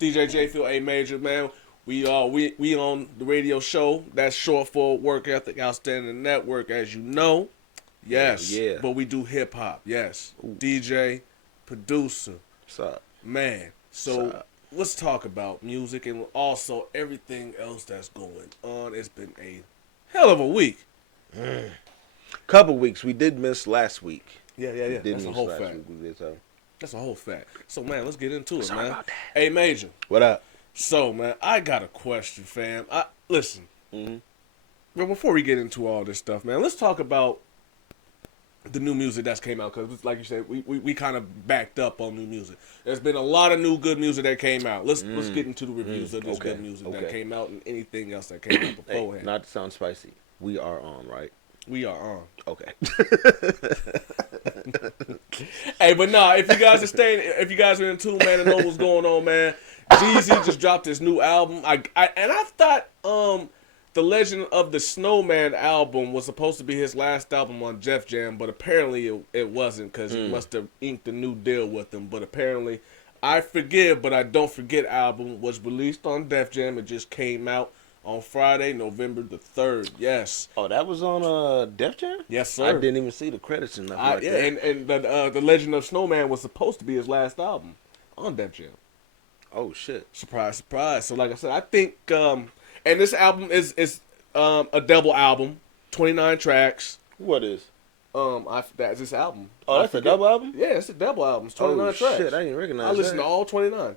DJ J Phil A Major, man. We on the radio show. That's short for Work Ethic Outstanding Network, as you know. Yes. Yeah. But we do hip hop. Yes. Ooh. DJ, producer. What's up? Man. So let's talk about music and also everything else that's going on. It's been a hell of a week. Couple weeks. We did miss last week. Yeah. That's a whole fact. That's a whole fact. So, man, let's get into it, man. About that. Hey, Major. What up? So, man, I got a question, fam. Listen. Mm-hmm. Well, before we get into all this stuff, man, let's talk about the new music that's came out. Because, like you said, we kind of backed up on new music. There's been a lot of new good music that came out. Let's get into the reviews of this good music that came out and anything else that came out beforehand. Hey, not to sound spicy. We are on, right? We are on. Okay. Hey, but nah, if you guys are in tune, man, and know what's going on, man, Jeezy just dropped his new album. I thought The Legend of the Snowman album was supposed to be his last album on Def Jam, but apparently it wasn't because he must have inked a new deal with them. But apparently, I Forgive But I Don't Forget album was released on Def Jam. It just came out on Friday, November the 3rd. Yes. Oh, that was on Def Jam? Yes, sir. I didn't even see the credits and nothing like that. And the Legend of Snowman was supposed to be his last album on Def Jam. Oh shit! Surprise, surprise. So like I said, I think and this album is a double album, 29 tracks. What is? That's this album. Oh, that's a double album? Yeah, it's a double album. It's 29 tracks. Shit, I didn't recognize that. I listened to all 29.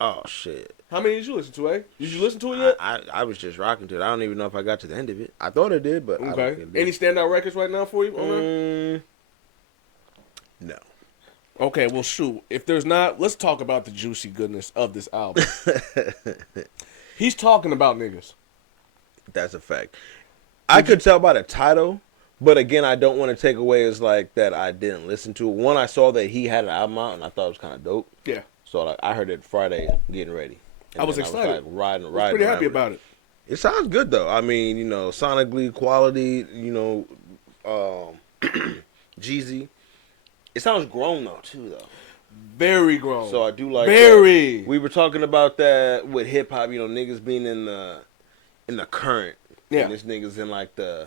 Oh shit! How many did you listen to, eh? Did you listen to it yet? I was just rocking to it. I don't even know if I got to the end of it. I thought I did, but okay. I don't Any standout records right now for you on there? No. Okay, well shoot. If there's not, let's talk about the juicy goodness of this album. He's talking about niggas. That's a fact. I could tell by the title, but again, I don't want to take away as like that I didn't listen to it. One, I saw that he had an album out, and I thought it was kind of dope. Yeah. So like, I heard it Friday, getting ready. I was excited. I was like, riding. Pretty happy about it. It sounds good though. I mean, sonically, quality. Jeezy. It sounds grown though too though. Very grown. So I do like very. We were talking about that with hip hop. Niggas being in the current. Yeah. And this niggas in like the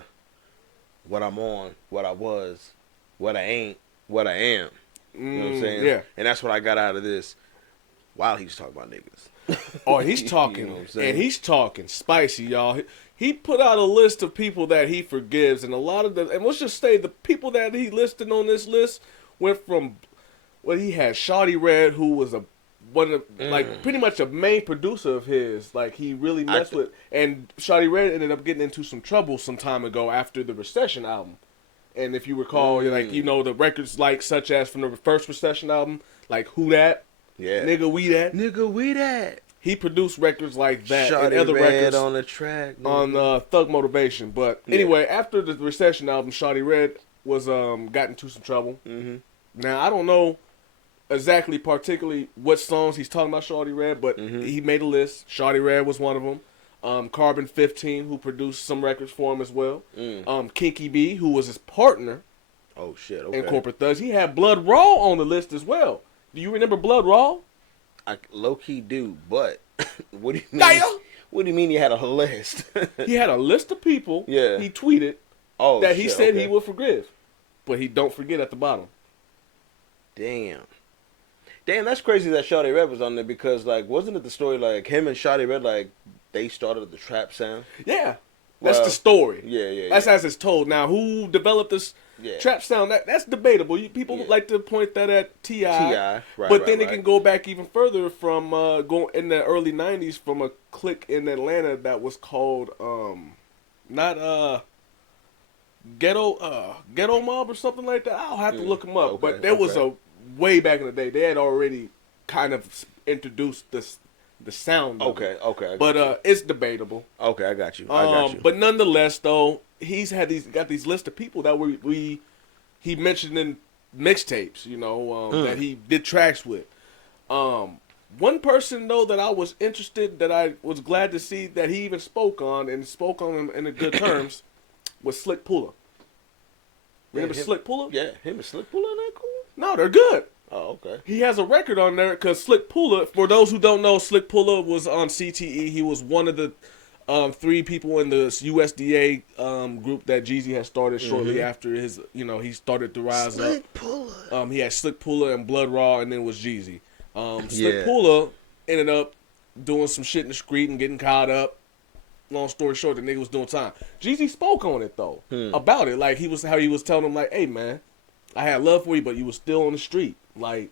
what I'm on, what I was, what I ain't, what I am. You know what I'm saying? Yeah. And that's what I got out of this. While he's talking about niggas. Oh, he's talking, what I'm saying? and he's talking spicy, y'all. He put out a list of people that he forgives, and a lot of them, and let's just say the people that he listed on this list went from, he had Shawty Red, who was pretty much a main producer of his, like he really messed with, and Shawty Red ended up getting into some trouble some time ago after the Recession album. And if you recall, the records such as from the first Recession album, like Who Dat? Yeah. Nigga, we that. Nigga, we that. He produced records like that Shawty and other Red records on the track. on Thug Motivation. But anyway, after the Recession album, Shawty Red was got into some trouble. Mm-hmm. Now I don't know exactly, particularly what songs he's talking about Shawty Red, but he made a list. Shawty Red was one of them. Carbon 15, who produced some records for him as well. Kinky B, who was his partner. Oh shit! Okay. In Corporate Thugs, he had Blood Raw on the list as well. Do you remember Blood Raw? I low key do, but what do you mean? Damn! What do you mean he had a list? He had a list of people. Yeah. He tweeted that he said okay. he would forgive, but he don't forget at the bottom. Damn, that's crazy that Shawty Red was on there because wasn't it the story him and Shawty Red they started the trap sound? Yeah. That's the story. Yeah. That's as it's told. Now, who developed this trap sound? That's debatable. People like to point that at T.I. But then it can go back even further from going in the early 90s from a clique in Atlanta that was called Ghetto Mob or something like that. I'll have to look them up. But there was a way back in the day. They had already kind of introduced the sound. Okay. But it's debatable. Okay, I got you. But nonetheless, though, he's got these list of people that he mentioned in mixtapes. That he did tracks with. One person though that I was interested, that I was glad to see that he even spoke on him in the good terms, was Slick Pulla. Remember Slick Pulla? Yeah, him and Slick Pulla, that cool? No, they're good. Oh, okay. He has a record on there because Slick Pulla, for those who don't know, Slick Pulla was on CTE. He was one of the 3 people in the USDA group that Jeezy had started shortly after his, he started to rise up. Slick Pulla. He had Slick Pulla and Blood Raw, and then it was Jeezy. Slick Yeah. Pulla ended up doing some shit in the street and getting caught up. Long story short, the nigga was doing time. Jeezy spoke on it though, about it. Like he was telling him like, "Hey man, I had love for you, but you was still on the street. Like,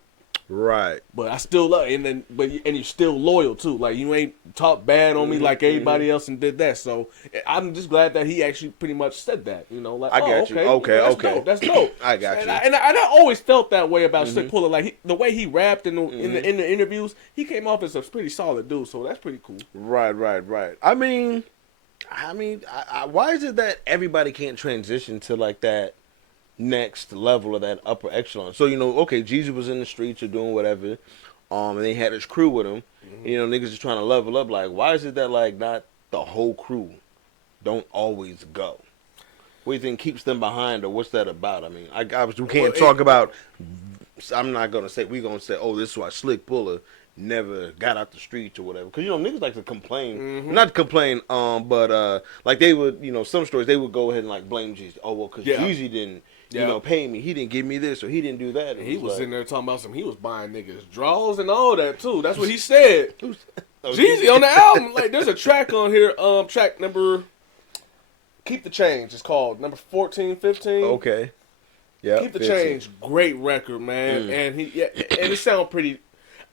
right. But I still love, and you're still loyal too. Like you ain't talk bad on me like everybody else and did that. So I'm just glad that he actually pretty much said that. Like I got you. Okay, that's okay. dope. That's dope. I got you. And I always felt that way about Slick Pulla. Like the way he rapped in the interviews, he came off as a pretty solid dude. So that's pretty cool. Right. I mean, why is it that everybody can't transition to like that next level of that upper echelon? So okay, Jeezy was in the streets or doing whatever, and they had his crew with him. Niggas is trying to level up. Like, why is it that like not the whole crew don't always go? What do you think keeps them behind, or what's that about? I mean, we can't talk about. I'm not gonna say we're gonna say, oh, this is why Slick Pulla never got out the streets or whatever, because niggas like to complain, not complain, but like they would, some stories they would go ahead and like blame Jeezy. Oh well, because Jeezy didn't. Pay me. He didn't give me this, or he didn't do that. And he was in there talking about he was buying niggas draws and all that too. That's what he said. Jeezy on the album. Like, there's a track on here. Track number. Keep the Change. It's called number 14, 15. Okay. Yeah. Keep the Change. Great record, man. And and it sound pretty.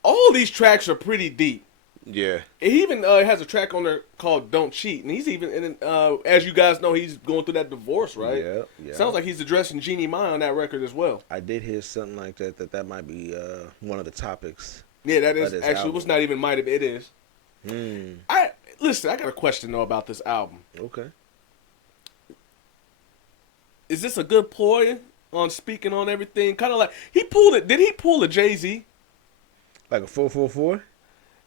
All these tracks are pretty deep. Yeah. He even has a track on there called "Don't Cheat," and he's even in. As you guys know, he's going through that divorce, right? Yeah. Sounds like he's addressing Jeannie Mai on that record as well. I did hear something like that. That might be one of the topics. Yeah, that is actually. It was not even might have. It is. Listen. I got a question though about this album. Okay. Is this a good ploy on speaking on everything? Kind of like he pulled it. Did he pull a Jay-Z? Like a 444?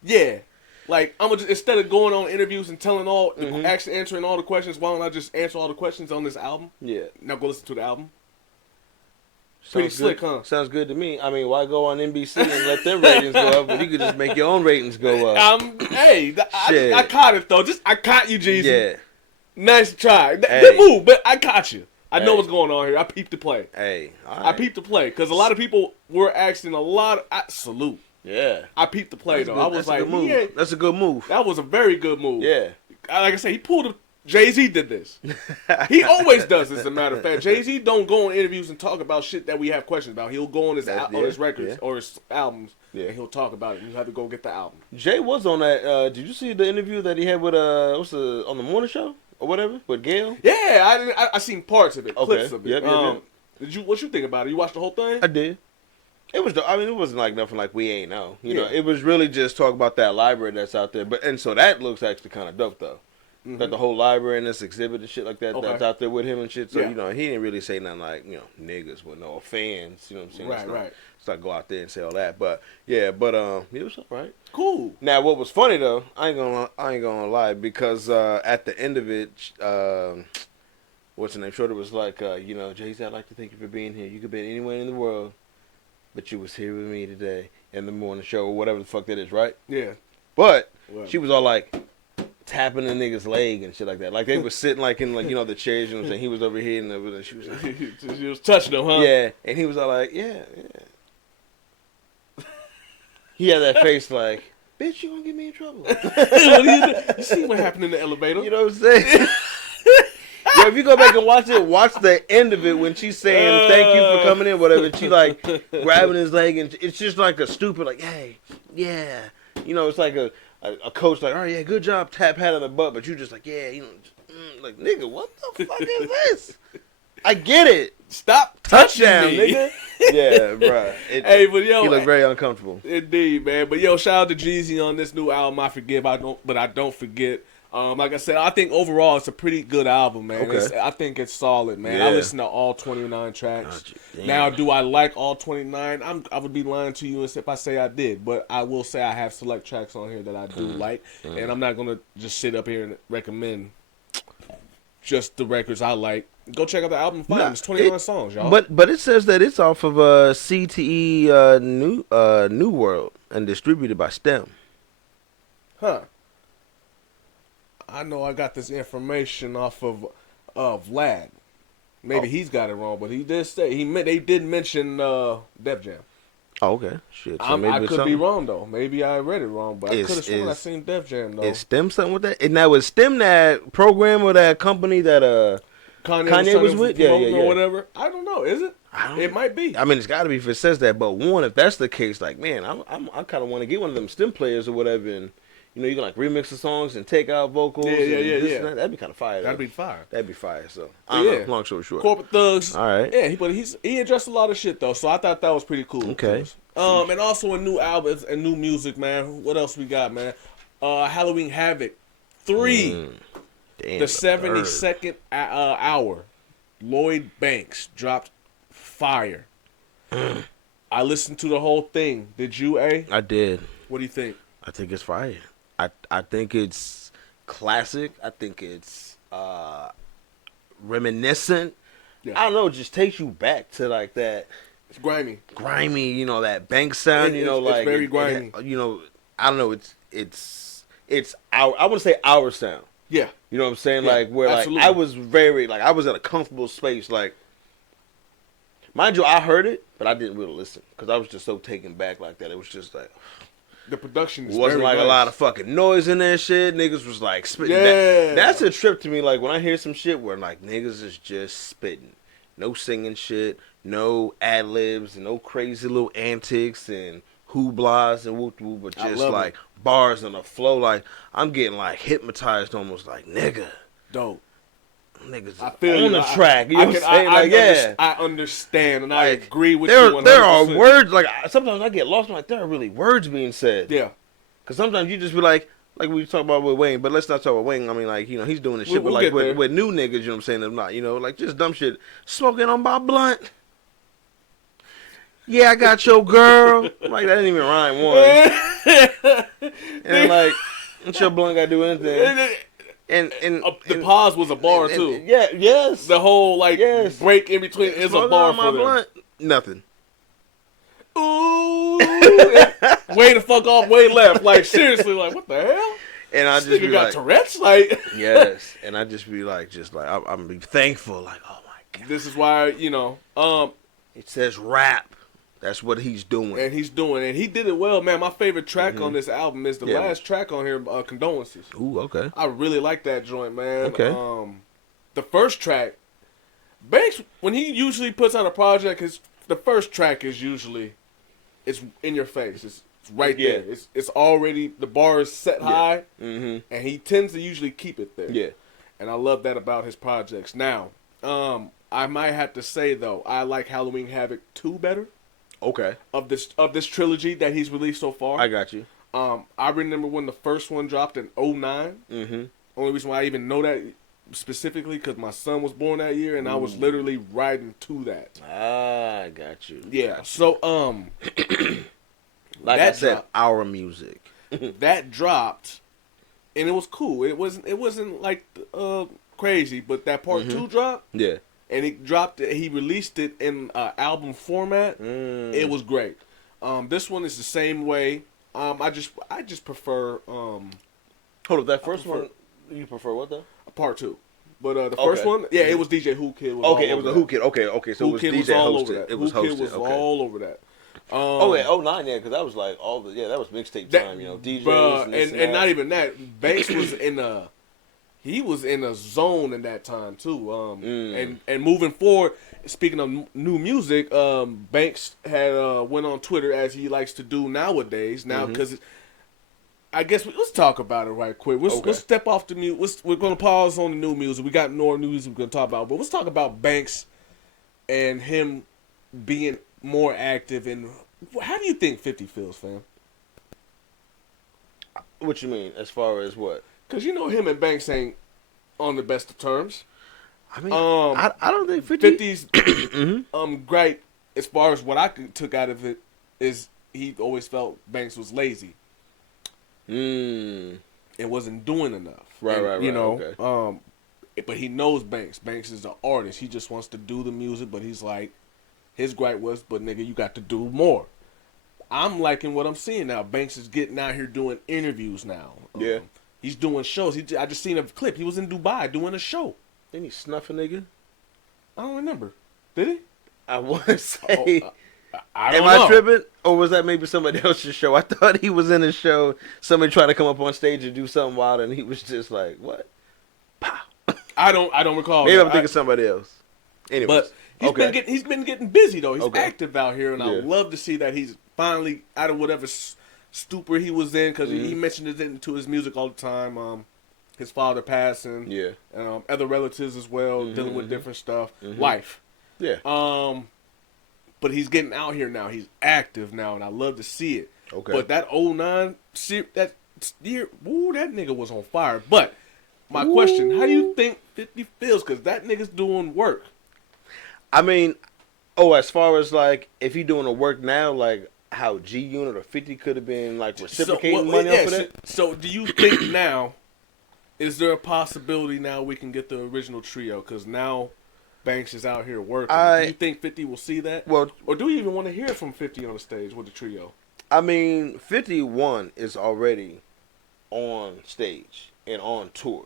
Yeah. Like, I'm just, instead of going on interviews and telling actually answering all the questions, why don't I just answer all the questions on this album? Yeah. Now go listen to the album. Sounds Pretty good. slick, huh? Sounds good to me. I mean, why go on NBC and let their ratings go up when you could just make your own ratings go up? I caught it, though. I caught you, Jeezy. Yeah. Nice try. Good move, but I caught you. I know what's going on here. I peeped the play. Hey, all right. I peeped the play, because a lot of people were asking a lot of... salute. Yeah. I peeped the play, though. I was like, that's a good move. That was a very good move. Yeah. Like I said, he pulled a... Jay-Z did this. He always does this, as a matter of fact. Jay-Z don't go on interviews and talk about shit that we have questions about. He'll go on his records or his albums, and he'll talk about it. You have to go get the album. Jay was on that. Did you see the interview that he had with on the morning show or whatever with Gail? Yeah, I seen parts of it, clips of it. Yep. What you think about it? You watched the whole thing? I did. It was. I mean, it wasn't like nothing like we ain't know. You know, it was really just talk about that library that's out there. And so that looks actually kind of dope though. That the whole library and this exhibit and shit like that that's out there with him and shit. So he didn't really say nothing like niggas with no fans. You know what I'm saying? Right. It's not go out there and say all that. But it was all right. Cool. Now what was funny though, I ain't gonna lie, because at the end of it, what's the name? Shorty was like, Jay-Z, I'd like to thank you for being here. You could be anywhere in the world, but you was here with me today in the morning show or whatever the fuck that is, right? Yeah. But she was all like tapping the nigga's leg and shit like that. Like they was sitting like in the chairs, you know what I'm saying? He was over here and she was like, she was touching him, huh? Yeah. And he was all like, yeah. He had that face like, bitch, you gonna get me in trouble. You see what happened in the elevator? You know what I'm saying? Yeah, if you go back and watch the end of it when she's saying thank you for coming in, whatever. She like grabbing his leg, and it's just like a stupid like, hey, yeah. It's like a coach like, all right, yeah, good job, tap hat on the butt, but you just like, yeah, like, nigga, what the fuck is this? I get it. Stop touchdown, me. Nigga. Yeah, bro. But yo, he looked very uncomfortable. Indeed, man. But yo, shout out to Jeezy on this new album. I don't forget. Like I said, I think overall it's a pretty good album, man. Okay. I think it's solid, man. Yeah. I listened to all 29 tracks. Now, do I like all 29? I would be lying to you if I say I did, but I will say I have select tracks on here that I do like, and I'm not gonna just sit up here and recommend just the records I like. Go check out the album. Find Nah, It's 29 songs, y'all. But it says that it's off of CTE New World and distributed by STEM. Huh. I know I got this information off of Vlad. Maybe he's got it wrong, but he did say they did mention Def Jam. Oh, okay. Shit. So I could be wrong though. Maybe I read it wrong, but I could have sworn I seen Def Jam though. Is STEM something with that? And now was STEM that program or that company that Kanye was with? Yeah, or whatever. I don't know. Is it? It might be. I mean, it's got to be if it says that. But one, if that's the case, like, man, I kind of want to get one of them STEM players or whatever, and you can like remix the songs and take out vocals. Yeah. That'd be kind of fire. That'd be fire. So I don't know, long story short, Corporate Thugs. All right. Yeah, but he addressed a lot of shit though, so I thought that was pretty cool. Okay. And also a new album and new music, man. What else we got, man? Halloween Havoc 3. Damn, the 72nd hour. Lloyd Banks dropped fire. I listened to the whole thing. Did you, A? I did. What do you think? I think it's fire. I think it's classic. I think it's reminiscent. Yeah. I don't know. It just takes you back to like that. It's grimy, that bank sound. It's very grimy. I don't know. It's our. I want to say our sound. Yeah. You know what I'm saying? Yeah, like where absolutely. like I was very I was in a comfortable space. Like, mind you, I heard it, but I didn't really listen because I was just so taken back like that. It was just like the production wasn't like nice. A lot of fucking noise in that shit. Niggas was like spitting. Yeah. That's a trip to me. Like when I hear some shit where like niggas is just spitting, no singing shit, no ad libs, and no crazy little antics and hooplas and whoop whoop, but just like bars on the flow. Like I'm getting like hypnotized, almost like nigga. Dope. Niggas I feel on the track. You know what I'm saying? I understand and I like, agree with you 100%. There are words, like sometimes I get lost. I'm like, there are really words being said. Yeah. Because sometimes you just be like we talk about with Wayne, but let's not talk about Wayne. I mean, like, he's doing this shit, but like with new niggas, you know what I'm saying? I'm not, like just dumb shit. Smoking on my blunt. Yeah, I got your girl. Like, that didn't even rhyme one. And like, what's your blunt got to do anything? And the pause was a bar too. Yeah, yes. The whole break in between is a bar for them. Blunt. Nothing. Ooh, way the fuck off, way left. Like seriously, like what the hell? And I this just nigga be got like, Tourette's, like yes. And I just be like, I'm be thankful, like, oh my god. This is why it says rap. That's what he's doing. And he did it well, man. My favorite track on this album is the last track on here, Condolences. Ooh, okay. I really like that joint, man. Okay. The first track, Banks, when he usually puts out a project, the first track is usually, it's in your face. It's right there. It's already, the bar is set high, and he tends to usually keep it there. Yeah. And I love that about his projects. Now, I might have to say, though, I like Halloween Havoc 2 better. Okay. Of this trilogy that he's released so far. I got you. I remember when the first one dropped in 2009. Mm-hmm. Only reason why I even know that specifically because my son was born that year and I was literally riding to that. Ah, I got you. Yeah. So like I said, our music. That dropped and it was cool. It wasn't like crazy, but that part 2 dropped. Yeah. And he dropped it. He released it in album format. It was great. This one is the same way. I just prefer. Hold up, that first one. You prefer what though? Part 2, but the first one, it was DJ Who Kid. Okay, it was a Who Kid. Okay, so Who it was Kid DJ was all hosted. over that. It was Who Kid hosted. was Okay. all over that. 09, yeah, because that was like that was mixtape time, DJs and not even that. Banks was he was in a zone in that time too. And moving forward, speaking of new music, Banks had went on Twitter as he likes to do nowadays. Now because I guess let's talk about it right quick. Let's step off the music. We're gonna pause on the new music. We got more new music we're gonna talk about, but let's talk about Banks and him being more active. And how do you think 50 feels, fam? What you mean as far as what? Because him and Banks ain't on the best of terms. I mean, I don't think 50's great as far as what I took out of it is he always felt Banks was lazy. It wasn't doing enough. Right. Okay. but he knows Banks. Banks is an artist. He just wants to do the music, but he's like, his gripe was, but nigga, you got to do more. I'm liking what I'm seeing now. Banks is getting out here doing interviews now. Yeah. He's doing shows. I just seen a clip. He was in Dubai doing a show. Didn't he snuff a nigga? I don't remember. Did he? I want to say. I don't Am know. I tripping? Or was that maybe somebody else's show? I thought he was in a show. Somebody tried to come up on stage and do something wild, and he was just like, what? Pow. I don't recall. Maybe that. I'm thinking somebody else. Anyways. But he's been getting busy though. He's Okay. active out here, and I love to see that he's finally out of whatever stupor he was in, because he mentioned it into his music all the time. His father passing, other relatives as well, dealing with different stuff, life. Yeah. But he's getting out here now. He's active now, and I love to see it. Okay. But that 09 that year, woo, that nigga was on fire. But my question, how do you think 50 feels? Because that nigga's doing work. I mean, as far as like if he doing the work now, like how G Unit or 50 could have been like reciprocating money off of that. So do you think now, is there a possibility now we can get the original trio? Because now Banks is out here working. Do you think 50 will see that? Well, or do you even want to hear from 50 on the stage with the trio? I mean, 51 is already on stage and on tour,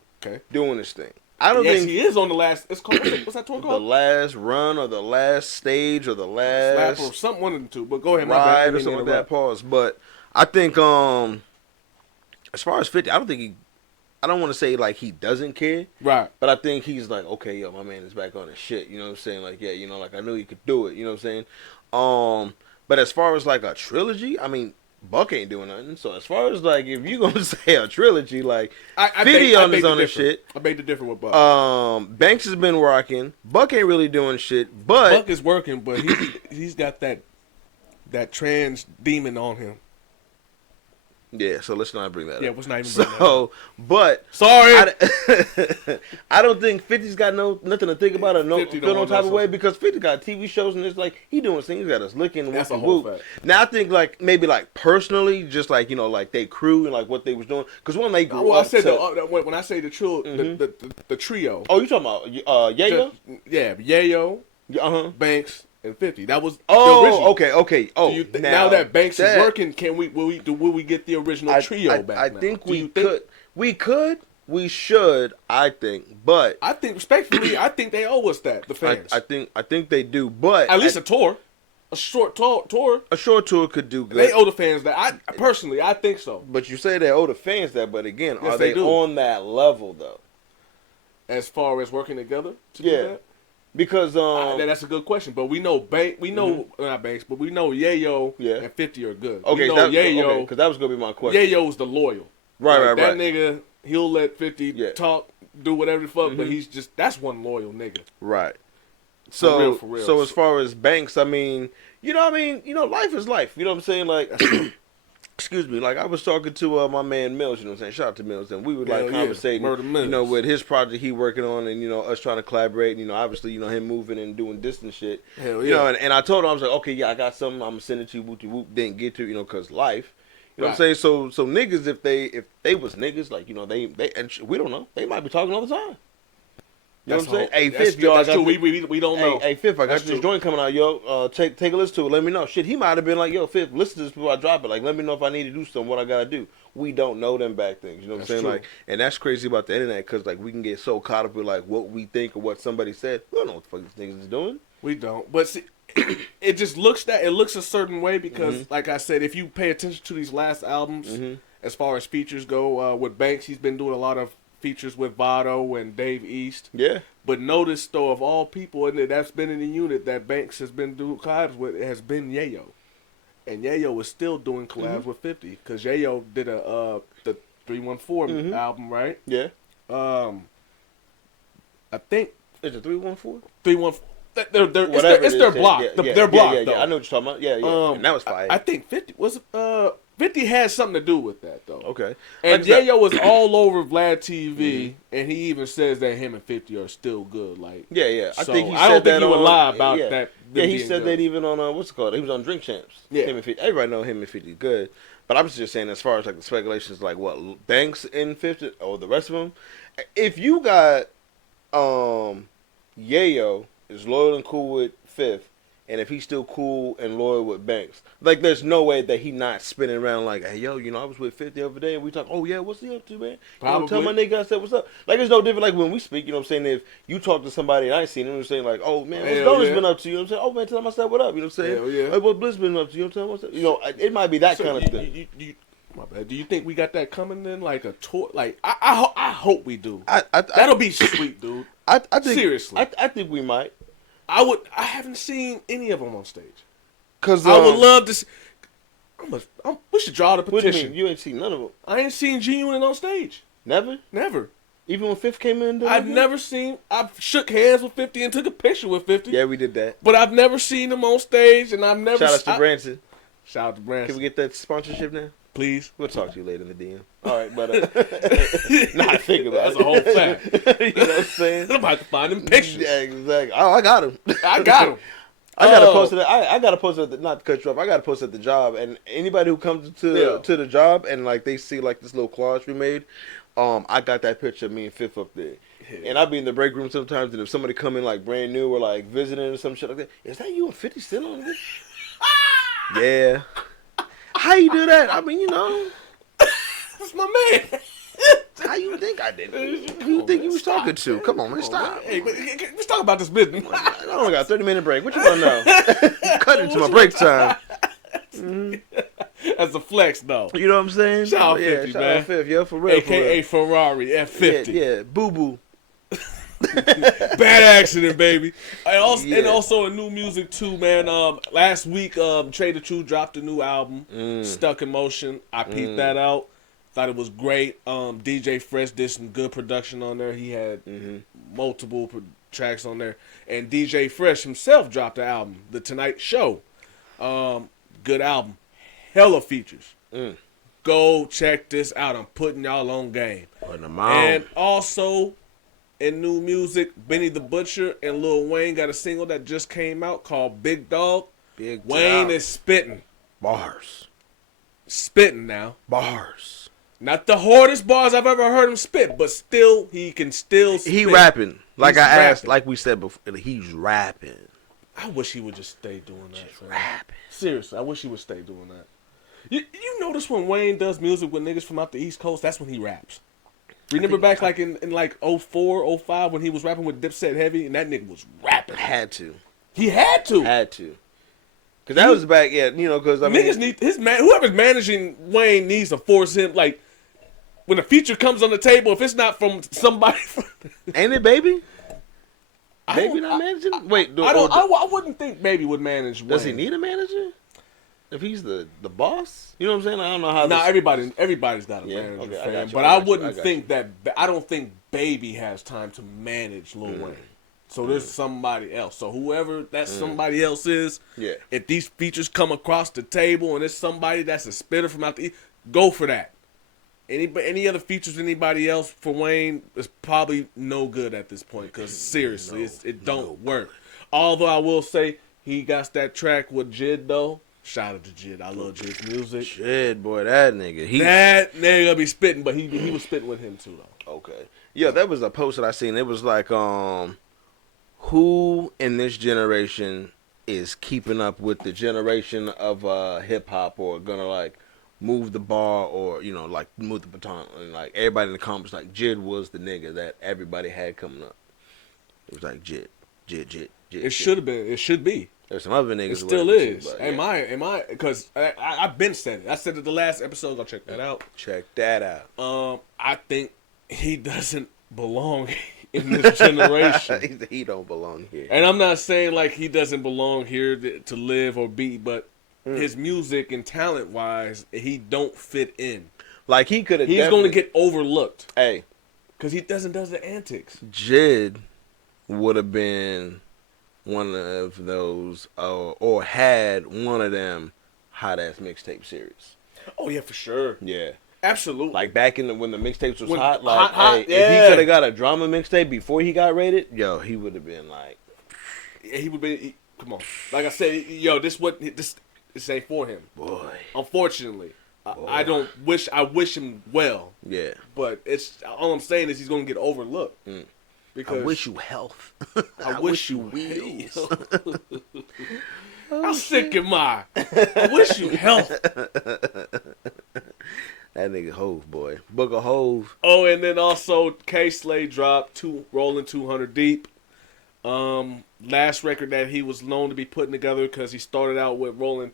doing this thing. I don't think he is on the last. It's called what's that tour called? The last run or the last stage or the last slap or something, one of the two. But go ahead, ride or something like that. Pause. But I think as far as 50, I don't want to say like he doesn't care, right? But I think he's like, okay, yo, my man is back on his shit. You know what I'm saying? Like, yeah, you know, like I knew he could do it. You know what I'm saying? But as far as like a trilogy, I mean, Buck ain't doing nothing. So as far as like if you gonna say a trilogy, like 50 on his shit. I beg to differ with Buck. Banks has been rocking. Buck ain't really doing shit. But Buck is working, but he's got that trans demon on him. Yeah, so let's not bring that up. Yeah, let's not even bring that up. But sorry, I don't think 50's got nothing to think about or feel no type of way, because 50 got TV shows and it's like he doing things, he got us looking. That's a whole fact. Now I think like maybe like personally, just like you know, like they crew and like what they was doing, because when they grew up. Well, I said when I say the trio, the trio. Oh, you talking about Yayo? Yeah, Yayo, Banks. And 50. That was the original. Okay. Oh, now that Banks is working, will we get the original trio back? I think we could. We should. I think, but I think respectfully, I think they owe us that. The fans. I think they do, but at least a tour, a short tour. A short tour could do good. They owe the fans that. I personally, I think so. But you say they owe the fans that, but again, yes, are they on that level though? As far as working together to do that? Because that's a good question, but we know not Banks, but we know Yayo and 50 are good. Okay, Yayo, because that was gonna be my question. Yayo's the loyal, right. That nigga, he'll let 50 talk, do whatever the fuck, but he's just that's one loyal nigga, right? So for real. So as far as Banks, I mean, life is life. You know what I'm saying? Like, excuse me, like I was talking to my man Mills, you know what I'm saying? Shout out to Mills, and we were like conversating, with his project he working on, and us trying to collaborate, obviously, him moving and doing distant shit. Hell yeah. And I told him, I was like, okay, yeah, I got something, I'm gonna send it to you, whoop whoop, didn't get to, because life. You know what I'm saying? So niggas, if they was niggas, like, they and we don't know, they might be talking all the time. You know what I'm saying? Hey, Fifth, yo, that's true. We don't know. Hey, Fifth, I got this joint coming out, yo. Take a listen to it. Let me know. Shit, he might have been like, yo, Fifth, listen to this before I drop it. Like, let me know if I need to do something, what I gotta do. We don't know them back things. You know what I'm saying? True. Like, and that's crazy about the internet, because like we can get so caught up with like what we think or what somebody said. We don't know what the fuck these niggas is doing. We don't. But see, it just looks a certain way because, like I said, if you pay attention to these last albums, as far as features go, with Banks, he's been doing a lot of features with Vado and Dave East. Yeah. But notice, though, of all people, and that's been in the unit that Banks has been doing collabs with, it has been Yayo. And Yayo is still doing collabs with 50. Because Yayo did the 314 album, right? Yeah. I think... Is it 314? 314. It's their block. Their block, though. I know what you're talking about. Yeah. And that was fire. I think 50 was... 50 has something to do with that, though. Okay. And Yayo was all over Vlad TV, and he even says that him and 50 are still good. Like, yeah. I think he said that he would lie about that. Yeah, he said that even on what's it called? He was on Drink Champs. Yeah. Him and 50. Everybody know him and 50 good. But I was just saying, as far as like the speculations, like what Banks and 50 or the rest of them, if you got Yayo is loyal and cool with Fifth, and if he's still cool and loyal with Banks, like there's no way that he not spinning around like, hey yo, I was with Fifth the other day and we talk, oh yeah, what's he up to, man? Tell my nigga I said what's up. Like it's no different like when we speak, what I'm saying, if you talk to somebody and I ain't seen him, I'm saying like, oh man, what's Donis been up to, what I'm saying? Oh man, tell him I said what up, what I'm saying? Hell yeah. Like, what Bliss been up to, what I'm saying? It might be that kind of thing. My bad. Do you think we got that coming in like a tour? Like I hope we do. That'll be sweet, dude. I think seriously. I think we might. I haven't seen any of them on stage. Cause I would love to. We should draw the petition. What do you mean? You ain't seen none of them. I ain't seen G-Unit on stage. Never. Even when 50 came in. I've never seen. I've shook hands with 50 and took a picture with 50. Yeah, we did that. But I've never seen him on stage, and I've never. Shout out to Branson. Shout out to Branson. Can we get that sponsorship now? Please. We'll talk to you later in the DM. All right, but not think about That's a whole fact. You know what I'm saying? I'm about to find them pictures. Yeah, exactly. Oh, I got him. I got him. I gotta post it. I gotta post it. Not to cut you off. I gotta post it at the job, and anybody who comes to the job and like they see like this little collage we made, I got that picture of me and Fifth up there. Yeah. And I be in the break room sometimes, and if somebody come in like brand new or like visiting or some shit like that, is that you and 50 still on this? Yeah. How you do that? I mean, That's my man. How you think I did it? Who you think you was talking to? Come on, man, stop. Hey, let's talk about this business. I only got a 30-minute break. What you want to know? Cut into my break time. That's a flex, though. You know what I'm saying? Shout out 50, shout man. out 50, yeah, for real. AKA Ferrari F50. Yeah, boo-boo. Bad accident, baby. And also in new music too, man. Last week, Trey the Truth dropped a new album, Stuck in Motion. I peeped that out. Thought it was great. DJ Fresh did some good production on there. He had multiple tracks on there. And DJ Fresh himself dropped the album, The Tonight Show. Good album. Hella features. Go check this out. I'm putting y'all on game. Putting them on. And also, in new music, Benny the Butcher and Lil Wayne got a single that just came out called Big Dog. Wayne is spitting. Bars. Spitting now. Bars. Not the hardest bars I've ever heard him spit, but still, he can still spit. He rapping. Like I asked, like we said before, he's rapping. I wish he would just stay doing that. Just rapping. Seriously, I wish he would stay doing that. You notice when Wayne does music with niggas from out the East Coast, that's when he raps. Remember back like in like 04, 05 when he was rapping with Dipset Heavy and that nigga was rapping. Had to. He had to. Cause that was back, cause I mean. Niggas need whoever's managing Wayne needs to force him, like, when a feature comes on the table, if it's not from somebody. Ain't it Baby? Baby not managing? Wait. I wouldn't think Baby would manage Wayne. Does he need a manager? If he's the boss? You know what I'm saying? I don't know how. Nah, everybody's got a manager, fam. But I wouldn't think that. I don't think Baby has time to manage Lil Wayne. So there's somebody else. So whoever that somebody else is, if these features come across the table and it's somebody that's a spitter from out the East, go for that. Any other features anybody else for Wayne is probably no good at this point because seriously, it don't work. Although I will say he got that track with Jid though. Shout out to Jid. I love Jid's music. Jid, boy, that nigga. That nigga be spitting, but he was spitting with him too though. Okay. Yeah, that was a post that I seen. It was like, who in this generation is keeping up with the generation of hip hop or gonna like move the bar or like move the baton, and like everybody in the comments like Jid was the nigga that everybody had coming up. It was like Jid. It should have been. It should be. There's some other niggas. It still is. Too, am I? Because I've been said it. I said it the last episode. Go check that out. Check that out. I think he doesn't belong in this generation. He don't belong here. And I'm not saying like he doesn't belong here to live or be, but his music and talent wise, he don't fit in. Like he could have. He's going to get overlooked. Hey, because he does the antics. Jid would have been one of those, or had one of them hot ass mixtape series. Oh yeah, for sure. Yeah, absolutely. Like back in when the mixtapes was hot, hot, if he could have got a drama mixtape before he got rated, he would have been like. Yeah, he would be. Come on, like I said, this ain't for him. Boy, unfortunately, boy. I wish him well. Yeah, but it's all I'm saying is he's gonna get overlooked. Because I wish you health. I wish you wheels. How sick am I? I wish you health. That nigga Hove, boy. Book of Hove. Oh, and then also K-Slay dropped Rolling 200 Deep. Last record that he was known to be putting together because he started out with Rolling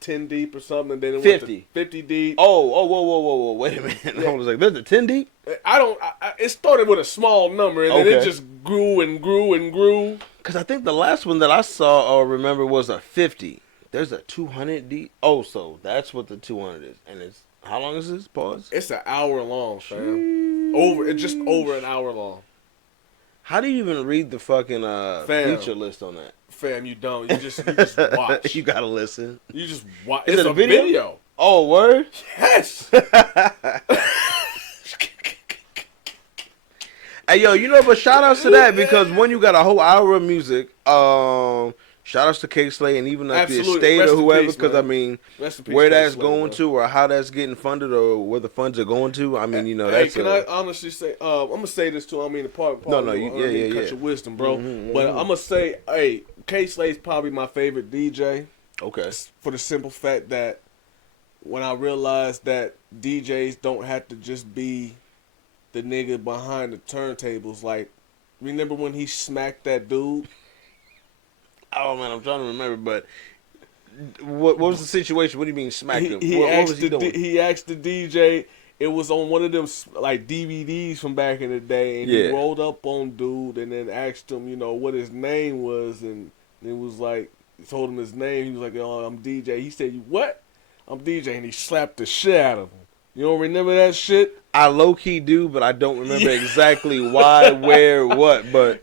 10 Deep or something, and then it 50. went to 50 Deep. Whoa. Wait a minute. Yeah. Hold on a second. There's a 10 Deep? It started with a small number, and then it just grew and grew and grew. Because I think the last one that I saw or remember was a 50. There's a 200 Deep. Oh, so that's what the 200 is. And it's, how long is this? Pause. It's an hour long, fam. It's just over an hour long. How do you even read the fucking feature list on that? Fam, you don't. You just watch. You gotta listen. You just watch. Is It's it a video? Oh, word? Yes. Hey, yo, you know, but shout outs to that because when you got a whole hour of music, shout outs to K-Slay and even like the estate or whoever, because I mean, where that's going to or how that's getting funded or where the funds are going to, I mean, you know, that's. Hey, can I honestly say, I'm gonna say this too. I mean, the part no, cut your wisdom, bro. But I'm gonna say, hey, K-Slay's probably my favorite DJ. Okay. For the simple fact that when I realized that DJs don't have to just be the nigga behind the turntables, like, remember when he smacked that dude? Oh man, I'm trying to remember, but what was the situation? What do you mean smacked him? What was he doing? He asked the DJ. It was on one of them like DVDs from back in the day, and he rolled up on dude and then asked him, you know, what his name was, and it was like he told him his name. He was like, "Oh, I'm DJ." He said, "You what?" "I'm DJ," and he slapped the shit out of him. You don't remember that shit? I low-key do, but I don't remember exactly why, where, what. But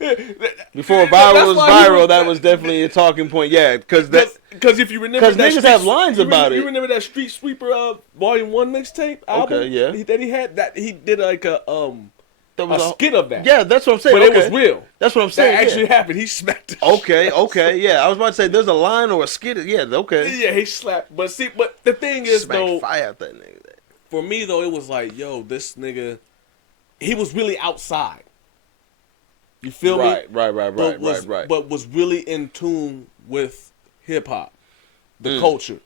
before viral was viral, that was definitely a talking point. Yeah, because if you remember, because niggas have lines about it. You remember that Street Sweeper Volume 1 mixtape album? Okay, yeah. That he had, that he did like a skit of that. Yeah, that's what I'm saying. But it was real. That's what I'm saying. That actually happened. He smacked the Okay, yeah. I was about to say there's a line or a skit. Yeah, okay. Yeah, he slapped. But see, but the thing is, though, fire out that nigga. For me, though, it was like, yo, this nigga, he was really outside. You feel me? Right. But was really in tune with hip-hop, the culture.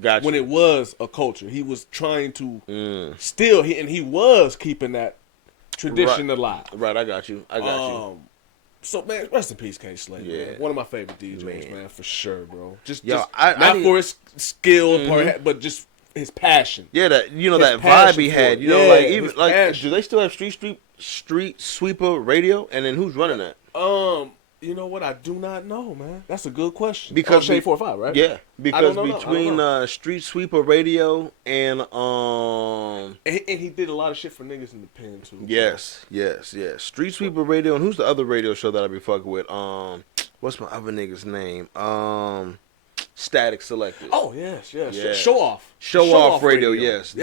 Gotcha. When it was a culture. He was trying to still, he was keeping that tradition alive. Right, I got you. So, man, rest in peace, K-Slay, man. One of my favorite DJs, man, for sure, bro. Not for his skill, but just his passion. Yeah, that that vibe he had. You know, like even like passion. Do they still have Street Sweeper Radio? And then who's running that? You know what? I do not know, man. That's a good question. Because Shade 45, right? Yeah, because between Street Sweeper Radio and he did a lot of shit for niggas in the pen too. Yes. Street Sweeper Radio, and who's the other radio show that I be fucking with? What's my other nigga's name? Static Selective. Oh yes. Show off radio. Yes,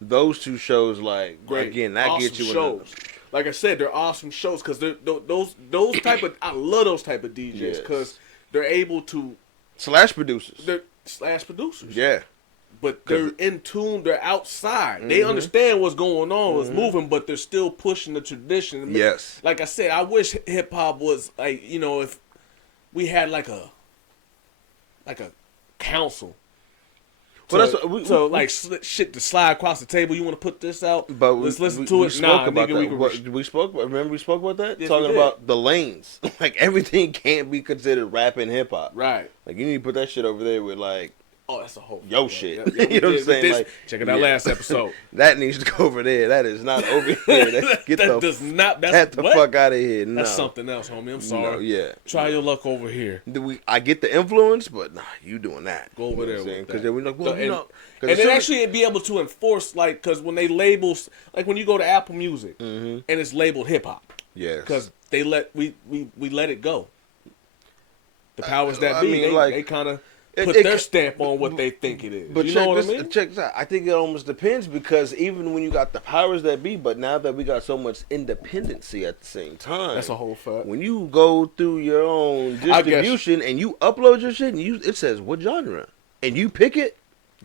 those two shows, like, great. Again, that awesome gets you shows. Like I said, they're awesome shows because those type of, I love those type of DJs because they're able to slash producers. Yeah, but they're in tune. They're outside. They understand what's going on, what's moving, but they're still pushing the tradition. Yes. Like I said, I wish hip hop was like, you know, if we had like a council. Shit to slide across the table. You want to put this out? But let's listen to it. We spoke about that. Yes, talking about the lanes. Like, everything can't be considered rap and hip hop. Right. Like, you need to put that shit over there with, like, oh, that's a whole shit. Yeah, you know what I'm saying? Like, check out that last episode. That needs to go over there. That is not over here. Get the fuck out of here. No. That's something else, homie. I'm sorry. No, yeah. Try your luck over here. I get the influence, but nah, you doing that. Go over there because then we're like, well, and then actually be able to enforce, like, because when they label, like when you go to Apple Music and it's labeled hip hop. Yes. Because we let it go. The powers that be, they kind of put their stamp on what they think it is. But you know what I mean? Check this out. I think it almost depends because even when you got the powers that be, but now that we got so much independency at the same time. That's a whole fact. When you go through your own distribution and you upload your shit and it says what genre and you pick it.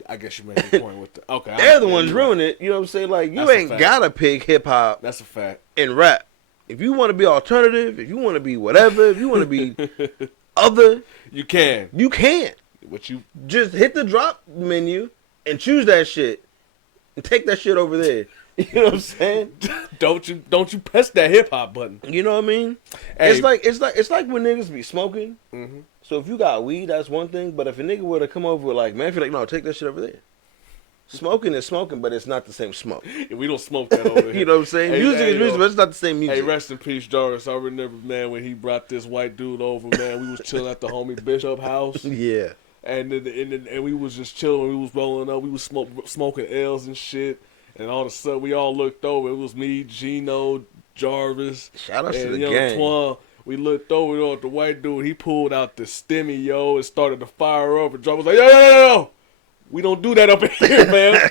I guess you made a point with the they're the ones ruining it. You know what I'm saying? Like, you ain't gotta pick hip hop. That's a fact. And rap. If you want to be alternative, if you want to be whatever, if you want to be other, you can. You can. What you just hit the drop menu and choose that shit and take that shit over there. You know what I'm saying? Don't you press that hip hop button. You know what I mean? Hey. It's like when niggas be smoking. Mm-hmm. So if you got weed, that's one thing. But if a nigga were to come over with like, man, I feel like, no, take that shit over there. Smoking is smoking, but it's not the same smoke. Yeah, we don't smoke that over here. You know what I'm saying? Hey, music is music, but it's not the same music. Hey, rest in peace, Doris. I remember, man, when he brought this white dude over, man. We was chilling at the homie Bishop house. Yeah. And we was just chilling. We was rolling up. We was smoking L's and shit. And all of a sudden, we all looked over. It was me, Gino, Jarvis, shout out to the young gang. Twan. We looked over at the white dude. He pulled out the stimmy, yo, and started to fire up. And Jarvis was like, yo. We don't do that up in here, man.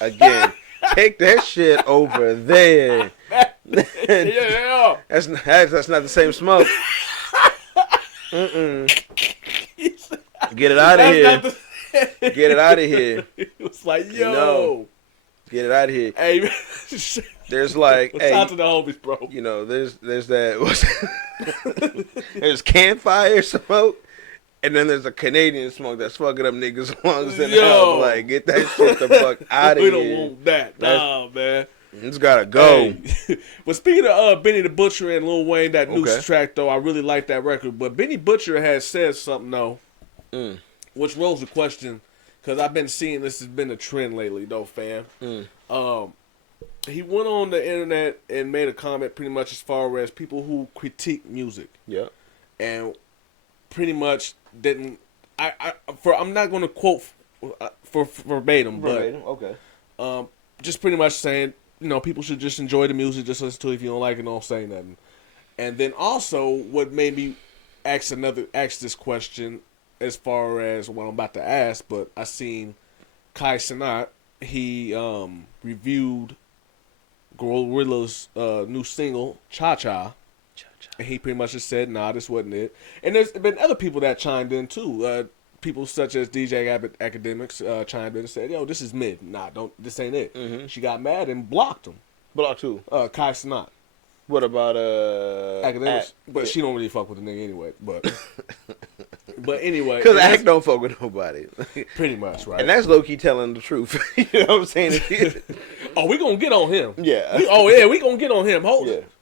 Again, take that shit over there. Yeah. That's not the same smoke. Get it out of here. Get it out of here. It was like, yo. No. Get it out of here. Hey, there's like, shout out to the homies, bro. You know, there's that. There's campfire smoke. And then there's a Canadian smoke that's fucking up niggas' lungs and health. Like, get that shit the fuck out of here. We don't want that. Nah, man. It's gotta go. Hey. But speaking of Benny the Butcher and Lil Wayne, that new track, though, I really like that record. But Benny Butcher has said something, though, which rose the question, because I've been seeing this has been a trend lately, though, fam. He went on the internet and made a comment pretty much as far as people who critique music. Yeah. And pretty much didn't. I'm not going to quote for verbatim, but okay. Just pretty much saying, you know, people should just enjoy the music, just listen to it. If you don't like it, don't say nothing. And then also, what made me ask this question, as far as what I'm about to ask, but I seen Kai Cenat. He reviewed Gorilla's new single, Cha Cha. And he pretty much just said, nah, this wasn't it. And there's been other people that chimed in, too. People such as DJ Academics chimed in and said, yo, this is mid. Nah, this ain't it. Mm-hmm. She got mad and blocked him. Blocked who? Kai Cenat. What about Academics? But she don't really fuck with the nigga anyway. But anyway. Because Act don't fuck with nobody. Pretty much, right? And that's low-key telling the truth. You know what I'm saying? Oh, we gonna get on him. Yeah. We gonna get on him.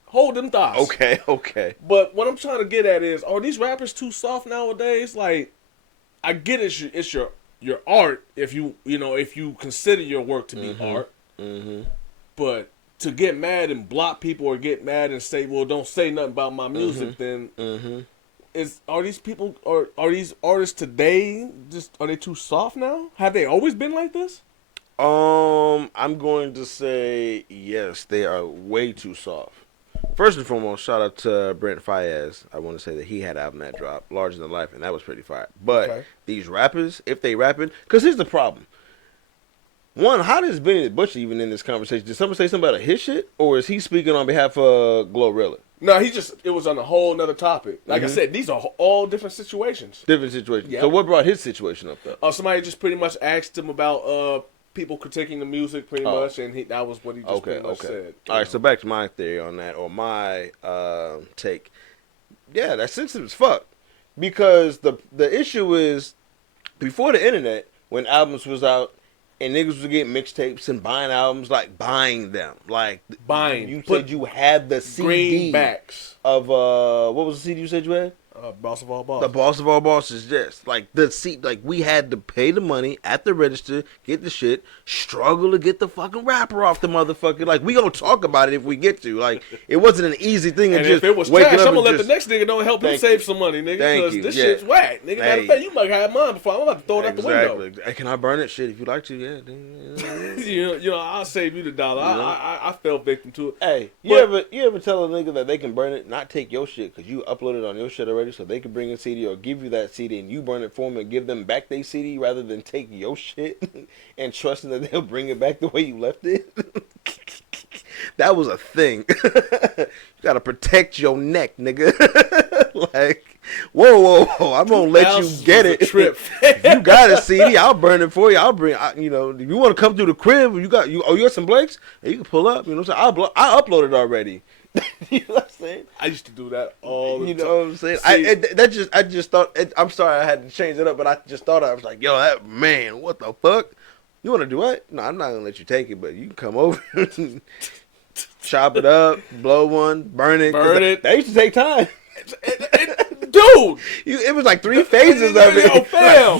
Hold them thoughts. Okay. But what I'm trying to get at is, are these rappers too soft nowadays? Like, I get it's your art if you consider your work to be art. Mm-hmm. But to get mad and block people or get mad and say, well, don't say nothing about my music, then are these artists today are they too soft now? Have they always been like this? I'm going to say yes, they are way too soft. First and foremost, shout out to Brent Faiyaz. I want to say that he had an album that dropped, Larger Than Life, and that was pretty fire. But these rappers, if they rapping, because here's the problem. One, how does Benny the Butcher even in this conversation? Did someone say something about his shit? Or is he speaking on behalf of Glorilla? No, it was on a whole nother topic. Like I said, these are all different situations. Different situations. Yep. So what brought his situation up, though? Somebody just pretty much asked him about people critiquing the music pretty much, and that was what he just pretty much said. All right, so back to my theory on that, or my take. Yeah, that's sensitive as fuck. Because the issue is, before the internet, when albums was out, and niggas was getting mixtapes and buying albums, like buying them. Like, buying. You said you had the CD. Greenbacks. Of, what was the CD you said you had? Boss of All Bosses. The Boss of All Bosses, yes. Like, we had to pay the money at the register, get the shit, struggle to get the fucking rapper off the motherfucker. Like, we gonna talk about it if we get to. Like, it wasn't an easy thing. And just if it was trash, I'm gonna let the next nigga know and help him save some money, nigga. Because this shit's whack, nigga. Matter of fact, you might have mine before. I'm about to throw it out the window. Hey, can I burn it? Shit, if you like to, yeah. you know, I'll save you the dollar. I fell victim to it. Hey, you ever tell a nigga that they can burn it, not take your shit because you uploaded on your shit already, so they can bring a CD or give you that CD and you burn it for them and give them back their CD rather than take your shit and trusting that they'll bring it back the way you left it? That was a thing. You gotta protect your neck, nigga. Like, whoa, I'm gonna let you get it. Trip. If you got a CD, I'll burn it for you. If you want to come through the crib, you got some blanks, and you can pull up. You know what I'm saying? I uploaded already. You know what I'm saying? I used to do that all the time. You know what I'm saying? See, I just thought. I'm sorry, I had to change it up, but I just thought I was like, yo, that man, what the fuck? You want to do what? No, I'm not gonna let you take it, but you can come over, chop it up, blow one, burn it. That used to take time. Dude, It was like 3 phases of it. Oh, fam.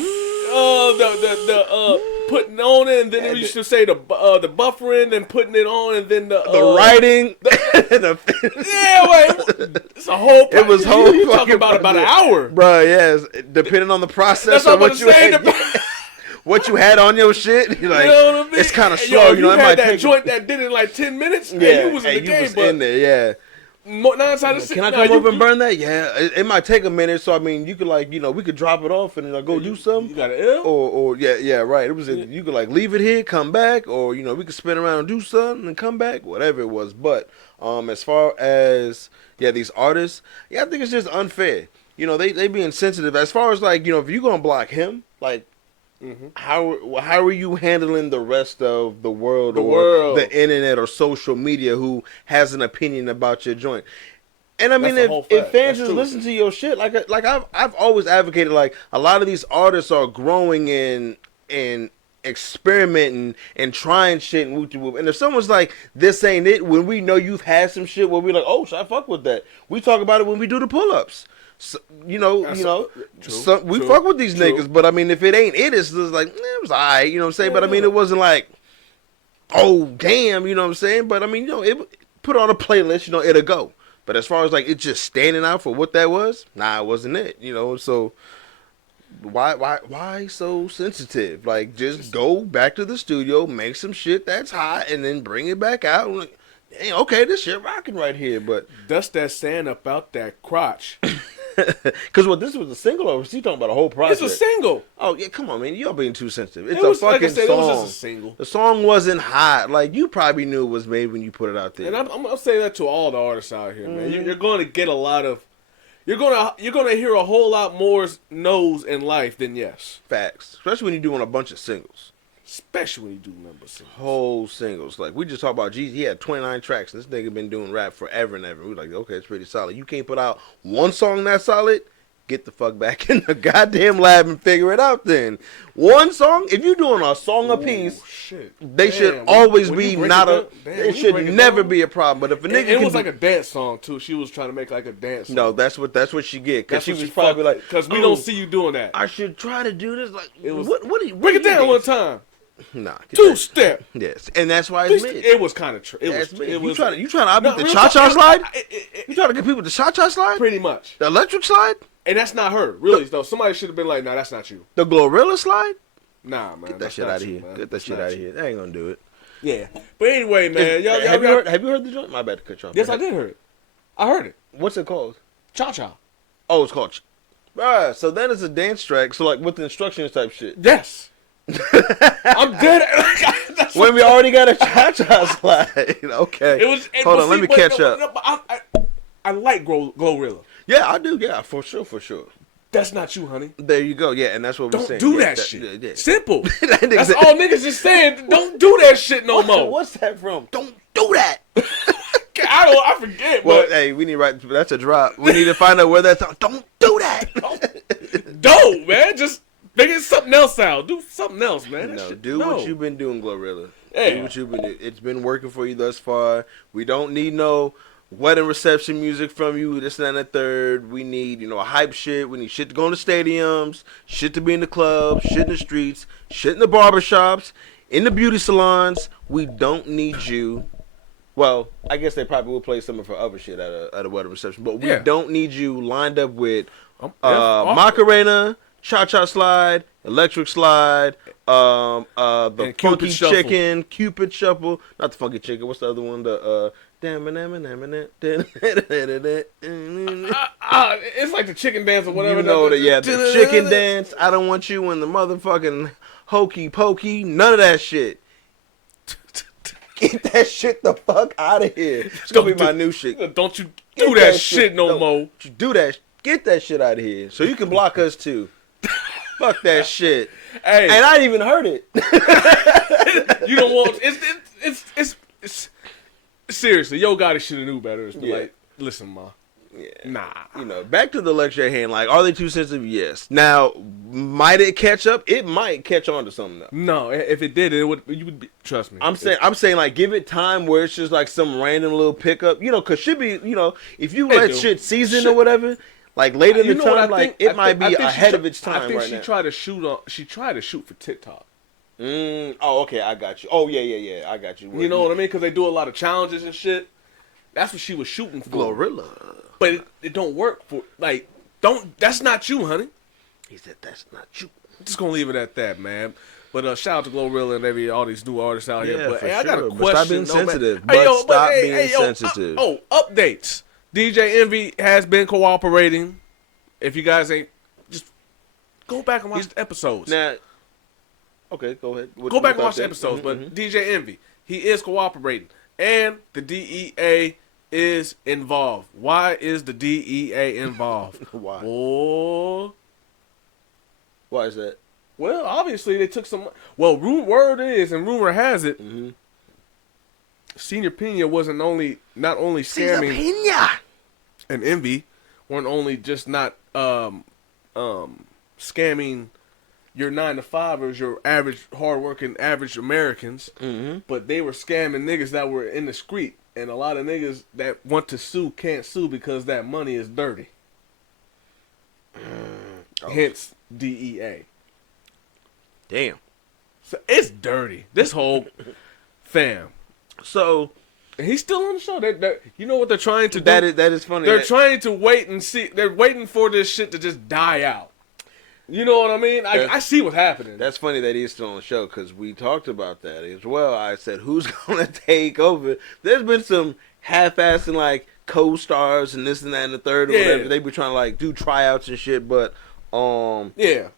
Putting on it, and then it used to say the buffering, and putting it on, and then the writing. Yeah, wait, it's a whole. It was whole. You talking about an hour, bro? Yes, depending on the process of what you had. What you had on your shit, you're like, you know what I mean? It's kind of slow. You know, it might take joint that did it in like 10 minutes. Yeah, you was in the game, but in there, yeah. 9 times out of 6. Can I come over and burn that? Yeah, it might take a minute. So I mean, you could we could drop it off and go do something. You got an L? Or yeah, right. It was you could leave it here, come back, or we could spin around and do something and come back, whatever it was. But as far as these artists, I think it's just unfair. They being sensitive as far as if you're gonna block him, mm-hmm. How are you handling the rest of the world or the internet or social media who has an opinion about your joint? And I mean, if fans just listen to your shit, I've always advocated, a lot of these artists are growing and experimenting and trying shit and whoop. And if someone's like, this ain't it, when we know you've had some shit where we're like, oh, should I fuck with that? We talk about it when we do the pull-ups. So, we fuck with these niggas, but I mean, if it ain't it, it's just like, it was alright, you know what I'm saying? But I mean, it wasn't like, oh, damn, you know what I'm saying? But I mean, it put on a playlist, it'll go. But as far as it just standing out for what that was, nah, it wasn't it, so why so sensitive? Just go back to the studio, make some shit that's hot, and then bring it back out. Hey, okay, this shit rocking right here, but dust that sand up out that crotch. Because this was a single, or was he talking about a whole project? It's a single. Oh yeah, come on, man, y'all being too sensitive. It's a fucking song. It was just a single. The song wasn't hot. You probably knew it was made when you put it out there. And I'm gonna say that to all the artists out here, man. You're going to get a lot of. You're gonna hear a whole lot more no's in life than yes. Facts, especially when you're doing a bunch of singles. Especially when you do number singles. Whole singles. We just talked about Jeezy. He had 29 tracks, and this nigga been doing rap forever and ever. We like, okay, it's pretty solid. You can't put out one song that's solid? Get the fuck back in the goddamn lab and figure it out then. One song? If you're doing a song a piece, they should always be not a... It should never be a problem. But if a nigga... It was like a dance song, too. She was trying to make a dance song. No, that's what she get. Because she was probably like... Because we don't see you doing that. I should try to do this. What do you... Break it down one time. Nah, 2-step. Yes, and that's why it's mid. It was kind of true. You trying to outbeat the cha-cha slide? You trying to compete with the cha-cha slide? Pretty much. The electric slide? And that's not her, really. Though somebody should have been like, "Nah, that's not you." The Glorilla slide? Nah, man. Get that shit out of here. Get that shit out of here. They ain't gonna do it. Yeah, but anyway, man. Have you heard the joint? My bad to cut you off. Yes, I did hear it. I heard it. What's it called? Cha-cha. Oh, it's called. Right. So that is a dance track. So with the instructions type shit. Yes. I'm dead. When we already got a cha-cha slide. Okay. Hold on, let me catch up. I like Glorilla. Yeah, I do. Yeah, for sure. That's not you, honey. There you go. Yeah, and that's what we're saying. Don't do that shit. Yeah. Simple. That's all niggas is saying. Don't do that shit no more. What's that from? Don't do that. I forget. Well, hey, we need that's a drop. We need to find out where that's on. Don't do that. Don't, man. Just figure something else out. Do something else, man. What you've been doing, Glorilla. Hey. Do what you've been doing. It's been working for you thus far. We don't need no wedding reception music from you, this and that and the third. We need, a hype shit. We need shit to go in the stadiums, shit to be in the clubs, shit in the streets, shit in the barbershops, in the beauty salons. We don't need you. Well, I guess they probably will play some for other shit at a wedding reception, but we don't need you lined up with Macarena, Cha-Cha Slide, Electric Slide, the Funky Chicken, Cupid Shuffle, not the Funky Chicken. What's the other one? It's like the chicken dance or whatever. The chicken dance. I don't want you in the motherfucking hokey pokey. None of that shit. Get that shit the fuck out of here. It's gonna be my new shit. Don't you do that shit no more. You do that. Get that shit out of here. So you can block us too. Fuck that shit. Hey, and I didn't even heard it. You don't want it's serious. seriously, Yo Gotti should have knew better. It's Yeah. like, listen, ma. Yeah. Nah. You know, back to the lecture at hand. Like, are they too sensitive? Yes. Now, might it catch up? It might catch on to something though. No, if it did, you would be. Trust me. I'm saying, like, give it time where it's just like some random little pickup. You know, cause should be, you know, if you let shit season or whatever, like later in the time, like it might be ahead of its time. I think she tried to shoot She tried to shoot for TikTok. Oh, okay, I got you. Oh, yeah, I got you. You know what I mean? Because they do a lot of challenges and shit. That's what she was shooting for. Glorilla. But it don't work for, like, that's not you, honey. He said, that's not you. Just gonna leave it at that, man. But shout out to Glorilla and all these new artists out here. But for hey, I got a sure. question. Stop being sensitive. Stop being sensitive. Updates. DJ Envy has been cooperating. If you guys ain't, just go back and watch the episodes. Now, okay, go ahead. Go back and watch the episodes. But DJ Envy, he is cooperating. And the DEA is involved. Why is the DEA involved? Why? Oh. Why is that? Well, obviously they took some. Well, word is, and rumor has it, Senior Pena wasn't not only scamming Pena and Envy, weren't only just not scamming your 9-to-5ers, your average hardworking average Americans, but they were scamming niggas that were in the street, and a lot of niggas that want to sue can't sue because that money is dirty. Hence DEA. Damn. So it's dirty. This whole fam. So and he's still on the show. You know what they're trying to do? That is funny. They're trying to wait and see. They're waiting for this shit to just die out. You know what I mean? I see what's happening. That's funny that he's still on the show because we talked about that as well. I said, who's going to take over? There's been some half-assing, like, co-stars and this and that and the third or whatever. They be trying to, like, do tryouts and shit, but, yeah.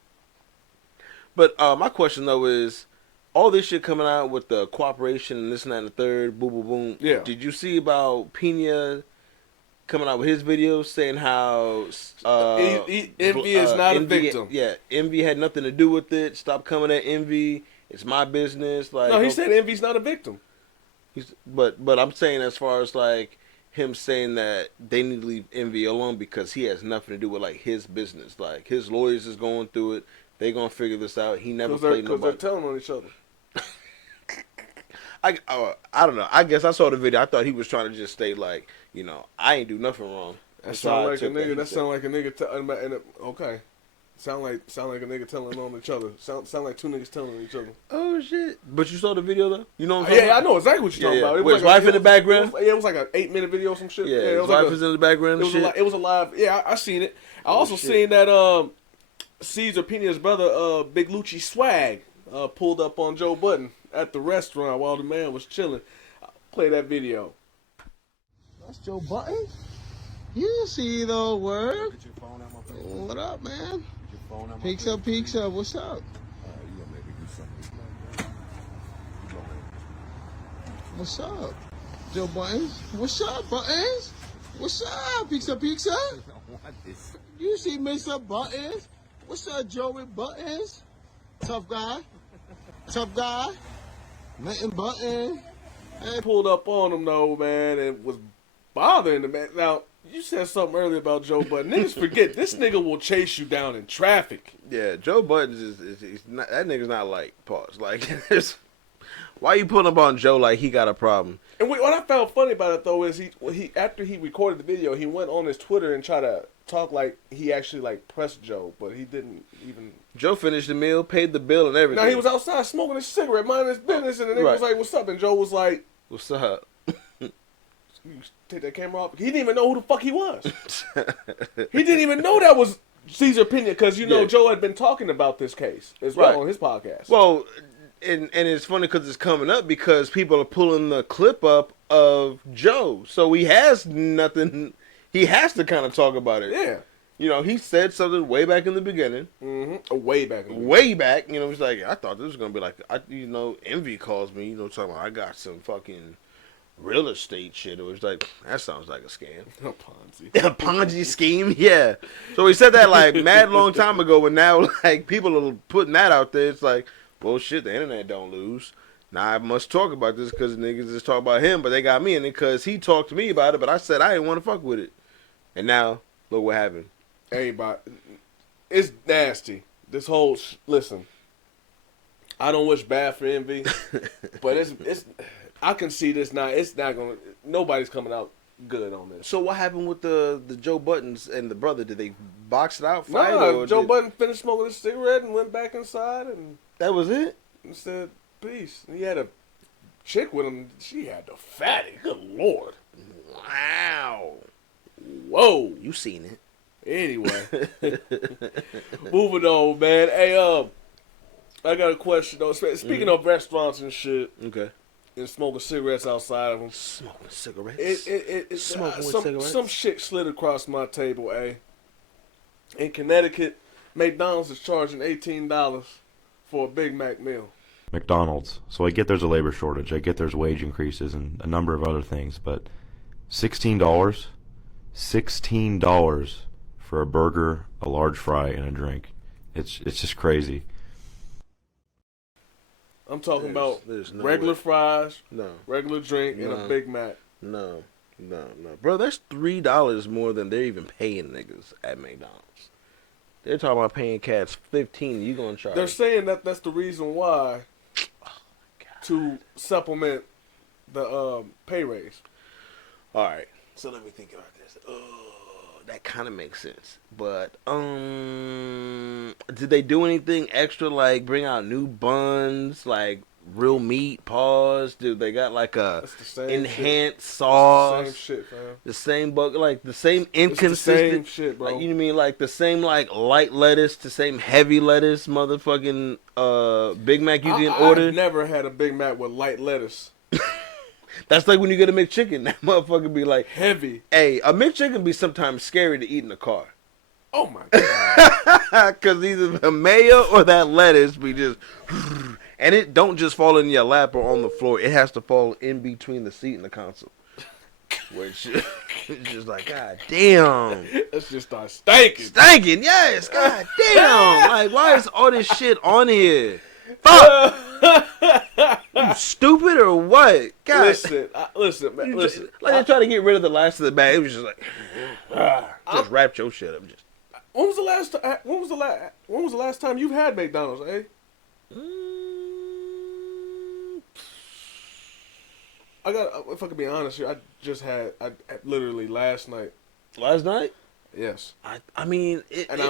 But my question, though, is all this shit coming out with the cooperation and this and that and the third, boom, boom, boom. Yeah. Did you see about Pena coming out with his videos saying how Envy is not a victim? Yeah, Envy had nothing to do with it. Stop coming at Envy. It's my business. Like, no, he said Envy's not a victim. But I'm saying as far as like him saying that they need to leave Envy alone because he has nothing to do with like his business. Like his lawyers is going through it. They gonna figure this out. He never played nobody. Because they're telling on each other. I don't know. I guess I saw the video. I thought he was trying to just state like, you know, I ain't do nothing wrong. That sound like a nigga. That sound like a nigga. Okay. Sound like a nigga telling on each other. Sound like two niggas telling each other. Oh shit! But you saw the video though. You know what I'm talking about? I know exactly what you're talking about. It was his wife in the background. It was like an 8-minute video or some shit. Yeah, his wife was in the background. It was a live. Yeah, I seen it. I also seen that Caesar Pena's brother, Big Lucci Swag, pulled up on Joe Budden at the restaurant while the man was chilling. Play that video. That's Joe Budden. You see the word. What up, man? Peaks up. What's up? What's up, Joe Buttons? What's up, Buttons? What's up, Peaks up? You see Mr. Buttons? What's up, Joey Buttons? Tough guy. Nothing Button. And pulled up on him though, man, and was bothering the man. Now, you said something earlier about Joe Budden. Niggas forget, this nigga will chase you down in traffic. Yeah, Joe Budden is not, that nigga's not like, pause. Like, why you putting up on Joe like he got a problem? And what I found funny about it, though, is he after he recorded the video, he went on his Twitter and tried to talk like he actually, like, pressed Joe, but he didn't even... Joe finished the meal, paid the bill, and everything. Now, he was outside smoking a cigarette, minding his business, and the nigga was like, what's up? And Joe was like... What's up? You take that camera off. He didn't even know who the fuck he was. He didn't even know that was Caesar Pena because, you know, Joe had been talking about this case as well on his podcast. Well, and it's funny because it's coming up because people are pulling the clip up of Joe. So he has nothing. He has to kind of talk about it. Yeah. You know, he said something way back in the beginning. Mm-hmm. Way back. Way back. You know, he's like, I thought this was going to be like, Envy calls me, talking about I got some fucking real estate shit. It was like, that sounds like a scam. A Ponzi. A Ponzi scheme, yeah. So he said that like mad long time ago, and now like people are putting that out there. It's like, well, shit, the internet don't lose. Now I must talk about this because niggas just talk about him, but they got me in it because he talked to me about it, but I said I didn't want to fuck with it. And now, look what happened. Everybody, it's nasty. This whole listen. I don't wish bad for Envy, but it's. I can see this now. It's not gonna. Nobody's coming out good on this. So what happened with the Joe Buttons and the brother? Did they box it out? Fight? Or Joe Button finished smoking his cigarette and went back inside and that was it. And said peace. And he had a chick with him. She had the fatty. Good Lord. Wow. Whoa. You seen it. Anyway. Moving on, man. Hey, I got a question though. Speaking of restaurants and shit. Okay. And smoking cigarettes outside of them. Smoking cigarettes? Some shit slid across my table, In Connecticut, McDonald's is charging $18 for a Big Mac meal. McDonald's. So I get there's a labor shortage. I get there's wage increases and a number of other things. But $16? $16 for a burger, a large fry, and a drink. It's just crazy. I'm talking about no regular fries, no, regular drink, and a Big Mac. No. Bro, that's $3 more than they're even paying niggas at McDonald's. They're talking about paying cats $15. You gonna charge? They're saying that that's the reason why to supplement the pay raise. All right, so let me think about this. That kind of makes sense. But did they do anything extra, like bring out new buns, like real meat? Pause. Dude, they got like a enhanced sauce. The same shit, fam. The same like the same inconsistent. It's the same shit, bro. Like, you know what I mean? Like the same like light lettuce, the same heavy lettuce, motherfucking Big Mac you can order. I've never had a Big Mac with light lettuce. That's like when you get a McChicken. That motherfucker be like heavy. Hey, a McChicken be sometimes scary to eat in the car. Oh my god! Because either the mayo or that lettuce be just, and it don't just fall in your lap or on the floor. It has to fall in between the seat and the console. Which is just like, god damn. Let's just start stanking. Stanking, yes. God damn. Like, why is all this shit on here? Fuck. You stupid or what? God. Listen, man. Listen. Like they try to get rid of the last of the bag. It was just like, just wrap your shit up. Just. When was the last time you've had McDonald's, if I could be honest here, I literally last night. Last night? Yes. I mean, I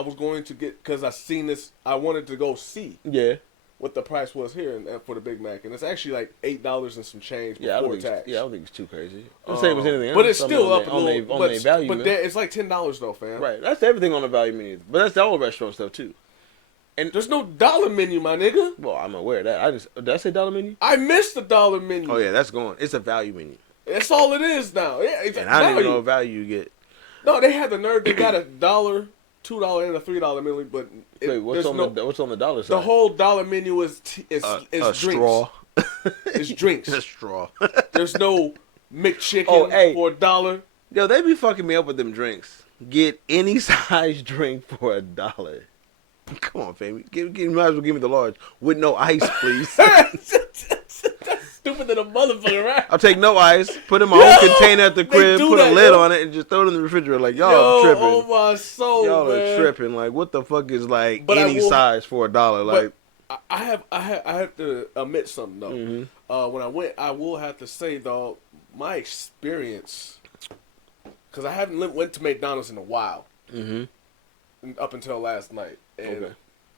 was going to get, because I seen this, I wanted to go see. Yeah. What the price was here for the Big Mac, and it's actually like $8 and some change before tax. I don't think it's too crazy. I'm saying it was anything else. But it's still up a little. On the value but it's like $10 though, fam. Right, that's everything on the value menu. But that's the all restaurant stuff too. And there's no dollar menu, my nigga. Well, I'm aware of that. Did I say dollar menu? I missed the dollar menu. Oh yeah, that's gone. It's a value menu. That's all it is now. Yeah, and I don't even know what value you get. No, they had the nerve. They got $1, $2, and a $3 menu, but what's on the dollar side? The whole dollar menu is drinks. Straw. It's drinks. A straw. There's no McChicken for $1. Yo, they be fucking me up with them drinks. Get any size drink for $1. Come on, fam. You might as well give me the large with no ice, please. That's stupid than a motherfucker, right? I'll take no ice, put in my own container at the crib, put a lid on it, and just throw it in the refrigerator. Like, y'all are tripping. Oh my soul, y'all man. Are tripping. Like, what the fuck is like any size for $1? Like, I have to admit something though. Mm-hmm. When I went, I will have to say though, my experience, because I haven't went to McDonald's in a while, up until last night, and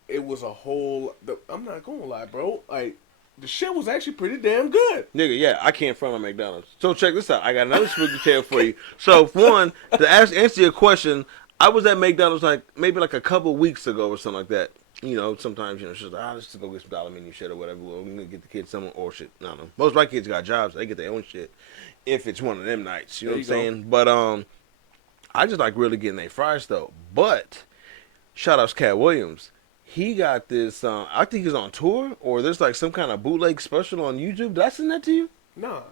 it was a whole. I'm not gonna lie, bro. Like, the shit was actually pretty damn good. Nigga, yeah, I can't front on McDonald's. So check this out. I got another spooky tale for you. So, for one, to answer your question, I was at McDonald's maybe a couple weeks ago or something like that. You know, sometimes, it's just like, let's just go get some dollar menu shit or whatever. We're going to get the kids some or shit. I don't know. Most of my kids got jobs. So they get their own shit if it's one of them nights. You know what I'm saying? But I just like really getting their fries, though. But, shout out to Cat Williams. He got this, I think he's on tour, or there's like some kind of bootleg special on YouTube. Did I send that to you? Nah.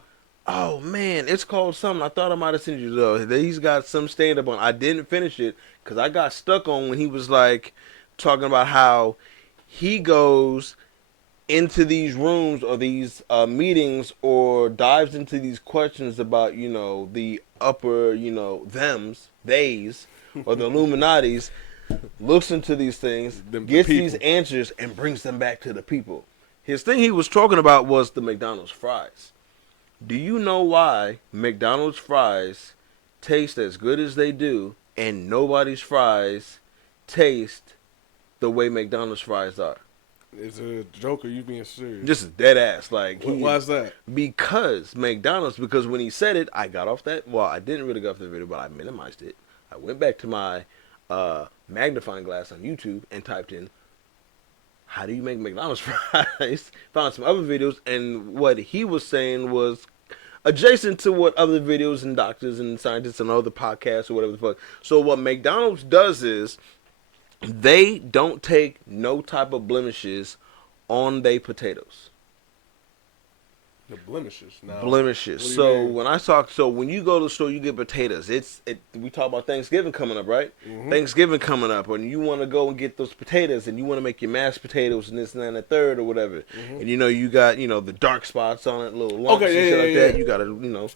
Oh, man, it's called something. I thought I might have sent you, though. He's got some stand-up on. I didn't finish it, because I got stuck on when he was, like, talking about how he goes into these rooms or these meetings or dives into these questions about, the upper, theys, or the Illuminatis, looks into these things, The gets these people. answers, and brings them back to the people. His thing he was talking about was the McDonald's fries. Do you know why McDonald's fries taste as good as they do and nobody's fries taste the way McDonald's fries are? Is it a joke or you being serious? Just dead ass. Like, Why is that? because when he said it, I got off that. Well, I didn't really go off the video, but I minimized it. I went back to my magnifying glass on YouTube and typed in, how do you make McDonald's fries? Found some other videos, and what he was saying was adjacent to what other videos and doctors and scientists and other podcasts or whatever the fuck. So what McDonald's does is they don't take no type of blemishes on their potatoes. The blemishes. Now, Blemishes. what do you So mean? when you go to the store, you get potatoes. We talk about Thanksgiving coming up, right? Mhm. Thanksgiving coming up, and you want to go and get those potatoes, and you want to make your mashed potatoes and this and that and the third or whatever. And you got the dark spots on it, little lumps and shit like that. You got to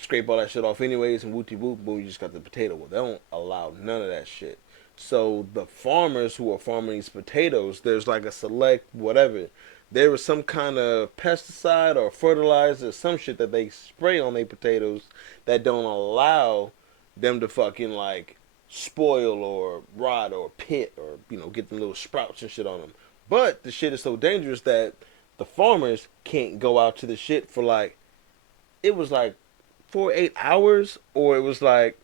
scrape all that shit off anyways, and wooty whoop, boom, you just got the potato. Well, they don't allow none of that shit. So the farmers who are farming these potatoes, there's like a select whatever. There was some kind of pesticide or fertilizer, some shit that they spray on their potatoes that don't allow them to fucking like spoil or rot or pit or get them little sprouts and shit on them. But the shit is so dangerous that the farmers can't go out to the shit for like, it was like 8 hours, or it was like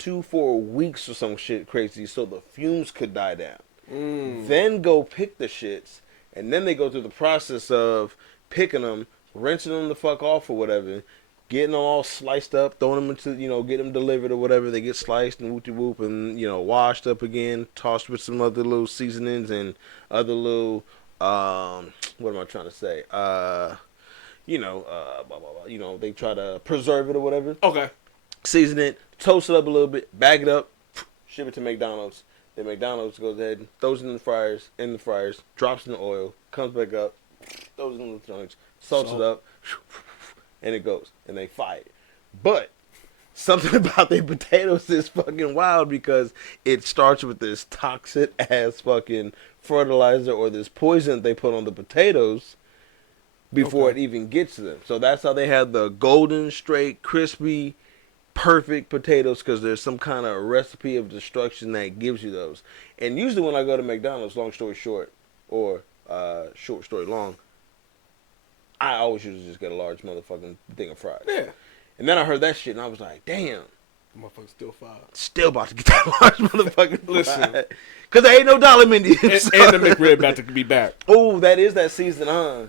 4 weeks or some shit crazy, so the fumes could die down. Then go pick the shits, and then they go through the process of picking them, rinsing them the fuck off or whatever, getting them all sliced up, throwing them into, get them delivered or whatever. They get sliced and whoopty whoop and, washed up again, tossed with some other little seasonings and other little, what am I trying to say? They try to preserve it or whatever. Okay. Season it, toast it up a little bit, bag it up, ship it to McDonald's. Then McDonald's goes ahead and throws it in the fryers, drops in the oil, comes back up, throws it in the joints, salts it up, and it goes. And they fry it. But something about their potatoes is fucking wild because it starts with this toxic ass fucking fertilizer or this poison they put on the potatoes before it even gets to them. So that's how they have the golden, straight, crispy, perfect potatoes, because there's some kind of recipe of destruction that gives you those. And usually when I go to McDonald's, long story short, or short story long, I always usually just get a large motherfucking thing of fries. Yeah. And then I heard that shit and I was like, damn, Motherfucker still fired. still about to get that large motherfucking Listen. fries. Because there ain't no dollar menu. And the McRib about to be back. Oh, that is that season, huh?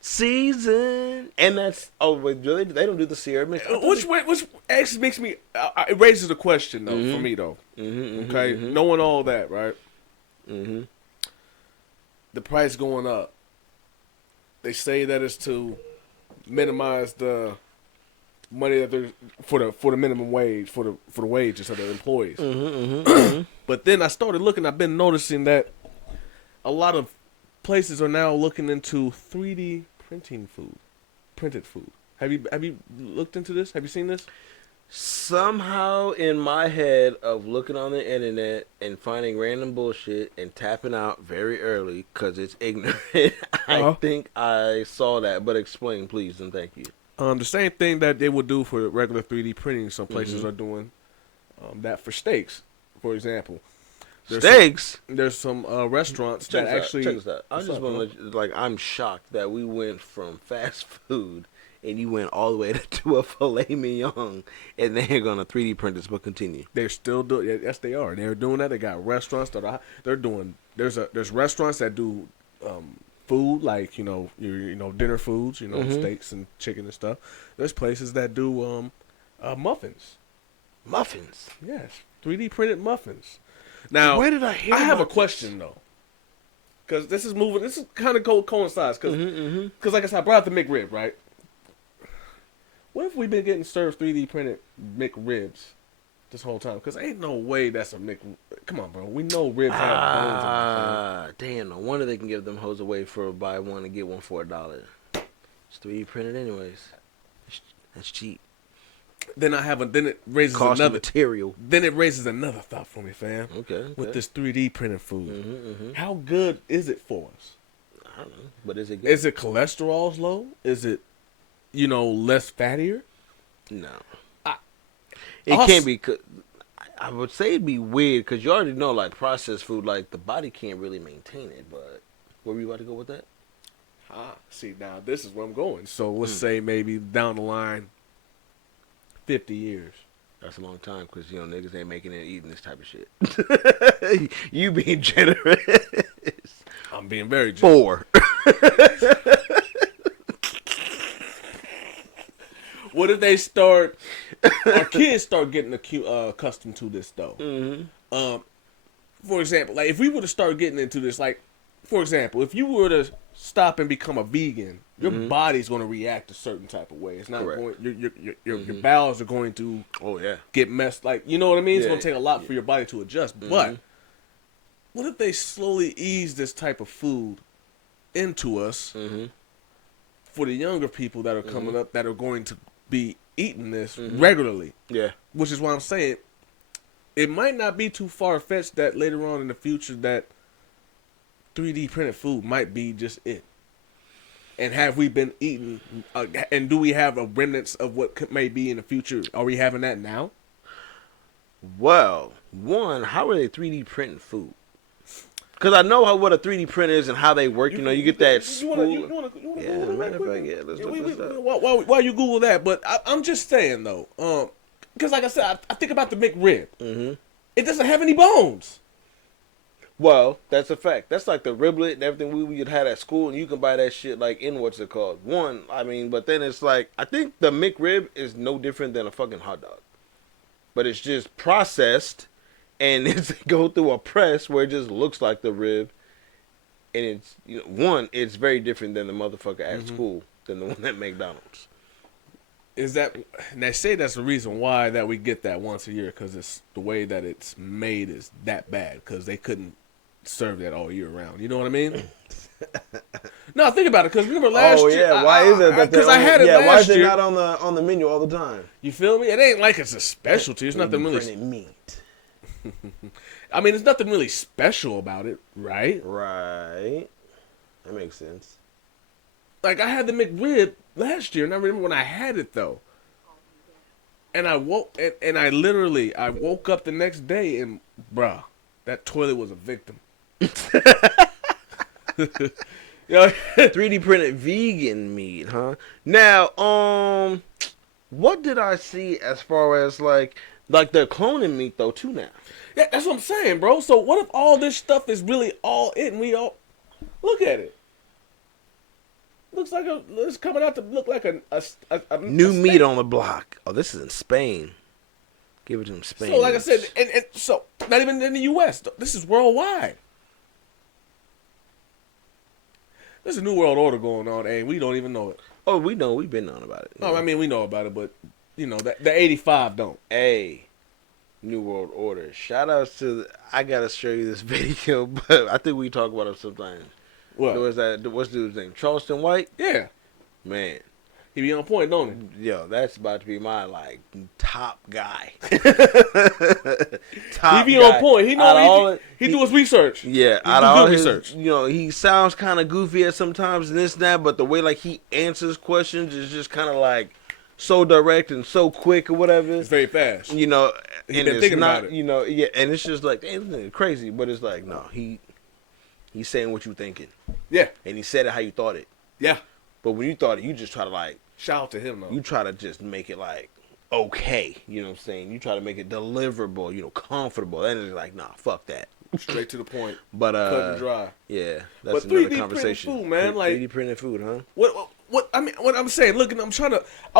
Season. And that's, oh wait, do they don't do the Sierra mix? Which actually makes me, it raises a question though, for me though. Okay? Knowing all that, right? The price going up. They say that it's to minimize the money that they're for the minimum wage, for the wages of the employees. But then I started looking, I've been noticing that a lot of places are now looking into 3D printed food. Have you looked into this? Have you seen this? Somehow in my head of looking on the internet and finding random bullshit and tapping out very early because it's ignorant, I think I saw that. But explain, please, and thank you. The same thing that they would do for regular 3D printing. Some places are doing that for steaks, for example. There's some restaurants that actually. Check this out. I just want to I'm shocked that we went from fast food and you went all the way to a filet mignon, and they're gonna 3D print this. But continue. They're still doing. Yes, they are. They're doing that. They got restaurants that they're doing. There's restaurants that do food like your dinner foods, steaks and chicken and stuff. There's places that do muffins. Muffins. Yes, 3D printed muffins. Now, where did I hear? I have a question though, because this is moving. This is kind of coincides because like I said, I brought up the McRib, right? What if we've been getting served 3D printed McRibs this whole time? Because ain't no way that's a Mc. Come on, bro. We know ribs have bones in them. Damn, no wonder they can give them hoes away for buy one and get one for $1. It's 3D printed anyways. That's cheap. Then it raises Cost of another material. Then it raises another thought for me, fam. Okay. With this 3D printed food, Mm-hmm. how good is it for us? I don't know, but is it good? Is it cholesterol's low? Is it, less fattier? No. I- It us- can't be. I would say it'd be weird because you already know, like, processed food, like, the body can't really maintain it. But where were you about to go with that? See, now this is where I'm going. So let's say maybe down the line, 50 years. That's a long time because, niggas ain't making it eating this type of shit. You being generous. I'm being very generous. 4. What if our kids start getting accustomed to this, though? Mm-hmm. For example, like, if we were to start getting into this, like, for example, if you were to stop and become a vegan, your body's going to react a certain type of way. It's not Correct. going. Your bowels are going to get messed. Like, you know what I mean? It's going to take a lot for your body to adjust. But what if they slowly ease this type of food into us for the younger people that are coming up that are going to be eating this regularly? Yeah. Which is why I'm saying it might not be too far-fetched that later on in the future that 3D printed food might be just it. And have we been eating, and do we have a remnants of what may be in the future? Are we having that now? Well, one, how are they 3D printing food? Because I know what a 3D print is and how they work. You get that spool. You wanna Yeah, Google matter that of quick? fact, yeah, let's Yeah, look this up. while you Google that, but I'm just saying though, because like I said, I think about the McRib. Mm-hmm. It doesn't have any bones. Well, that's a fact. That's like the riblet and everything we would have at school, and you can buy that shit like in what's it called? One, but then it's like, I think the McRib is no different than a fucking hot dog. But it's just processed, and it's go through a press where it just looks like the rib. And it's, it's very different than the motherfucker at school, than the one at McDonald's. Is that, and they say that's the reason why that we get that once a year, because it's the way that it's made is that bad, because they couldn't serve that all year round. You know what I mean? No, think about it, because remember last year. Why is it that? Because I had it last year. Why is it not on the menu all the time? You feel me? It ain't like it's a specialty. It's nothing really. Printed meat. I mean, there's nothing really special about it, right? Right. That makes sense. Like, I had the McRib last year, and I remember when I had it, though. And I woke, and I woke up the next day, and, bruh, that toilet was a victim. 3D printed vegan meat, huh? Now, what did I see as far as, like they're cloning meat, though, too, now? Yeah, that's what I'm saying, bro. So what if all this stuff is really all it, and we all look at it? Looks like it's coming out to look like a New a meat steak. on the block. Oh, this is in Spain. Give it to them, Spain. So like I said, and so not even in the U.S. This is worldwide. There's a new world order going on, and we don't even know it. Oh, we know. We've been on about it. No, I mean we know about it, but the 85 don't. Hey, New World Order. Shout outs to I gotta show you this video, but I think we talk about it sometimes. What? What's the dude's name? Charleston White? Yeah, Man. he be on point, don't he? Yo, that's about to be my top guy. He be on point. He know he do his research. Yeah, he out do of all good his, research. he sounds kind of goofy at sometimes and this and that, but the way he answers questions is just kind of so direct and so quick or whatever. It's very fast. And been it's thinking not, about it. yeah, and it's just it's crazy, but it's no, he's saying what you thinking. Yeah, And he said it how you thought it. yeah. But when you thought it, you just try to Shout out to him though. you try to just make it okay, you know what I'm saying? You try to make it deliverable, comfortable. And it's nah, fuck that. Straight to the point. But Cut and dry. yeah, that's But another 3D conversation. printed food, man, 3D printed food, huh? What I'm saying, look, I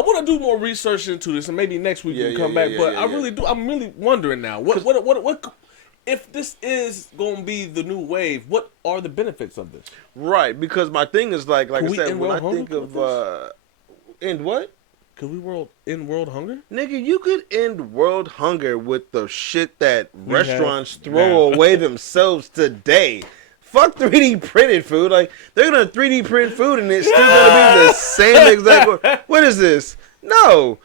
want to do more research into this, and maybe next week we can come back. But I'm really wondering now, what if this is gonna be the new wave? What are the benefits of this? Right, because my thing is like I we said, end when well I think hungry of end what? Could we end world hunger? Nigga, you could end world hunger with the shit that We restaurants have throw now. away themselves today. Fuck 3D printed food. Like, they're gonna 3D print food and it's still gonna be the same exact. What is this? No.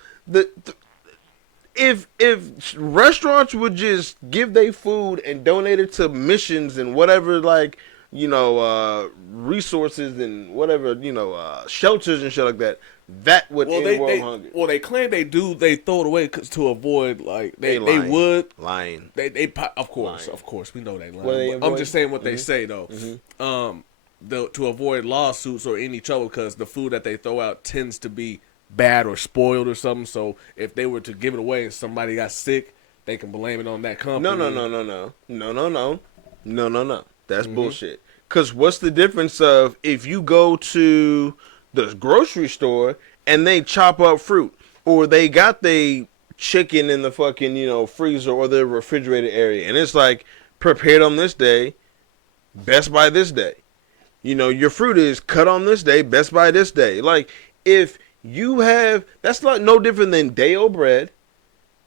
If restaurants would just give their food and donate it to missions and whatever, like, you know, resources and whatever, you know, shelters and shit like that, that would end world hunger. Well, they claim they throw it away to avoid, like, they would. Lying. Of course, we know they lying. They I'm just saying what they say, though. To avoid lawsuits or any trouble, because the food that they throw out tends to be bad or spoiled or something. So if they were to give it away and somebody got sick, they can blame it on that company. No. That's bullshit. Because what's the difference of if you go to the grocery store and they chop up fruit, or they got the chicken in the fucking, you know, freezer or the refrigerator area, and it's like prepared on this day, best by this day. You know, your fruit is cut on this day, best by this day. Like, if you have, that's like no different than day-old bread.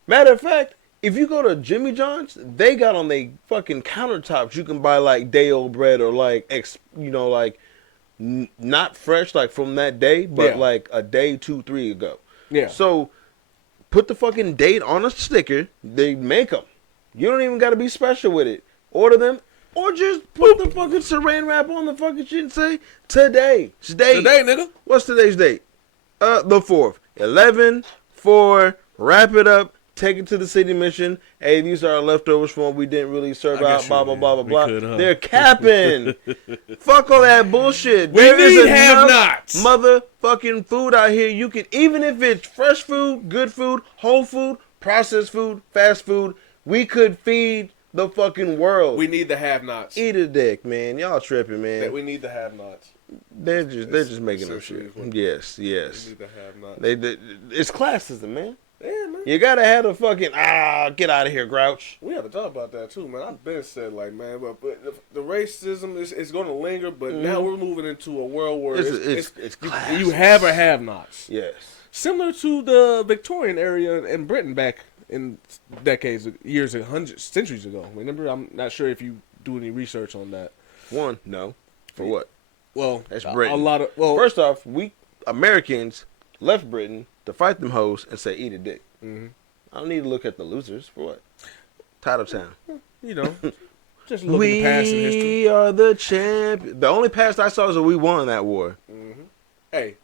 Matter of fact, if you go to Jimmy John's, they got on their fucking countertops, you can buy like day-old bread or like, you know, like not fresh, like from that day, but like a day, 2, 3 ago. Yeah. So put the fucking date on a sticker. They make them. You don't even got to be special with it. Order them. Or just put the fucking saran wrap on the fucking shit and say, today. Today, nigga. What's today's date? The 4th. 11/4. Wrap it up. Take it to the city mission. Hey, these are our leftovers from what we didn't really serve out. Blah, blah, blah, blah, blah. They're capping. Fuck all that bullshit. We need have-nots. Motherfucking food out here. You can, even if it's fresh food, good food, whole food, processed food, fast food, we could feed the fucking world. We need the have-nots. Eat a dick, man. Y'all tripping, man. We need the have-nots. They're just making up shit. Yes. We need the have-nots. It's classism, man. Yeah, man. You gotta have a fucking get out of here, Grouch. We have to talk about that too, man. I've been said like, man, but the racism is going to linger. But now we're moving into a world where it's you have or have nots. Yes. Similar to the Victorian area in Britain back in decades, years, hundreds, centuries ago. Remember, I'm not sure if you do any research on that. No. For what? Well, that's Britain. A lot of first off, we Americans left Britain to fight them hoes and say eat a dick. I don't need to look at the losers for what? Title Town. You know, just look at the past in history. We are the champion. The only past I saw is that we won that war. Hey,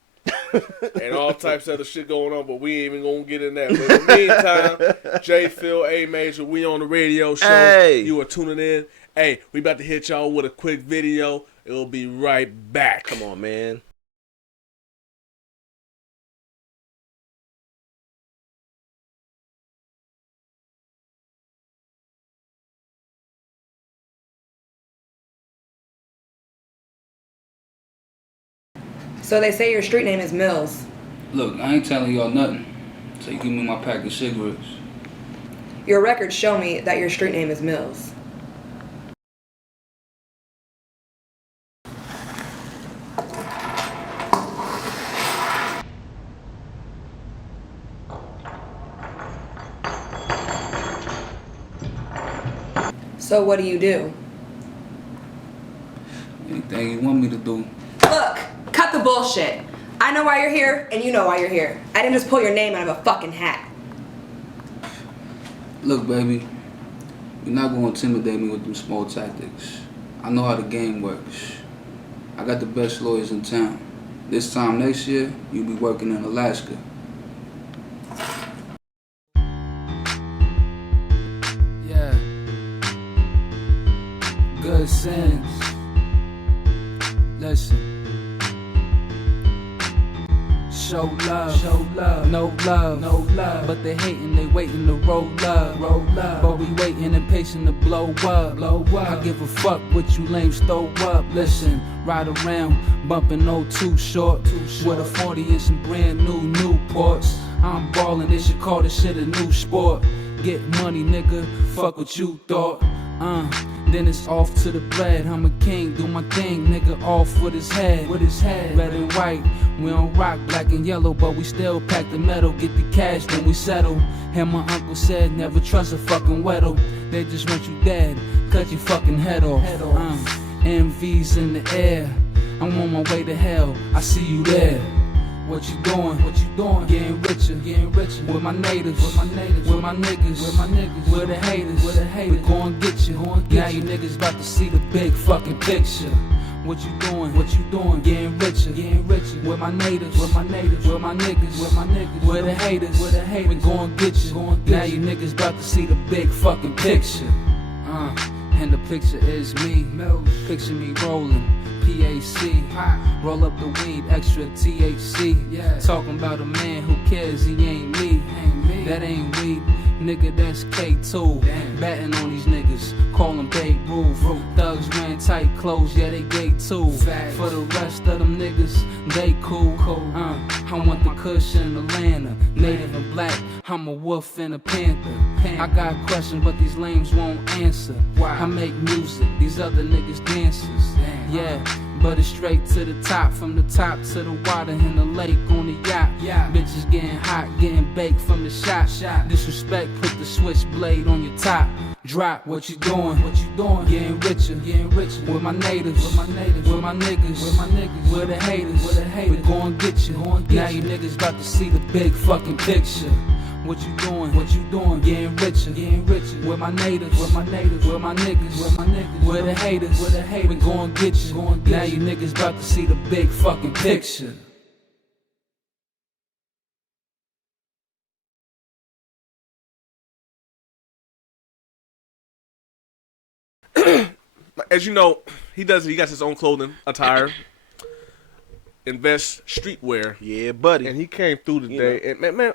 and all types of other shit going on, but we ain't even gonna get in that. But in the meantime, J. Phil, A. Major, we on the radio show. Hey. You are tuning in. Hey, we about to hit y'all with a quick video. It'll be right back. Come on, man. So they say your street name is Mills. Look, I ain't telling y'all nothing. So you give me my pack of cigarettes. Your records show me that your street name is Mills. So what do you do? Anything you want me to do. Look, cut the bullshit. I know why you're here, and you know why you're here. I didn't just pull your name out of a fucking hat. Look, baby, you're not gonna intimidate me with them small tactics. I know how the game works. I got the best lawyers in town. This time next year, you'll be working in Alaska. Yeah. Good sense. Listen. Show love, no love, but they hating, they waiting to roll up, but we waiting and patient to blow up, I give a fuck what you lames throw up, listen, ride around, bumping no too short, with a 40-inch and brand new Newports, I'm ballin', they should call this shit a new sport, get money nigga, fuck what you thought, Then it's off to the bread. I'm a king, do my thing, nigga off with his head. Red and white, we don't rock black and yellow, but we still pack the metal, get the cash, then we settle. And my uncle said, never trust a fucking weddle. They just want you dead, cut your fucking head off. MV's in the air, I'm on my way to hell, I see you there. What you doing? Getting richer. With my natives, with my niggas, with the haters, we gon' get you. Now you niggas about to see the big fucking picture. What you doing? Getting richer. With my natives, with my niggas, with the haters, we gon' get you. Now you niggas about to see the big fucking picture. And the picture is me. Picture me rolling. PAC, roll up the weed, extra THC. Talking about a man who cares, he ain't me. That ain't weed, nigga, that's K2. Batting on these niggas, call them Babe Ruth. Thugs wearing tight clothes, yeah, they gay too. For the rest of them niggas, they cool. I want the kush in Atlanta, native and black, I'm a wolf and a panther. I got questions, but these lames won't answer. I make music, these other niggas dancers. Yeah, but it's straight to the top, from the top to the water in the lake on the yacht. Bitches getting hot, getting baked from the shot. Disrespect, put the switchblade on your top. Drop, what you doing? Getting richer. With my natives, with my niggas, with the haters, we gon' get you. Now you niggas about to see the big fucking picture. What you doing? Getting richer. With my natives, with my niggas, with the haters, we gon' get you. Now you niggas about to see the big fucking picture. As you know, he got his own clothing attire. Invest Streetwear. Yeah, buddy. And he came through today. And man,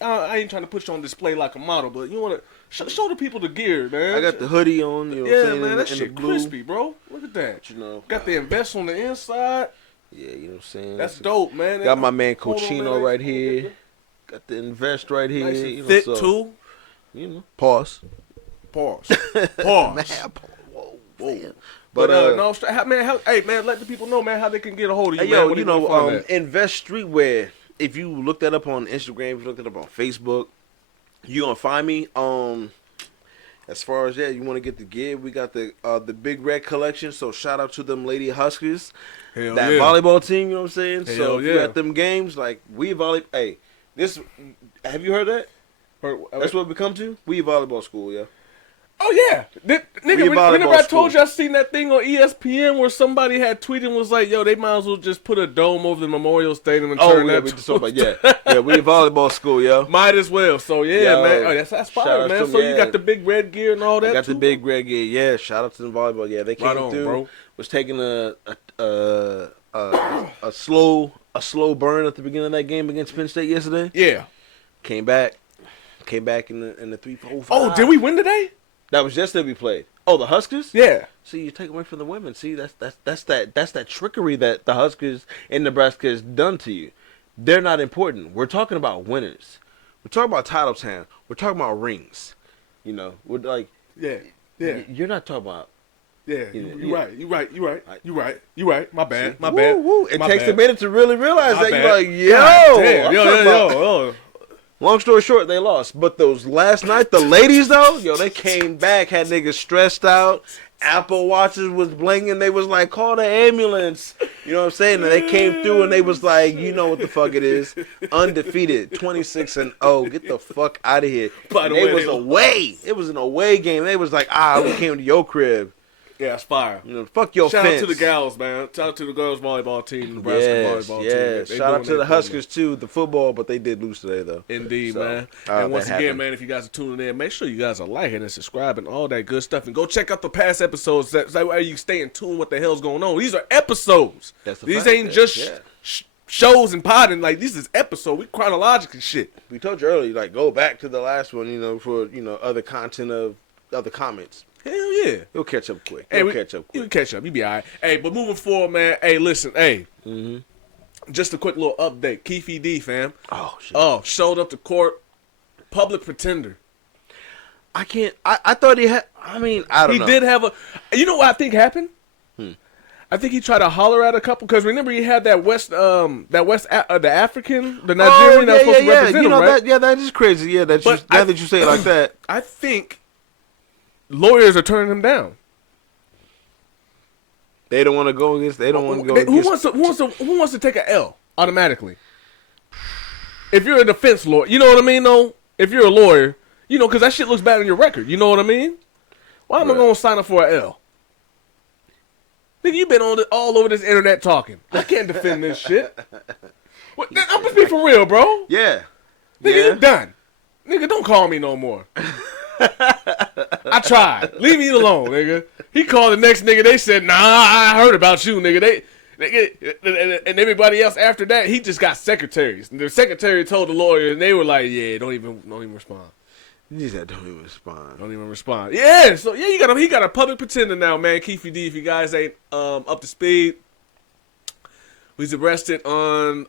I ain't trying to put you on display like a model, but you want to show the people the gear, man. I got the hoodie on. You know what I'm saying? Man, that in shit the blue. crispy, bro. Look at that. You know, got the Invest on the inside. Yeah, you know what I'm saying? That's dope, man. Got my man Cochino right here. Got the Invest right here. Nice and you know, thick, so, too. You know, pause. Pause. Man, whoa. But no, hey man, let the people know, man, how they can get a hold of you. Hey, yo, man, you know, Invest Streetwear. If you look that up on Instagram, if you look that up on Facebook, you gonna find me. As far as you want to get the gear, we got the Big Red collection. So shout out to them Lady Huskers, Hell that yeah. volleyball team. You know what I'm saying? Hell So if yeah. you at them games, like we volley. Hey, this. Have you heard that? That's what we come to. We volleyball school, yeah. Oh yeah, nigga. Whenever I told you I seen that thing on ESPN where somebody had tweeted and was like, "Yo, they might as well just put a dome over the Memorial Stadium and turn that." We just talking about we volleyball school, yo. Might as well. So yeah, Yo, man. Oh, that's fire, man. So you got the Big Red gear and all that. I got too? the Big Red gear. Yeah, shout out to the volleyball. Yeah, they came through. Bro. Was taking a slow burn at the beginning of that game against Penn State yesterday. Yeah. Came back in the 3-4-5. Oh, did we win today? That was yesterday we played. Oh, the Huskers? Yeah. See, you take away from the women. See, that's that trickery that the Huskers in Nebraska has done to you. They're not important. We're talking about winners. We're talking about Titletown. We're talking about rings. You know, we're like, yeah. You're not talking about. Yeah, you're right. My bad. Woo. It takes bad. a minute to really realize My that. bad. You're like, yo. Yo. Long story short, they lost. But those last night, the ladies, though, yo, they came back, had niggas stressed out. Apple Watches was blinking. They was like, call the ambulance. You know what I'm saying? And they came through and they was like, you know what the fuck it is. Undefeated, 26-0. Get the fuck out of here. By the way, it was away. It was an away game. They was like, we came to your crib. Yeah, it's fire. You know, fuck your Shout fence. out to the gals, man. Shout out to the girls volleyball team, Nebraska volleyball team. Yeah, shout out to the Huskers too, the football, but they did lose today though. Indeed, so, man. And once again, man, if you guys are tuning in, make sure you guys are liking and subscribing, all that good stuff, and go check out the past episodes. That way you stay in tune with what the hell's going on. These are episodes. These ain't just shows and podding. Like, this is episode. We chronological shit. We told you earlier, like, go back to the last one, you know, for other content of other comments. Hell yeah. You'll catch up quick. You can catch up. You be all right. Hey, but moving forward, man. Hey, listen. Hey. Just a quick little update. Keefe D, fam. Oh, shit. Showed up to court. Public pretender. I can't. I thought he had. I mean, I don't know. He did have a. You know what I think happened? I think he tried to holler at a couple because remember he had that the African, the Nigerian that was supposed to represent him, right? That is crazy. Yeah, now that you say it like that, I think lawyers are turning him down. they don't want to go against. They don't want to go. Who wants to take an L automatically? If you're a defense lawyer, you know what I mean. Though, if you're a lawyer, you know, because that shit looks bad on your record. You know what I mean? Why am I going to sign up for an L? Nigga, you been on all over this internet talking. I can't defend this shit. I'm just being for real, bro. Yeah. Nigga, you done. Nigga, don't call me no more. I tried. Leave me alone, nigga. He called the next nigga. They said, nah, I heard about you, nigga. And everybody else after that, he just got secretaries. And the secretary told the lawyer, and they were like, yeah, don't even respond. He said, don't even respond. Don't even respond. Yeah, so yeah, he got a public pretender now, man. Keefy D, if you guys ain't up to speed, he's arrested on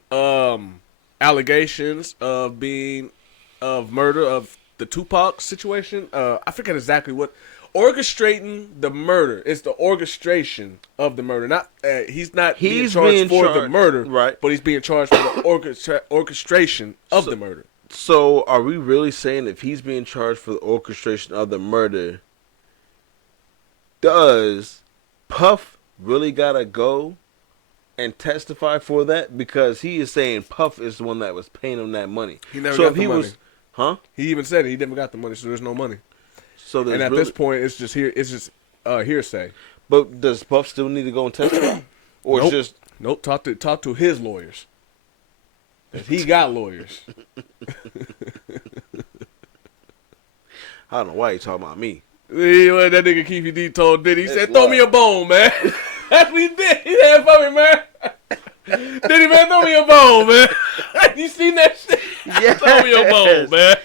allegations of murder of the Tupac situation. I forget exactly what. Orchestrating the murder. It's the orchestration of the murder. Not he's being charged for the murder, right? But he's being charged for the orchestration of the murder. So, are we really saying if he's being charged for the orchestration of the murder, does Puff really gotta go and testify for that? Because he is saying Puff is the one that was paying him that money. He never got the money. He even said he never got the money, so there's no money. So and at this point, it's just hearsay. But does Puff still need to go and testify, or nope. It's just nope? Talk to his lawyers. He got lawyers. I don't know why you talking about me. That nigga Keefy D told Diddy. He said, "Throw me a bone, man." That's what he did. He said, "For me, man." Diddy, man, throw me a bone, man. You seen that shit? Yes. Throw me a bone, man.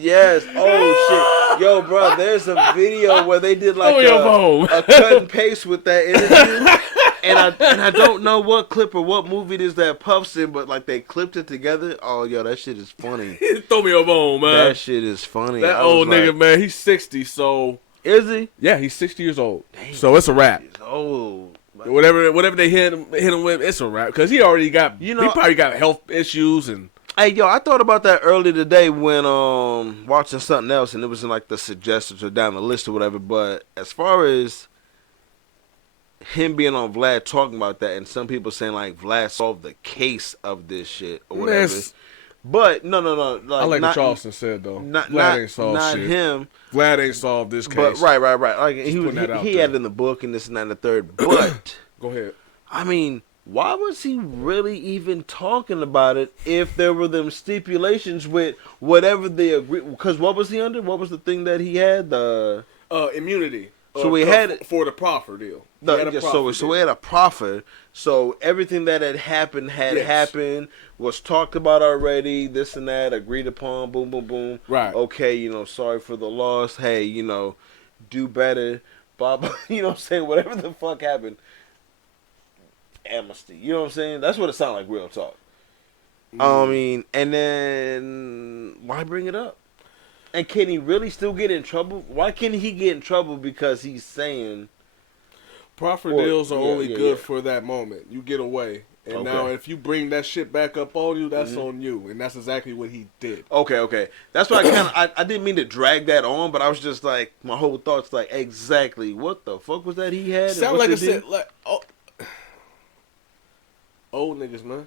Yes. Oh shit, yo, bro. There's a video where they did like a cut and paste with that interview. And I don't know what clip or what movie it is that Puff's in, but like they clipped it together. Oh, yo, that shit is funny. Throw me a bone, man. That shit is funny. That old nigga, man, he's 60, so. Is he? Yeah, he's 60 years old. Damn, so it's a wrap. Oh. Whatever they hit him with, it's a wrap. Because he already got, he probably got health issues and. Hey, yo, I thought about that earlier today when watching something else, and it was in like the suggestions or down the list or whatever. But as far as him being on Vlad talking about that, and some people saying like Vlad solved the case of this shit or whatever. But no. Like, I like what Charleston said though. Vlad ain't solved not shit. Him. Vlad ain't solved this case. But right. Like he had it in the book and this and that and the third. But go ahead. I mean, why was he really even talking about it if there were them stipulations with whatever they agree? Because what was he under? What was the thing that he had? The immunity. So we had it for the proffer deal. So we had a proffer. So everything that had happened happened, was talked about already. This and that, agreed upon. Boom, boom, boom. Right. Okay, sorry for the loss. Hey, do better. Bob, you know what I'm saying? Whatever the fuck happened. Amnesty. You know what I'm saying? That's what it sounded like, real talk. I mean, and then why bring it up? And can he really still get in trouble? Why can't he get in trouble because he's saying proffer deals are only good for that moment. You get away. And now if you bring that shit back up on you, that's on you. And that's exactly what he did. Okay. That's why I didn't mean to drag that on, but I was just like, my whole thoughts like, exactly what the fuck was that he had? Sound like I said, old niggas, man.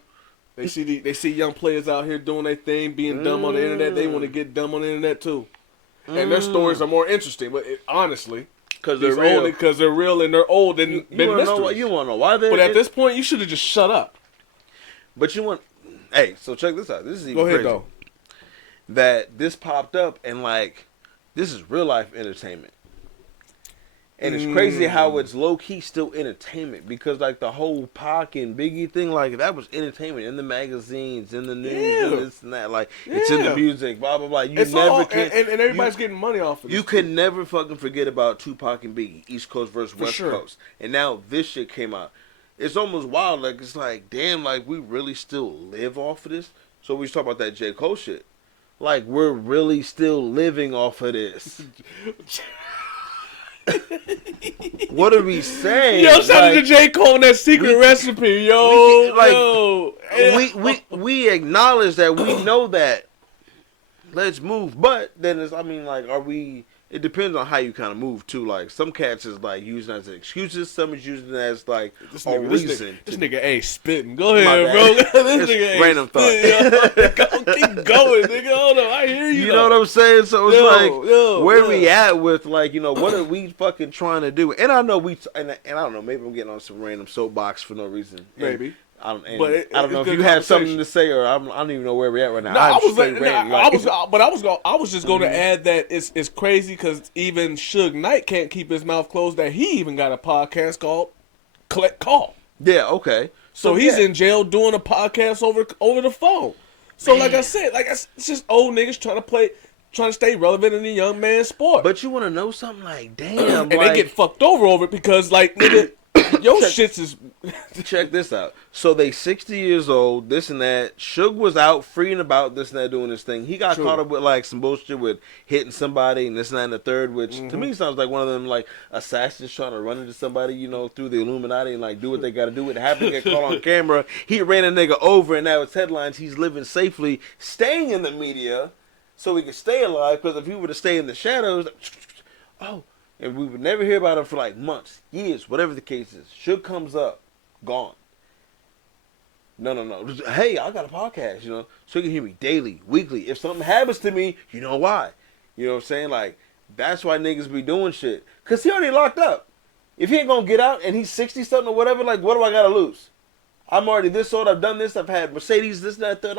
They see young players out here doing their thing, being dumb on the internet. They want to get dumb on the internet too, and their stories are more interesting. But honestly, because they're real and they're old and been mysteries. You want to know why they? But at this point, you should have just shut up. But hey, so check this out. This is even go ahead crazy. though. That this popped up and like this is real life entertainment. And it's crazy how it's low-key still entertainment because, like, the whole Pac and Biggie thing, like, that was entertainment in the magazines, in the news, and this and that. Like, it's in the music, blah, blah, blah. And everybody's getting money off of it. You can never fucking forget about Tupac and Biggie, East Coast versus West Coast. And now this shit came out. It's almost wild. Like, it's like, damn, like, we really still live off of this? So we talk about that J. Cole shit. like we're really still living off of this. What are we saying? Yo, shout out to J. Cole and that secret recipe, yo. We acknowledge that, we know that. Let's move. But then it's, I mean, like, are we? It depends on how you kind of move too. Like some cats is like using it as excuses, some is using it as like a reason. This nigga ain't spitting. Go ahead, bro. This nigga ain't random thought. Keep going, nigga. Hold on, I hear you. You know what I'm saying? So it's where we at with, like, you know, what are we fucking trying to do? And I know and I don't know, maybe I'm getting on some random soapbox for no reason. Maybe. I don't know if you had something to say, or I don't even know where we're at right now. No, I was just going to add that it's crazy because even Suge Knight can't keep his mouth closed. That he even got a podcast called Collect Call. Yeah, okay. So he's in jail doing a podcast over the phone. So like I said, it's just old niggas trying to stay relevant in the young man's sport. But you want to know something? Like, damn, and they get fucked over it because, like, nigga. Yo, shits is. Check this out. So they 60 years old, this and that. Suge was out free and about, this and that, doing this thing. He got caught up with like some bullshit with hitting somebody and this and that and the third, which to me sounds like one of them like assassins trying to run into somebody, you know, through the Illuminati and like do what they got to do. It happened to get caught on camera. He ran a nigga over, and now it's headlines. He's living safely, staying in the media, so he can stay alive. Because if he were to stay in the shadows, and we would never hear about him for like months, years, whatever the case is. Suge comes up, gone. No. Hey, I got a podcast, you know, so you can hear me daily, weekly. If something happens to me, you know why. You know what I'm saying? Like, that's why niggas be doing shit. Because he already locked up. If he ain't going to get out and he's 60-something or whatever, like, what do I got to lose? I'm already this old. I've done this. I've had Mercedes, this, that, third.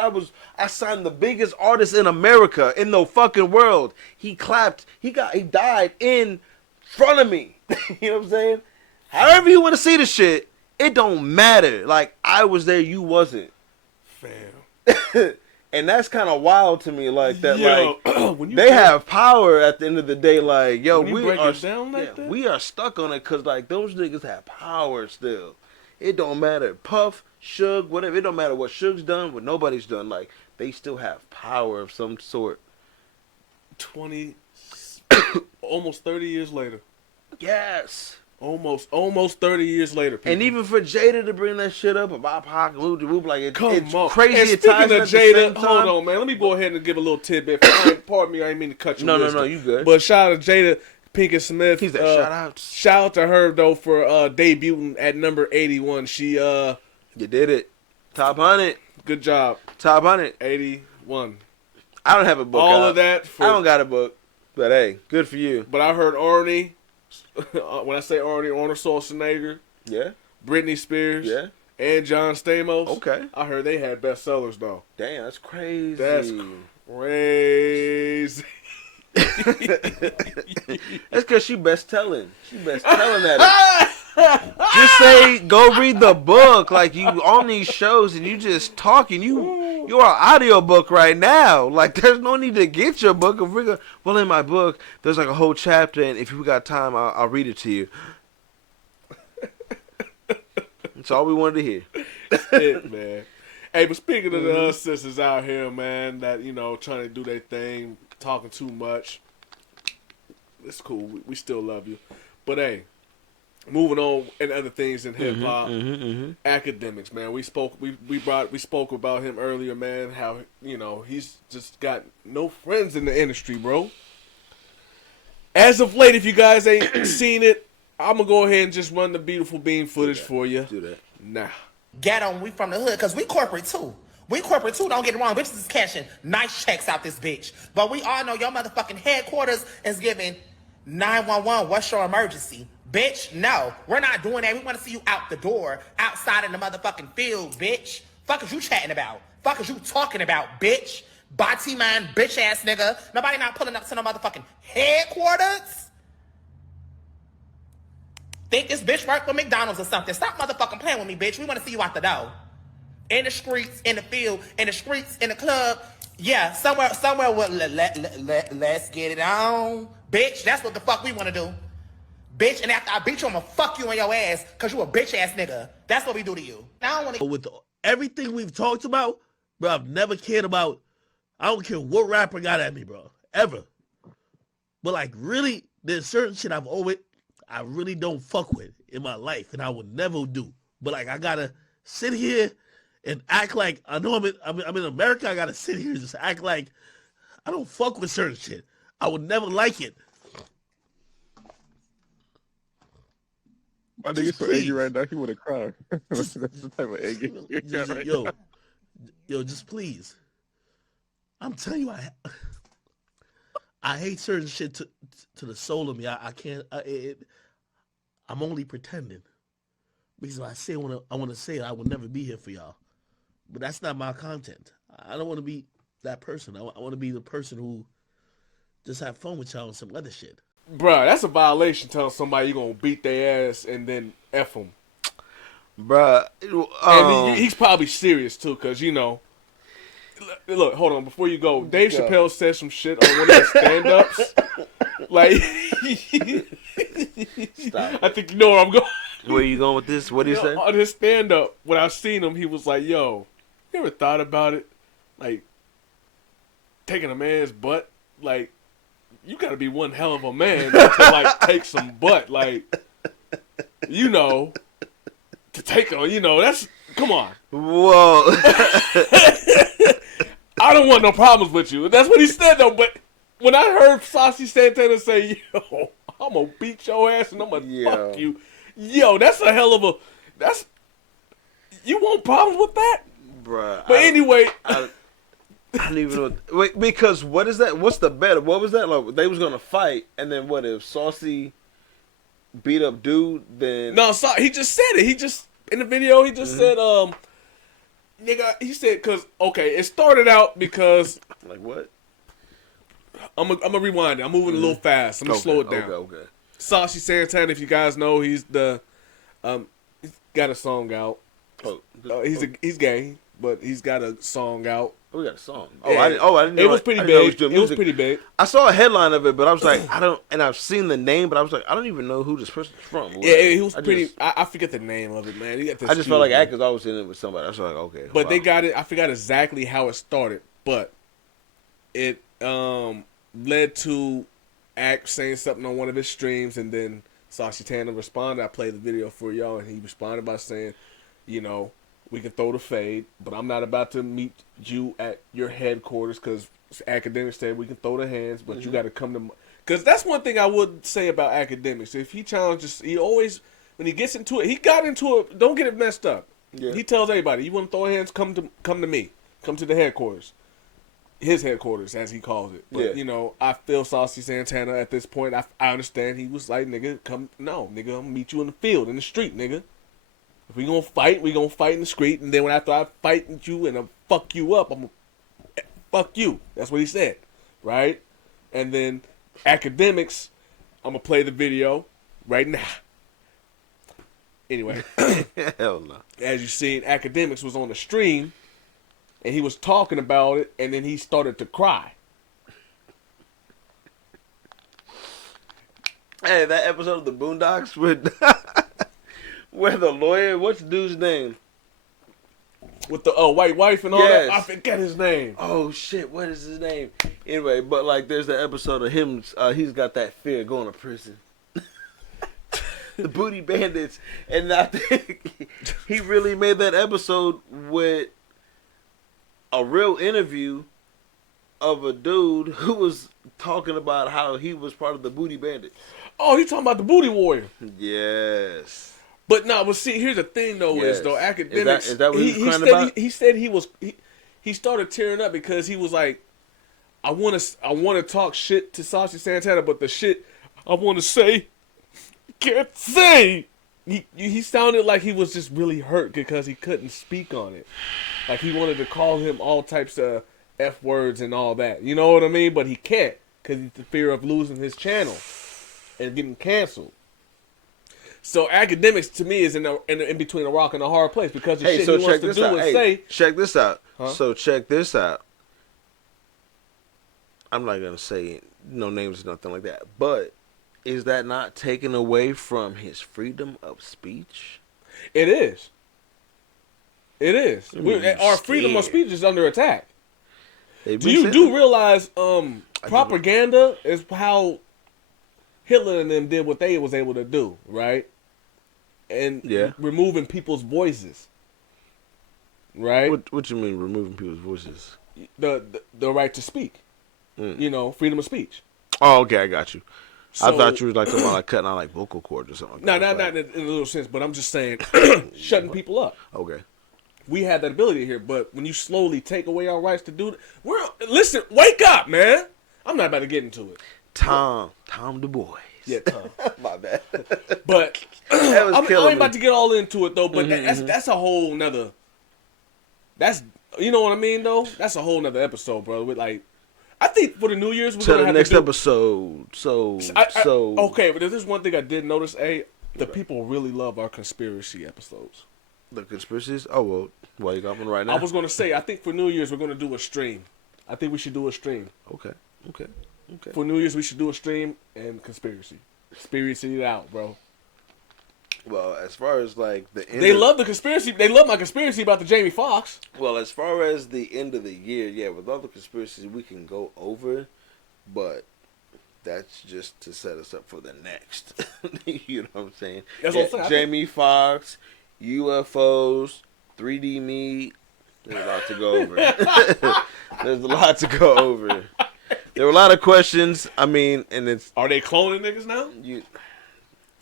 I signed the biggest artist in America, in the fucking world. He clapped. He died in front of me. You know what I'm saying? However you want to see the shit, it don't matter. Like, I was there, you wasn't. Fam. And that's kind of wild to me, like that. Yo, like they have power at the end of the day. Like, yo, we are stuck on it because like those niggas have power still. It don't matter. Puff, Suge, whatever. It don't matter what Suge's done, what nobody's done. Like, they still have power of some sort. 20, almost 30 years later. Yes. Almost 30 years later. People. And even for Jada to bring that shit up about Pac, Whoop, like it's crazy. And speaking of Jada, hold on, man. Let me go ahead and give a little tidbit. Pardon me, I didn't mean to cut you. No, you good. But shout out to Jada Pinkett Smith. He's a shout out to her though for debuting at number 81. She you did it. Top 100. Good job. Top 100. 81. I don't have a book. Of that. I don't got a book. But hey, good for you. But I heard Arnie. When I say Arnold Schwarzenegger, yeah, Britney Spears, yeah, and John Stamos, okay, I heard they had bestsellers though. Damn, that's crazy. That's crazy. That's because she best telling. She best telling at it. Just say, go read the book. Like, you on these shows and you just talking. You're an audiobook right now. Like, there's no need to get your book. Well, in my book, there's like a whole chapter, and if we got time, I'll read it to you. That's all we wanted to hear. That's it, man. Hey, but speaking of the sisters out here, man, that, you know, trying to do their thing, talking too much, it's cool. We still love you. But, hey, moving on and other things in hip hop, academics, man. We spoke about him earlier, man. How, you know, he's just got no friends in the industry, bro. As of late, if you guys ain't seen it, I'm gonna go ahead and just run the beautiful bean footage for you. Do that. Nah. Get on, we from the hood, cause we corporate too. We corporate too, don't get it wrong. Bitches is cashing nice checks out this bitch. But we all know your motherfucking headquarters is giving 911, what's your emergency? Bitch, no, we're not doing that. We want to see you out the door, outside in the motherfucking field, bitch. Fuck is you chatting about? Fuck is you talking about, bitch? Body man, bitch ass nigga. Nobody not pulling up to no motherfucking headquarters. Think this bitch work for McDonald's or something. Stop motherfucking playing with me, bitch. We want to see you out the door. In the streets, in the field, in the streets, in the club. Yeah, somewhere let's get it on. Bitch, that's what the fuck we want to do. Bitch, and after I beat you, I'm gonna fuck you in your ass because you a bitch ass nigga. That's what we do to you. I don't want to. With everything we've talked about, bro, I've never cared about I don't care what rapper got at me, bro. Ever. But like really, there's certain shit I really don't fuck with in my life and I would never do. But like I gotta sit here and act like I know I'm in America, I gotta sit here and just act like I don't fuck with certain shit. I would never like it. My nigga's so angry right now, he would have cried. That's the type of angry. Yo, just please. I'm telling you, I hate certain shit to the soul of me. I can't. I'm only pretending because if I say what I want to say, I will never be here for y'all. But that's not my content. I don't want to be that person. I want to be the person who just have fun with y'all and some other shit. Bruh, that's a violation telling somebody you're going to beat their ass and then F them. Bruh. And he's probably serious, too, because, you know. Look, hold on. Before you go, Dave Chappelle said some shit on one of his stand-ups. Like, I think you know where I'm going. Where you going with this? What did he say? On his stand-up, when I seen him, he was like, yo, you ever thought about it? Like, taking a man's butt? Like, you gotta be one hell of a man to, like, take some butt. Like, you know, to take on, you know, that's, come on. Whoa. I don't want no problems with you. That's what he said, though. But when I heard Saucy Santana say, yo, I'm going to beat your ass and I'm going to fuck you. Yo, that's a hell of a... You want problems with that? Bruh. But anyway... I don't even know. Wait, because what is that? What's the bet? What was that? Like, they was going to fight, and then what if Saucy beat up dude, then... No, he just said it. He just... In the video, he just said, nigga, he said, because, okay, it started out because... Like what? I'm gonna rewind it. I'm moving a little fast. I'm gonna slow it down. Okay. Saucy Santana, if you guys know, he's the... he's got a song out. He's gay, but he's got a song out. Oh, we got a song. Yeah. I didn't know. It was pretty big. It was pretty big. I saw a headline of it, but I was like, and I've seen the name, but I was like, I don't even know who this person's from. Yeah, he was pretty. I forget the name of it, man. I just felt like Atkins always in it with somebody. I was like, okay. But they got it. I forgot exactly how it started, but it led to Ack saying something on one of his streams, and then Saucy Santana responded. I played the video for y'all, and he responded by saying, you know, we can throw the fade, but I'm not about to meet you at your headquarters because academics said we can throw the hands, but you got to come to... Because that's one thing I would say about academics. If he challenges, he always, when he gets into it, he got into it, don't get it messed up. Yeah. He tells everybody, you want to throw hands, come to me. Come to the headquarters. His headquarters, as he calls it. But, you know, I feel Saucy Santana at this point. I understand he was like, nigga, I'm going to meet you in the field, in the street, nigga. If we gonna fight in the street, and then after I fight with you and I fuck you up, I'm gonna fuck you. That's what he said, right? And then academics, I'm gonna play the video right now. Anyway, hell no. As you seen, academics was on the stream, and he was talking about it, and then he started to cry. Hey, that episode of the Boondocks with. Where the lawyer, what's the dude's name? With the white wife and all that? I forget his name. Oh, shit, what is his name? Anyway, but like there's the episode of him, he's got that fear going to prison. The Booty Bandits. And I think he really made that episode with a real interview of a dude who was talking about how he was part of the Booty Bandits. Oh, he talking about the Booty Warrior. Yes. But no, but see, here's the thing though, is though academics. Is that what he was crying about? He said he started tearing up because he was like, I want to talk shit to Saucy Santana, but the shit I want to say, can't say. He sounded like he was just really hurt because he couldn't speak on it. Like he wanted to call him all types of F words and all that. You know what I mean? But he can't because he's the fear of losing his channel and getting canceled. So academics to me is in between a rock and a hard place because the shit he wants to do and say. Check this out. Huh? So check this out. I'm not gonna say no names or nothing like that, but is that not taken away from his freedom of speech? It is. It is. Our freedom of speech is under attack. They've Do been you saying do it. realize propaganda is how Hitler and them did what they was able to do, right? And Yeah. removing people's voices, right? What you mean removing people's voices? The right to speak, you know, freedom of speech. Oh, okay, I got you. I So- thought you was like talking about like cutting out like vocal cords or something. No, Like not that. in a little sense, but I'm just saying, shutting people up. Okay. We had that ability here, but when you slowly take away our rights to do it, listen, wake up, man. I'm not about to get into it. Tom Du Bois. Yeah, Tom. My bad. But That was I killing ain't me. about to get all into it though. But that's a whole nother. That's you know what I mean though. That's a whole nother episode, bro. With like, I think for the New Year's we're To gonna the have next to do, episode. okay, but there's one thing I did notice. The people really love our conspiracy episodes. The conspiracies. Oh well, why you got one right now? I was gonna say I think for New Year's we're gonna do a stream. I think we should do a stream. Okay. For New Year's we should do a stream and conspiracy. Conspiracy it out, bro. Well, as far as like the end They love the conspiracy. They love my conspiracy about the Jamie Foxx. Well, as far as the end of the year, yeah, with all the conspiracies we can go over, but that's just to set us up for the next. You know what I'm saying? That's what I'm saying. Jamie Foxx, UFOs, 3D meat. There's a lot to go over. There's a lot to go over. There were a lot of questions. I mean, and it's Are they cloning niggas now?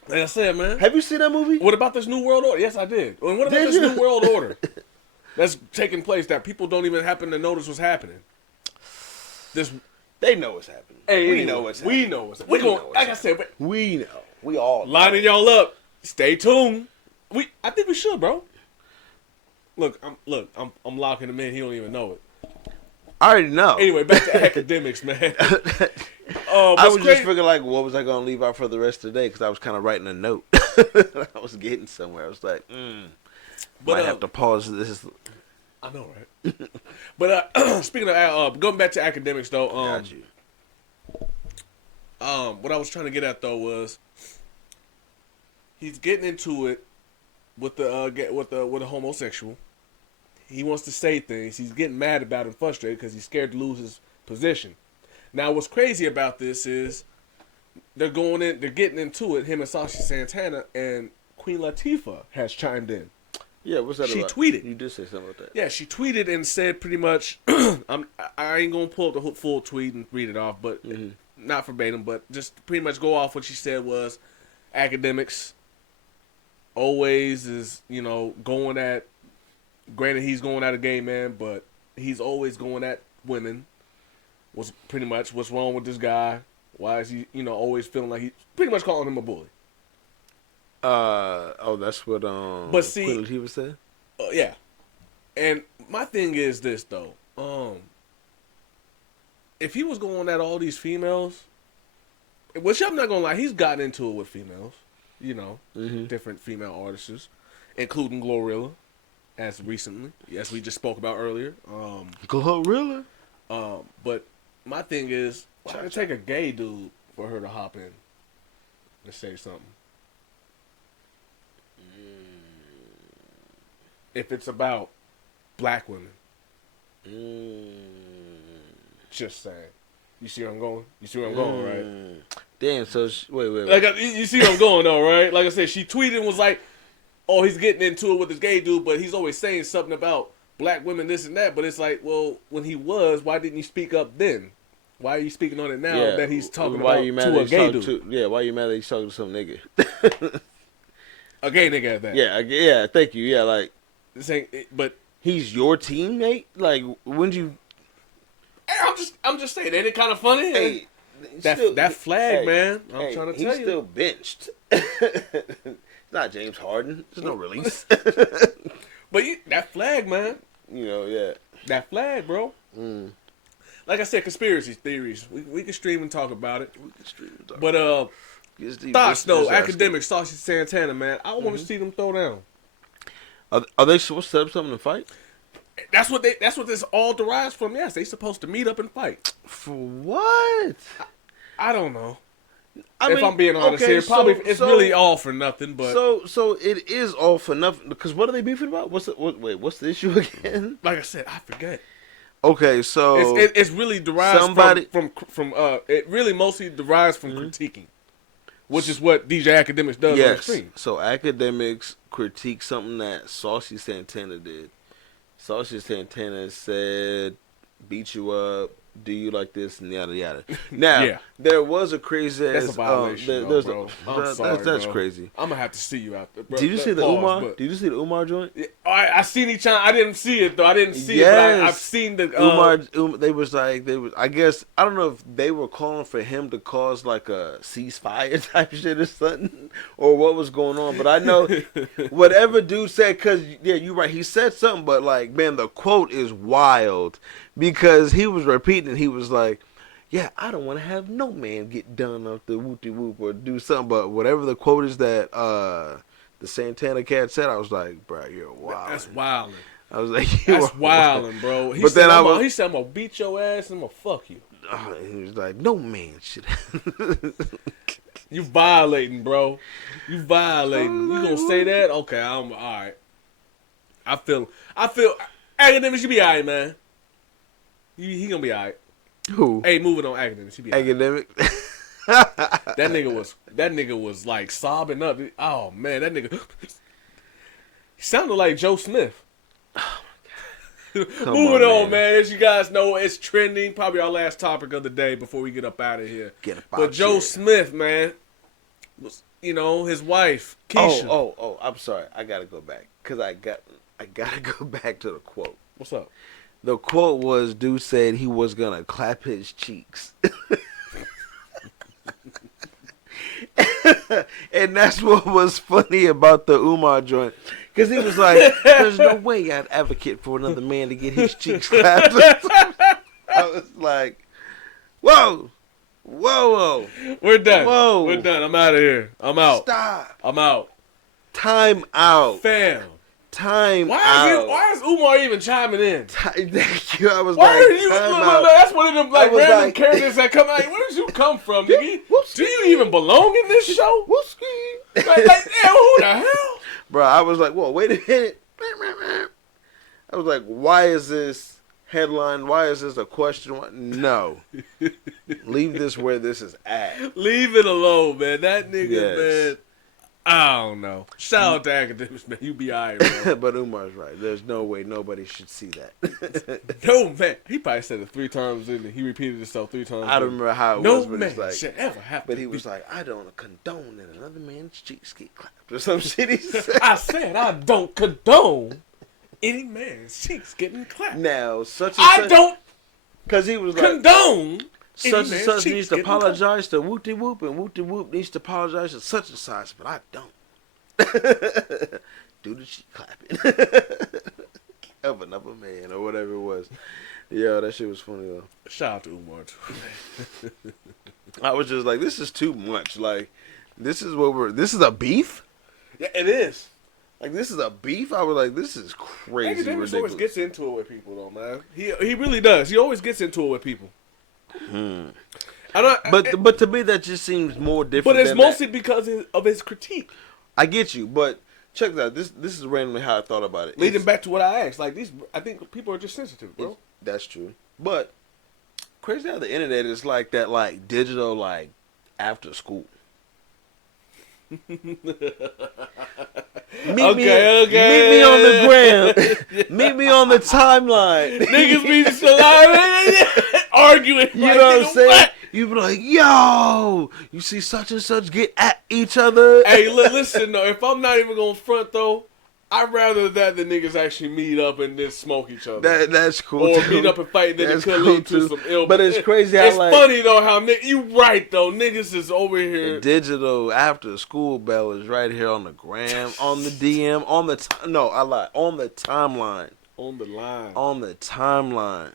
Like I said, man. Have you seen that movie? What about this New World Order? Yes, I did. And what about Did this you? New World Order that's taking place that people don't even happen to notice what's happening? They know what's happening. Hey, we anyway, know what's happening. We know what's happening. know what's Like I said, We know. We all know. lining y'all up. Stay tuned. I think we should, bro. Look, I'm locking him in. He don't even know it. I already know. Anyway, back to academics, man. I was just figuring like, what was I going to leave out for the rest of the day? Because I was kind of writing a note. I was getting somewhere. I was like, might have to pause this. I know, right? But speaking of going back to academics, though, Got you. what I was trying to get at though was he's getting into it with the homosexual. He wants to say things. He's getting mad about it and frustrated because he's scared to lose his position. Now, what's crazy about this is they're getting into it. Him and Sasha Santana and Queen Latifah has chimed in. Yeah, what's that She about? tweeted. You did say something about that. Yeah, she tweeted and said pretty much, I ain't going to pull up the full tweet and read it off, but not verbatim, but just pretty much go off what she said was academics always is, going at, granted he's going at a gay man, but he's always going at women. Was pretty much what's wrong with this guy. Why is he, always feeling like he's pretty much calling him a bully. That's what But see, Queen Latifah said? Yeah. And my thing is this though. If he was going at all these females, which I'm not gonna lie, he's gotten into it with females, different female artists, including Glorilla, as recently, as we just spoke about earlier. Glorilla? But my thing is, why did it take a gay dude for her to hop in and say something? If it's about black women. Just saying. You see where I'm going? You see where I'm going, right? Damn, so wait. Like, you see where I'm going, though, right? Like I said, she tweeted and was like, oh, he's getting into it with this gay dude, but he's always saying something about black women, this and that. But it's like, well, when he was, why didn't you speak up then? Why are you speaking on it now that he's talking about to a gay dude? Why are you mad that he's talking to some nigga? A gay nigga at that. Yeah, thank you. Yeah, like, but he's your teammate? Like, when you... I'm just saying, ain't it kind of funny? Hey, that flag, man. I'm trying to tell you. He's still benched. It's not James Harden. There's no release. But that flag, man. Yeah. That flag, bro. Like I said, conspiracy theories. We can stream and talk about it. But thoughts though, academics, Sasha Santana, man. I want to see them throw down. Are they supposed to set up something to fight? That's what this all derives from. Yes, they supposed to meet up and fight. For what? I don't know. If mean, I'm being honest here, probably it's really all for nothing. But so it is all for nothing because what are they beefing about? What's the issue again? Like I said, I forget. Okay, so It's really derives somebody- from it really mostly derives from critiquing, which is what DJ Academics does on the stream. So Academics critique something that Saucy Santana did. Saucy Santana said, "Beat you up, do you like this and yada yada." Now, Yeah. there was a crazy ass. That's a violation, there's bro. that's Bro. crazy. I'm gonna have to see you out there, bro. Did you see the Pause, Umar? but- Did you see the Umar joint? I seen each time. I didn't see it though. I didn't see it, but I've seen the Umar. They was. I guess I don't know if they were calling for him to cause like a ceasefire type shit or something, or what was going on. But I know whatever dude said, because yeah, you're right. He said something, but like, man, the quote is wild because he was repeating. He was like, "Yeah, I don't want to have no man get done off the whoopty whoop or do something." But whatever the quote is that the Santana cat said, I was like, "Bro, you're wild." That's wilding. I was like, That's wilding, bro. He But said, then he said, "I'm gonna beat your ass and I'm gonna fuck you." And he was like, "No man should." You violating, bro. You violating. You gonna say that? Okay, I'm all right. I feel. Academics, you be all right, man. He gonna be all right. Who? Hey, moving on. Academics, he be all right. Academic. That nigga was like sobbing up. Oh man, that nigga. He sounded like Joe Smith. Moving on, man. As you guys know, it's trending. Probably our last topic of the day before we get up out of here. But Joe Smith, man, was, his wife, Keisha. Oh, I'm sorry. I gotta go back because I gotta go back to the quote. What's up? The quote was, dude said he was gonna clap his cheeks. And that's what was funny about the Umar joint. Because he was like, there's no way I'd advocate for another man to get his cheeks clapped. I was like, whoa. We're done. Whoa. We're done. I'm out of here. I'm out. Stop. I'm out. Time out. Fam. Time Why out. is Umar even chiming in? Thank you. I was Why like, are you? time Look, out. that's one of them I was random like- characters that come out. Where did you come from, nigga? Do you even belong in this show? Like, damn, who the hell? Bro, I was like, whoa, wait a minute. I was like, why is this headline? Why is this a question? No. Leave this where this is at. Leave it alone, man. That nigga, Yes. man. I don't know. Shout out to Academics, man. You be alright, bro. But Umar's right. There's no way nobody should see that. No, man. He probably said it 3 times, didn't he? He repeated himself 3 times. I don't remember how it no was, but man it's like, should ever have but to he be- was like, I don't condone that another man's cheeks get clapped or some shit he said. I said I don't condone any man's cheeks getting clapped. Now, such and I such, don't because he was like, condone such any and man's such cheeks needs to getting apologize to Whoopty Whoop, and Whoopty Whoop needs to apologize to such and such, but I don't. Do the cheek clapping of another man or whatever it was. Yeah, that shit was funny though. Shout out to Umar too. I was just like, this is too much. Like, this is a beef? Yeah, it is. Like, this is a beef? I was like, this is crazy Academics ridiculous. always gets into it with people though, man. He really does. He always gets into it with people. But to me, that just seems more different. But it's than mostly that. because of his critique. I get you, but check that out. This is randomly how I thought about it. Leading back to what I asked, like I think people are just sensitive, bro. That's true. But crazy how the internet is like that, like digital, like after school. Meet me on the gram. Meet me on the timeline. Niggas be so arguing. You like, know what I'm nigga, saying? what? You be like, yo, you see such and such get at each other. Hey, listen though, if I'm not even gonna front though, I'd rather that the niggas actually meet up and then smoke each other. That's cool. Or too. meet up and fight, then That's it could cool lead too. to some ill. But it's crazy how it's like funny though how you right though, niggas is over here. the digital after school bell is right here on the gram, on the DM, on the no, I lied, on the timeline. On the line. On the timeline.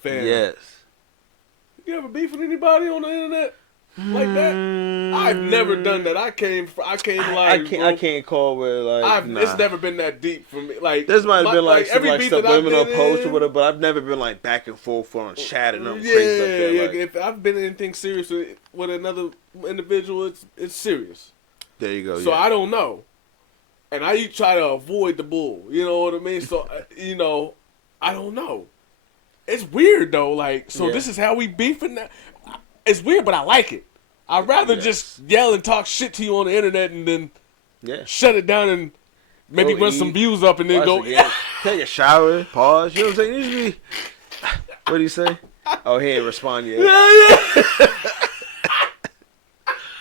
Fam. Yes. You ever beef with anybody on the internet like that? I've never done that. I came like I can't call where like It's never been that deep for me. Like this might have been like some every like beef that I've subliminal been post or in- whatever, but I've never been like back and forth on chatting them Yeah, crazy like that. yeah. Like, If I've been in anything serious with another individual, it's serious. there you go. So yeah. I don't know, and I try to avoid the bull. You know what I mean? So I don't know. it's weird though. Like, so Yeah. this is how we beefing now. It's weird, but I like it. I'd rather just yell and talk shit to you on the internet and then shut it down and maybe Go run some eat, views up and then watch go. the game, take a shower, pause. You know what I'm saying? Usually, what do you say? Oh, he ain't respond yet.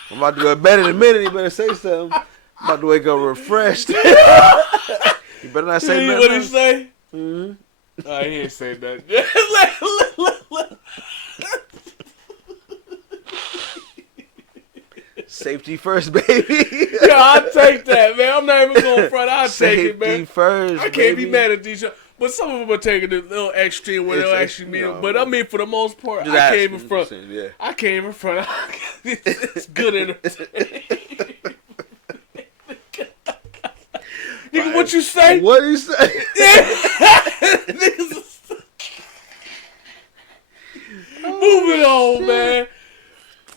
I'm about to go to bed in a minute. You better say something. I'm about to wake up refreshed. You better not say nothing. What did he say? Mm-hmm. He ain't say that. Safety first, baby. Yeah, I'll take that, man. I'm not even going front. I'll take it, man. Safety first, I can't be baby. mad at these shows. But some of them are taking it a little extreme where they'll actually meet them. But I mean, for the most part, Just I ask came in them, front. just saying, yeah. I came in front. It's good entertainment. Nigga, what you say? What you say? Moving on, man.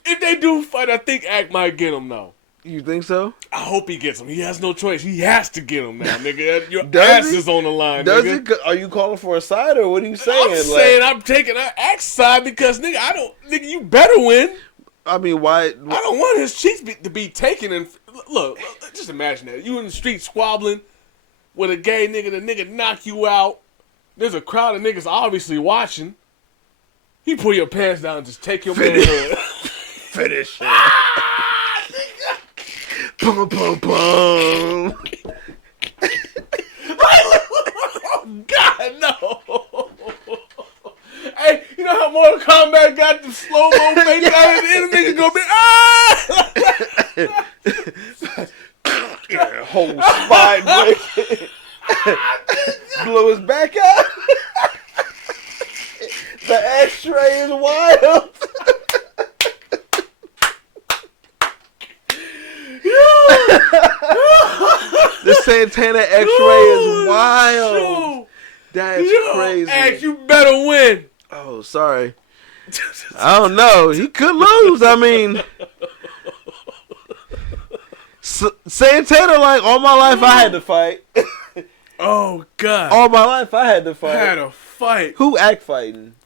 If they do fight, I think Act might get him now. You think so? I hope he gets him. He has no choice. He has to get him now, nigga. Your Does ass he? is on the line, Does nigga. it? Are you calling for a side or what are you saying? I'm saying I'm taking Act's side because, nigga, nigga, you better win. I mean, why? I don't want his cheeks to be taken. And look, just imagine that. You in the street squabbling with a gay nigga, the nigga knock you out. There's a crowd of niggas obviously watching. He pull your pants down and just take your manhood. Finish it. Boom, boom, boom. God, no. Hey, you know how Mortal Kombat got the slow-mo face out of the end? Nigga gonna be, Whole spine break. Blow his back out. The X-ray is wild. The Santana X-ray is wild. Shoot. That's crazy. Act, you better win. Oh, sorry. I don't know. He could lose. I mean, Santana, like, all my life I had to fight. Oh, God. All my life I had to fight. I had a fight. Who Act fighting?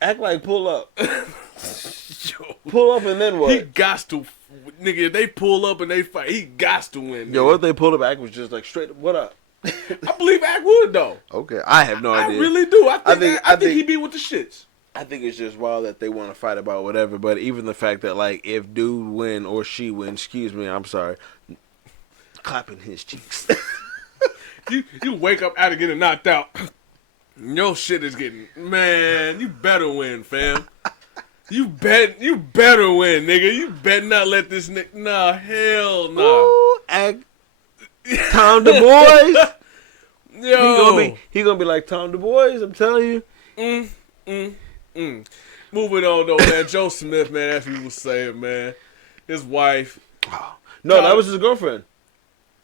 Act like pull up. Pull up and then what? He got to, nigga, if they pull up and they fight, he got to win. Yo, nigga. what if they pulled up? Act was just like straight up, what up? I believe Act would, though. Okay, I have no idea. I really do. I think he be with the shits. I think it's just wild that they want to fight about whatever, but even the fact that, like, if dude win or she win, excuse me, I'm sorry, clapping his cheeks. You wake up out of getting knocked out. Your shit is getting, man, you better win, fam. You better win, nigga. You better not let this nigga, nah, hell no. Ooh, Act Tom Du Bois. Yo. He gonna be like Tom Du Bois, I'm telling you. Moving on though, man. Joe Smith, man, as we was saying, man. His wife. No, that was his girlfriend.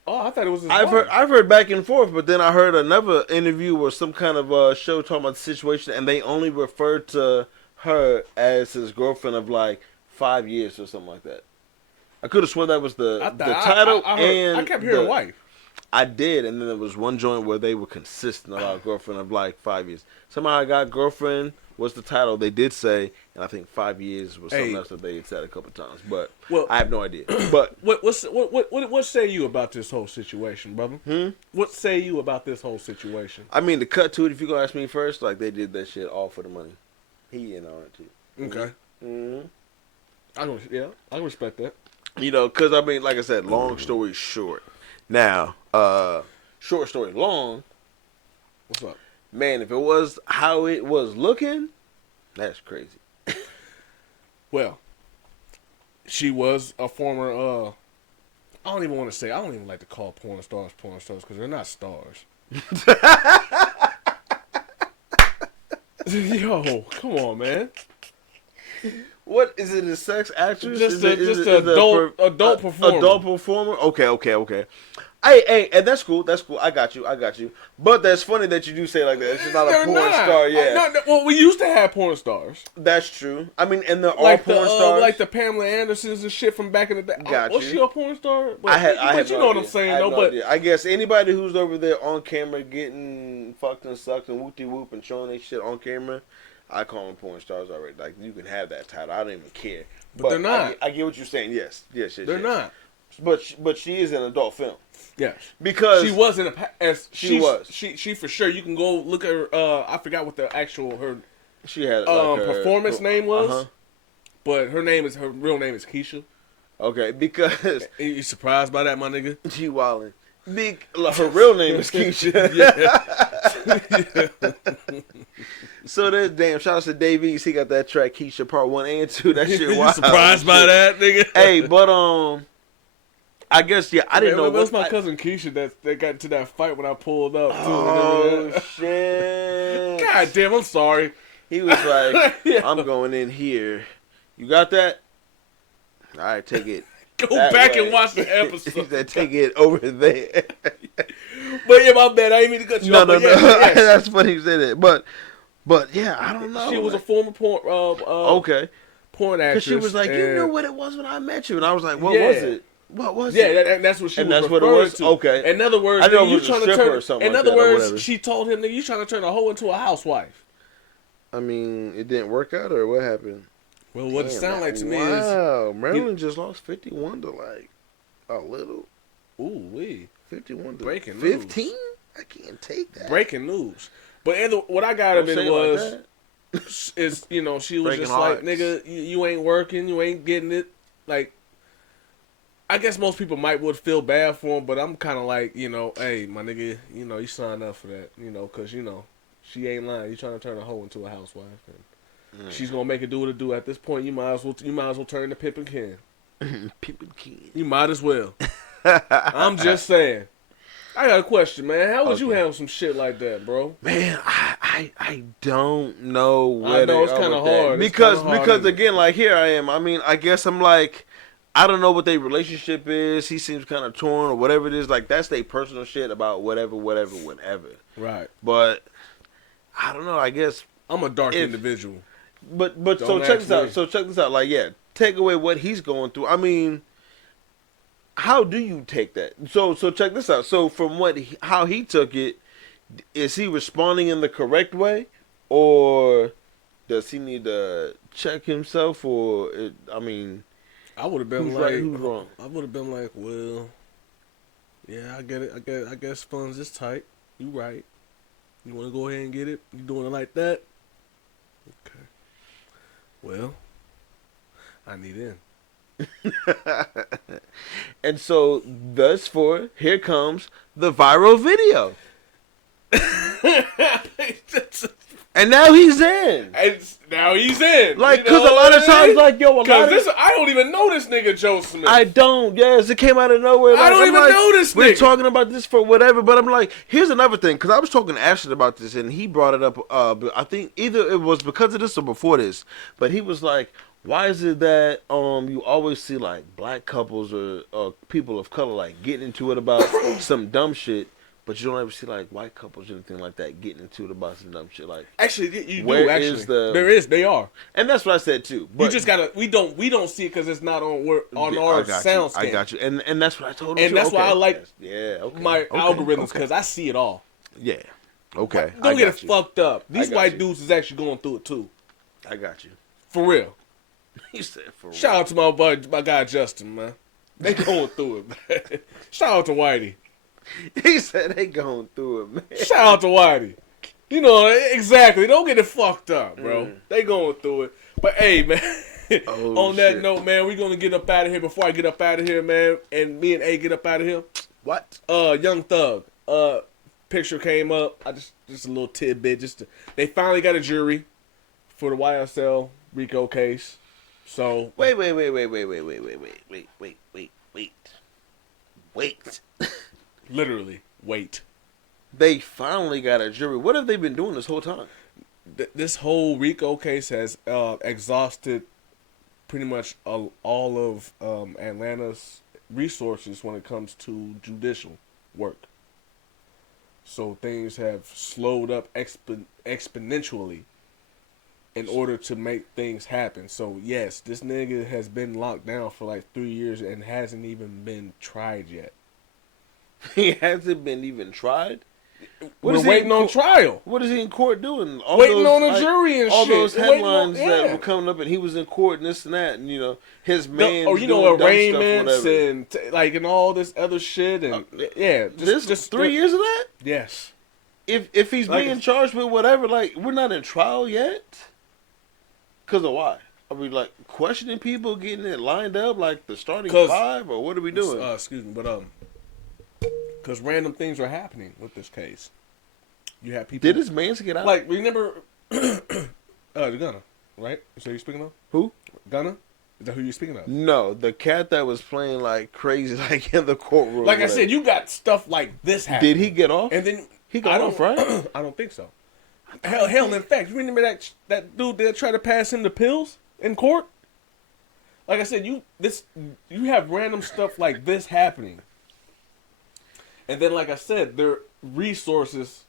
Oh, I thought it was his wife. I've heard back and forth, but then I heard another interview or some kind of show talking about the situation, and they only referred to her as his girlfriend of like 5 years or something like that. I could have sworn that was the title. I kept hearing wife. I did, and then there was one joint where they were consistent about girlfriend of like 5 years. Somehow I got girlfriend was the title they did say, and I think 5 years was something else that they had said a couple times, but I have no idea. But what say you about this whole situation, brother? What say you about this whole situation? I mean, to cut to it, if you gonna ask me first, like they did that shit all for the money. He in on it too. Okay. Mm-hmm. I can respect that. You know, because I mean, like I said, long story short. Now, short story long. What's up? Man, if it was how it was looking, that's crazy. Well, she was a former, I don't even want to say, I don't even like to call porn stars because they're not stars. Yo, come on, man. What is it? A sex actress? Just an adult performer. Adult performer. Okay. Hey, and that's cool. That's cool. I got you. But that's funny that you do say it like that. It's just not a porn star. Yeah. Well, we used to have porn stars. That's true. I mean, and they're all Like porn stars. like the Pamela Andersons and shit from back in the day. Was she a porn star? But, I had you no know what idea. I'm saying, I though. no But idea. I guess anybody who's over there on camera getting fucked and sucked and whoopty whoop and showing their shit on camera, I call them porn stars already. Like, you can have that title. I don't even care. But they're not. I get what you're saying. Yes. They're not. But she is in an adult film. Yes, because she was in she was. She for sure. You can go look at her. I forgot what the actual her. She had performance name was, but her real name is Keisha. Okay, because you surprised by that, my nigga? She wildin'. Her real name is Keisha. Yeah. So that damn shout out to Dave East. He got that track Keisha Part 1 and 2. That shit wild. Surprised by that, nigga? Hey, but I guess I didn't know. That was my cousin Keisha that got into that fight when I pulled up. Too. Oh shit! God damn, I'm sorry. He was like, I'm going in here. You got that? All right, take it. Go back and watch the episode. He said, take it over there. But yeah, my bad. I didn't mean to cut you off. No. Yeah. That's funny you said it. But yeah, I don't know. She was a former porn. Okay. Porn actress. Because she was like, you knew what it was when I met you, and I was like, what was it? What was it? Yeah, and that's what she was that's referring what it was? to. Okay. In other words, I know nigga, it was you a trying to stripper turn. or something In like other that, or words, whatever. she told him, nigga, you trying to turn a hoe into a housewife. I mean, it didn't work out, or what happened? Well, what it sounded like to me is... Wow, Maryland just lost 51 to, like, a little. Ooh, wee. 51 to Breaking 15? news. I can't take that. Breaking news. But what I got of it was... Like is, she was Breaking just hearts. like, nigga, you ain't working, you ain't getting it. Like, I guess most people would feel bad for him, but I'm kind of like, hey, my nigga, you signed up for that, because, she ain't lying. You trying to turn a hoe into a housewife. And she's going to make it do what it do. At this point, you might as well turn to Pip and Ken. Pip and Ken. You might as well. I'm just saying. I got a question, man. How would you handle some shit like that, bro? Man, I don't know. I know it's kind of hard. Because again, like here I am. I mean, I guess I'm like, I don't know what their relationship is. He seems kind of torn or whatever it is. Like that's their personal shit about whatever. Right. But I don't know. I guess I'm a dark individual. But so check this out. So check this out. Like take away what he's going through. I mean, how do you take that? So check this out. So from how he took it, is he responding in the correct way, or does he need to check himself? Or I would have been who's like, right, who's wrong? I would have been like, well, yeah, I get it. I guess funds is tight. You right. You want to go ahead and get it? You doing it like that? Okay. Well, I need in. And so, thus for, here comes the viral video. And now he's in. Like, because a lot of times, like, I don't even know this nigga Joe Smith. I don't. Yes, it came out of nowhere. Like, I don't even know this nigga. We're talking about this for whatever, but I'm like, here's another thing. Because I was talking to Ashton about this, and he brought it up. I think either it was because of this or before this. But he was like, why is it that you always see, like, black couples or people of color, like, getting into it about some dumb shit, but you don't ever see, like, white couples or anything like that getting into it about some dumb shit? Like, actually, you where do. Actually, is the... They are, and that's what I said too. But you just gotta. We don't see it because it's not on our sound scan. I got you, and that's what I told him. And that's why I like my algorithms because I see it all. Yeah. Okay. Don't get it fucked up. These white dudes is actually going through it too. I got you. For real. He said for real. Shout out to my guy Justin, man. They going through it, man. Shout out to Whitey. He said they going through it, man. Shout out to Whitey. Exactly. Don't get it fucked up, bro. They going through it. But hey, man. On that note, man, we're gonna get up out of here. Before I get up out of here, man, and me and A get up out of here. What? Young Thug. Picture came up. I just a little tidbit. They finally got a jury for the YSL Rico case. So wait. Literally, wait. They finally got a jury. What have they been doing this whole time? This whole Rico case has exhausted pretty much all of Atlanta's resources when it comes to judicial. work. So things have slowed up exponentially in order to make things happen. So yes, this nigga has been locked down for like 3 years and hasn't even been tried yet. He hasn't been even tried? We're waiting on trial. What is he in court doing? Waiting on a jury and all shit. All those headlines yeah. that were coming up, and he was in court and this and that, and his man. Or arraignments and and all this other shit and just 3 years of that. Yes. If he's being charged with whatever, we're not in trial yet. Cause of why? Are we questioning people, getting it lined up like the starting five, or what are we doing? Excuse me, but because random things are happening with this case. You have people. Did his mans get out? Remember, the Gunna, right? So you speaking of who? Gunna? Is that who you're speaking of? No, the cat that was playing like crazy, in the courtroom. Like I said, you got stuff like this happening. Did he get off? And then he got off, right? I don't think so. Hell, in fact, you remember that dude that tried to pass him the pills in court? Like I said, you have random stuff like this happening. And then, like I said, their resources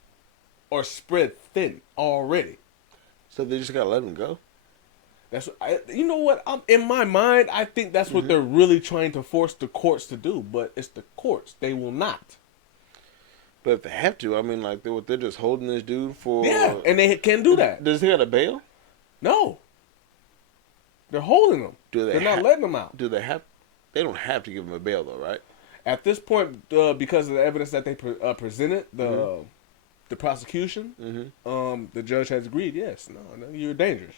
are spread thin already. So they just gotta let him go. That's you know what? In my mind, I think that's what they're really trying to force the courts to do. But it's the courts; they will not. But if they have to, I mean, they're just holding this dude for. Yeah, and they can do that. Does he got a bail? No. They're holding him. They're not letting him out. Do they have? They don't have to give him a bail, though, right? At this point, because of the evidence that they presented, the prosecution, the judge has agreed. Yes, no, you're dangerous.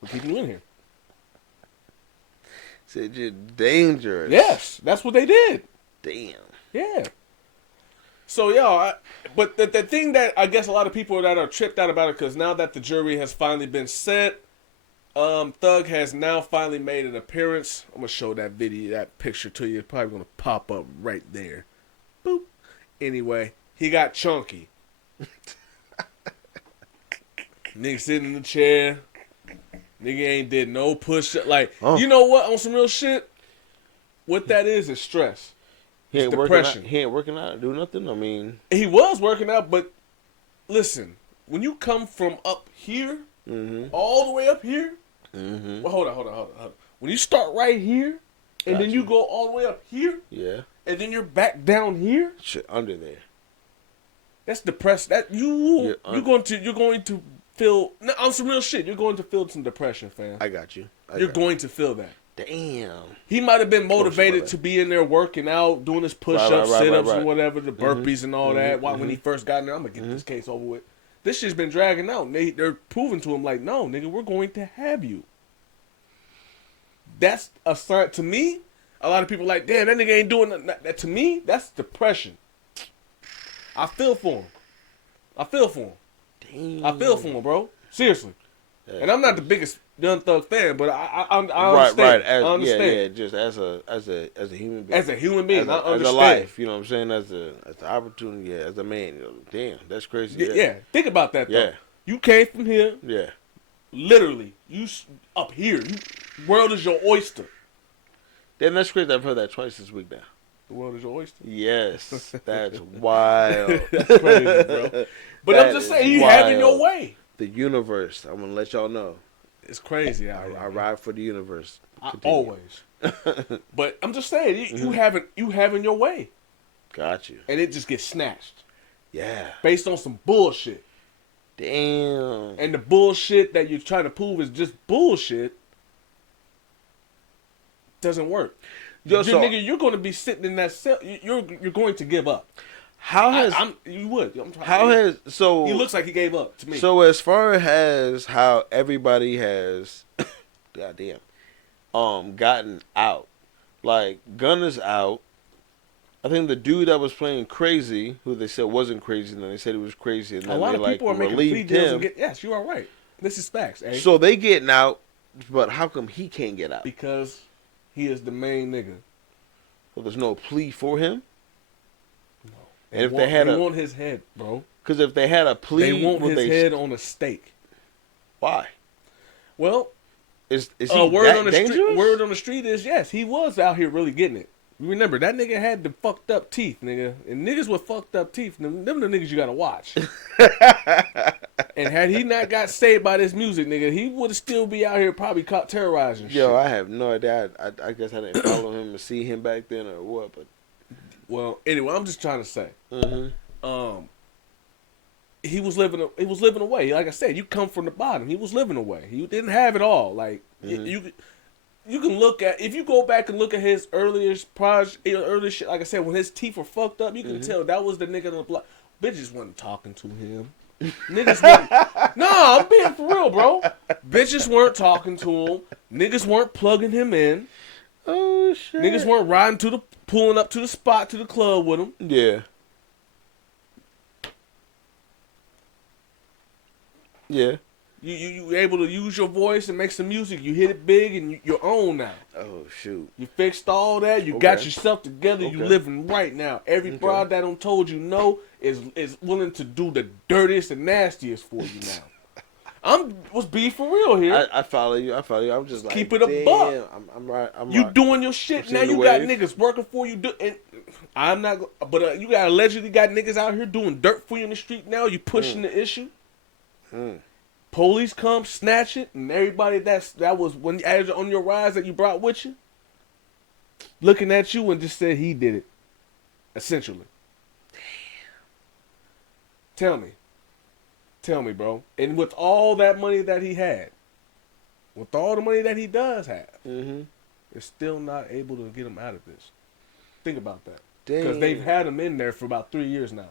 We're keeping you in here. Said you're dangerous. Yes, that's what they did. Damn. Yeah. So but the thing that I guess a lot of people that are tripped out about it, because now that the jury has finally been set, Thug has now finally made an appearance. I'm gonna show that picture to you. It's probably gonna pop up right there. Boop. Anyway, he got chunky. Nigga sitting in the chair. Nigga ain't did no push up. You know what? On some real shit, what that is stress. He ain't depression. He ain't working out, do nothing. I mean, he was working out, but listen, when you come from up here, all the way up here. Well, hold on. When you start right here, and then you go all the way up here, and then you're back down here, shit under there. That's depressed. That you're going to feel on some real shit. You're going to feel some depression, fam. I got you. You're going to feel that. Damn. He might have been motivated to be in there working out, doing his push-ups, sit-ups, and whatever, the burpees and all that. When he first got in there, I'm going to get this case over with. This shit's been dragging out. They're proving to him, like, no, nigga, we're going to have you. That's a sign. To me, a lot of people like, damn, that nigga ain't doing that. To me, that's depression. I feel for him. Damn. I feel for him, bro. Seriously. And I'm not the biggest Young Thug fan, but I understand. I understand. Yeah, just as a human being. As a human being, I understand. As a life, you know what I'm saying? As an opportunity, as a man. Damn, that's crazy. Yeah. Think about that, though. Yeah. You came from here. Yeah. Literally. You up here. World is your oyster. Damn, that's crazy. I've heard that twice this week now. The world is your oyster? Yes. That's wild. That's crazy, bro. But I'm just saying, you having your way. The universe. I'm going to let y'all know. It's crazy out here. I ride for the universe. Always. But I'm just saying, you having your way. Got you. And it just gets snatched. Yeah. Based on some bullshit. Damn. And the bullshit that you're trying to prove is just bullshit. Doesn't work. Nigga, you're going to be sitting in that cell. You're going to give up. How has you would? He looks like he gave up to me. So as far as how everybody has, goddamn, gotten out, like Gunna's out. I think the dude that was playing crazy, who they said wasn't crazy, and then they said he was crazy, and then a lot of people are making plea deals. Yes, you are right. This is facts. Eh? So they getting out, but how come he can't get out? Because he is the main nigga. Well, there's no plea for him. No. And they want his head, bro. Because if they had a plea, they want his head on a stake. Why? Well, is he word that on the dangerous? Word on the street is yes, he was out here really getting it. Remember, that nigga had the fucked up teeth, nigga. And niggas with fucked up teeth, them the niggas you gotta watch. And had he not got saved by this music, nigga, he would still be out here probably caught terrorizing shit. Yo, I have no idea. I guess I didn't follow him or see him back then or what, but... Well, anyway, I'm just trying to say. Mm-hmm. He was living away. Like I said, you come from the bottom. He was living away. He didn't have it all. Like, you can look at, if you go back and look at his earlier shit, like I said, when his teeth were fucked up, you can tell that was the nigga on the block. Bitches wasn't talking to him. Niggas weren't. No, I'm being for real, bro. Bitches weren't talking to him. Niggas weren't plugging him in. Oh, shit. Niggas weren't pulling up to the spot, to the club with him. Yeah. Yeah. You able to use your voice and make some music. You hit it big and you're on now. Oh, shoot. You fixed all that. You got yourself together. You living right now. Every broad that done told you no is willing to do the dirtiest and nastiest for you now. Was be for real here. I follow you. I'm just like, keep it a buck. I'm right. You doing your shit now. You got niggas working for you. And I'm not. But you got allegedly got niggas out here doing dirt for you in the street now. You pushing the issue. Police come, snatch it, and everybody that was when on your rise that you brought with you, looking at you and just said he did it. Essentially. Damn. Tell me, bro. And with all that money that he had, with all the money that he does have, it's still not able to get him out of this. Think about that. Because they've had him in there for about 3 years now.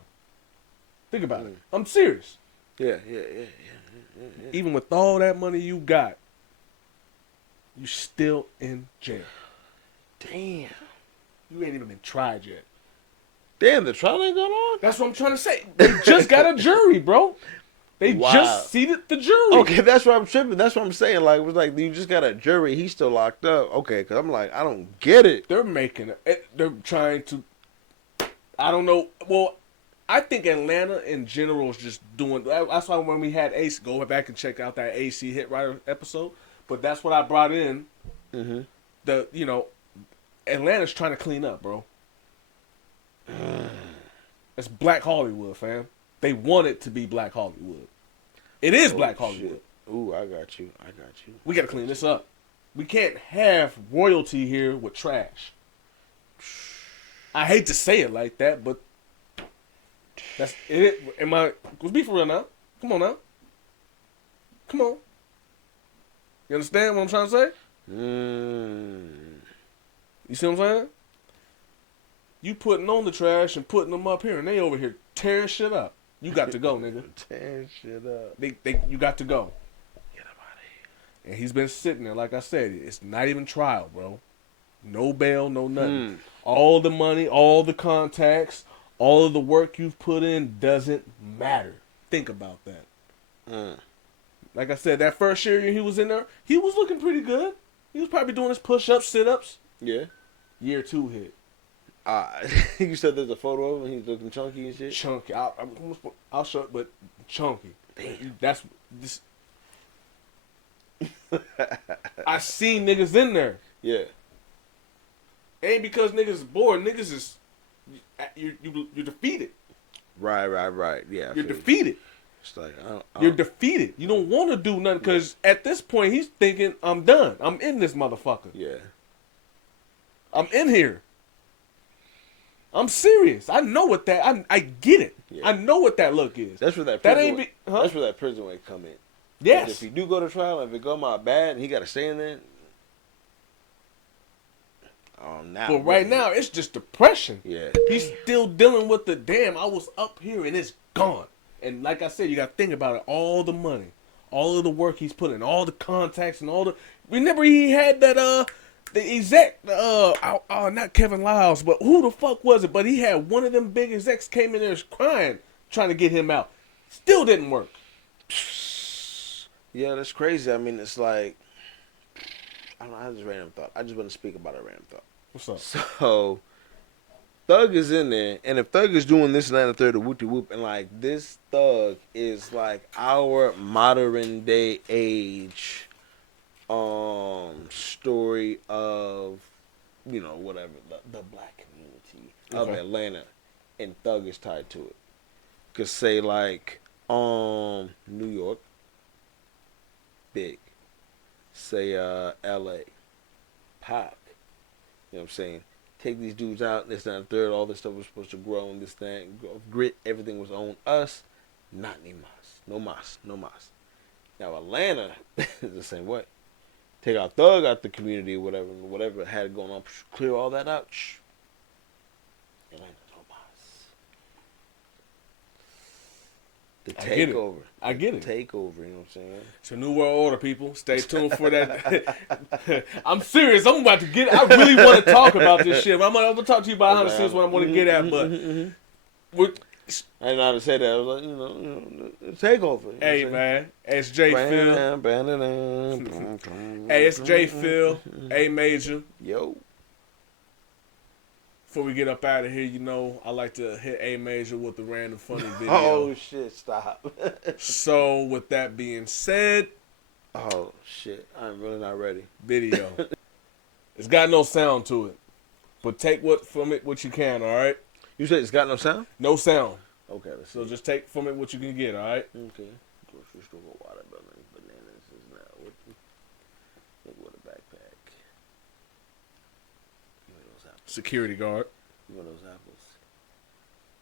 Think about it. I'm serious. Yeah. Even with all that money you got, you still in jail. Damn. You ain't even been tried yet. Damn, the trial ain't going on? That's what I'm trying to say. They just got a jury, bro. They just seated the jury. Okay, that's why I'm tripping. That's what I'm saying. Like, it was like, you just got a jury. He's still locked up. Okay, because I'm like, I don't get it. They're making it. They're trying to, I don't know. Well, I think Atlanta in general is just doing. That's why when we had Ace, go back and check out that AC Hit Writer episode. But that's what I brought in. Atlanta's trying to clean up, bro. It's Black Hollywood, fam. They want it to be Black Hollywood. It is Black Hollywood. Ooh, I got you. We got to clean this up. We can't have royalty here with trash. I hate to say it like that, but that's it. Let's be for real now. Come on now. Come on. You understand what I'm trying to say? You see what I'm saying? You putting on the trash and putting them up here, and they over here tearing shit up. You got to go, nigga. Tearing shit up. You got to go. Get him out of here. And he's been sitting there, like I said, it's not even trial, bro. No bail, no nothing. All the money, all the contacts, all of the work you've put in doesn't matter. Think about that. Like I said, that first year he was in there, he was looking pretty good. He was probably doing his push-ups, sit-ups. Yeah. Year 2 hit. You said there's a photo of him. He's looking chunky and shit. Chunky. I'll show it, but chunky. Damn. That's this. I seen niggas in there. Yeah. Ain't because niggas is bored. Niggas is you're defeated. Right. Yeah. You're defeated. It's like you're defeated. You don't want to do nothing because at this point he's thinking, I'm done. I'm in this motherfucker. Yeah. I'm in here. I'm serious. I know what that. I get it. Yeah. I know what that look is. That's where that prison weight come in. Yes. If you do go to trial, if it go out bad, and he got to stay in there. But right now it's just depression. Yeah. He's still dealing with the damn. I was up here and it's gone. And like I said, you got to think about it. All the money, all of the work he's put in, all the contacts, and all the. Remember he had that the exec, not Kevin Lyles, but who the fuck was it? But he had one of them big execs came in there crying, trying to get him out. Still didn't work. Yeah, that's crazy. I mean, it's like, I don't know, I have this random thought. I just want to speak about a random thought. What's up? So, Thug is in there, and if Thug is doing this and that and the third, the whoop-de-whoop, and like, this Thug is like our modern day age story of you know, whatever, the black community of Atlanta, and Thug is tied to it. Cause say like New York, big. Say L.A., Pac. You know what I'm saying? Take these dudes out, this, that, and third. All this stuff was supposed to grow, and this thing, grit. Everything was on us. Not any mas. No mas. No mas. Now Atlanta is the same way. Take out Thug out the community, whatever had going on, clear all that out. Atlanta, no mas. The takeover. I get it. Takeover, you know what I'm saying? It's a new world order, people. Stay tuned for that. I'm serious. I'm about to get. I really want to talk about this shit. I'm gonna talk to you behind the scenes what I want to get at, but I didn't know how to say that. I was like, you know takeover. You know hey man, it's J Phil. Hey, it's J Phil. A Major. Yo. Before we get up out of here, you know, I like to hit A Major with the random funny video. Oh shit! Stop. So with that being said, oh shit! I'm really not ready. Video. It's got no sound to it, but take from it what you can. All right. You said it's got no sound? No sound. Okay. Let's so see. just take from it what you can get. All right. Okay. Grocery store, watermelon, bananas is now. What a backpack. Give me those apples. Security guard. Give me those apples.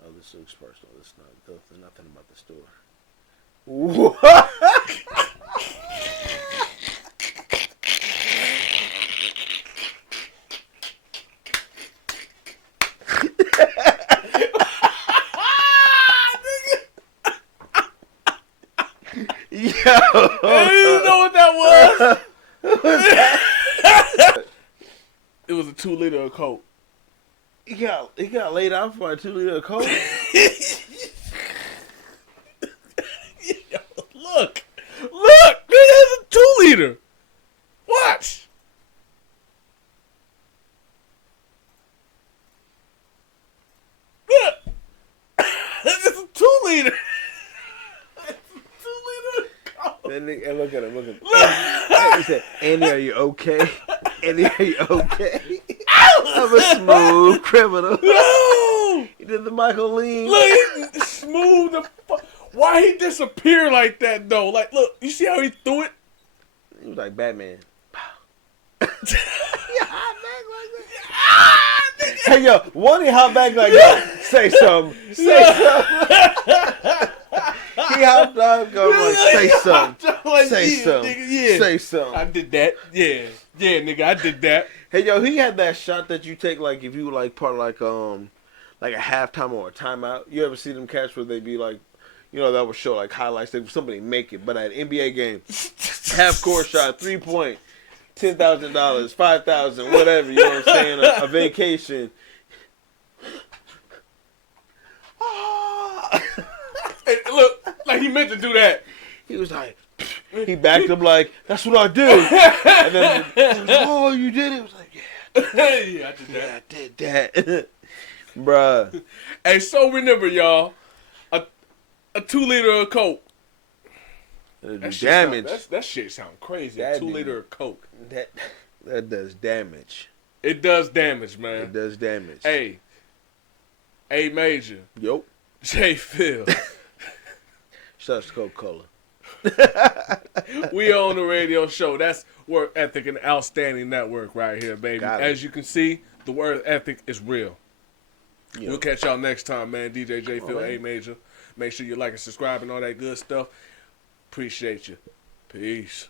Oh, this looks personal. This not. There's nothing about the store. What? Yo, I didn't know what that was. It was a 2 liter of Coke. He got laid out for a 2 liter of Coke. Yo, look, there's a 2 liter. Watch. Look, this is a 2 liter. And look at him. He said, Andy, are you okay? Andy, are you okay? I'm a smooth criminal. No! He did the Michael Lean. Look, he smooth the fuck. Why he disappear like that, though? Like, look, you see how he threw it? He was like Batman. Hey, yo, why did he hop back like that? Say something. He hopped up, go like, say something. Like, say something. Nigga, yeah. Say something. I did that. Yeah, nigga, I did that. Hey, yo, he had that shot that you take, like, if you, like, part of, like a halftime or a timeout. You ever see them catch where they be, like, you know, that would show, like, highlights. They somebody make it. But at an NBA game, half-court shot, 3-point, $10,000, $5,000, whatever, you know what I'm saying, a vacation. Hey, look, like he meant to do that. He was like, he backed up like, that's what I did. And then, he was like, oh, you did it? He was like, yeah. Yeah, I did that. Yeah, I did that. Bruh. Hey, so remember, y'all, a 2 liter of Coke. That shit sound crazy. A 2 liter of Coke. That does damage. It does damage, man. It does damage. Hey, A Major. Yup. J Phil. Shouts to Coca-Cola. We on the radio show. That's Work Ethic and Outstanding Network right here, baby. As you can see, the word ethic is real. Yep. We'll catch y'all next time, man. DJ J Phil, A Major. Make sure you like and subscribe and all that good stuff. Appreciate you. Peace.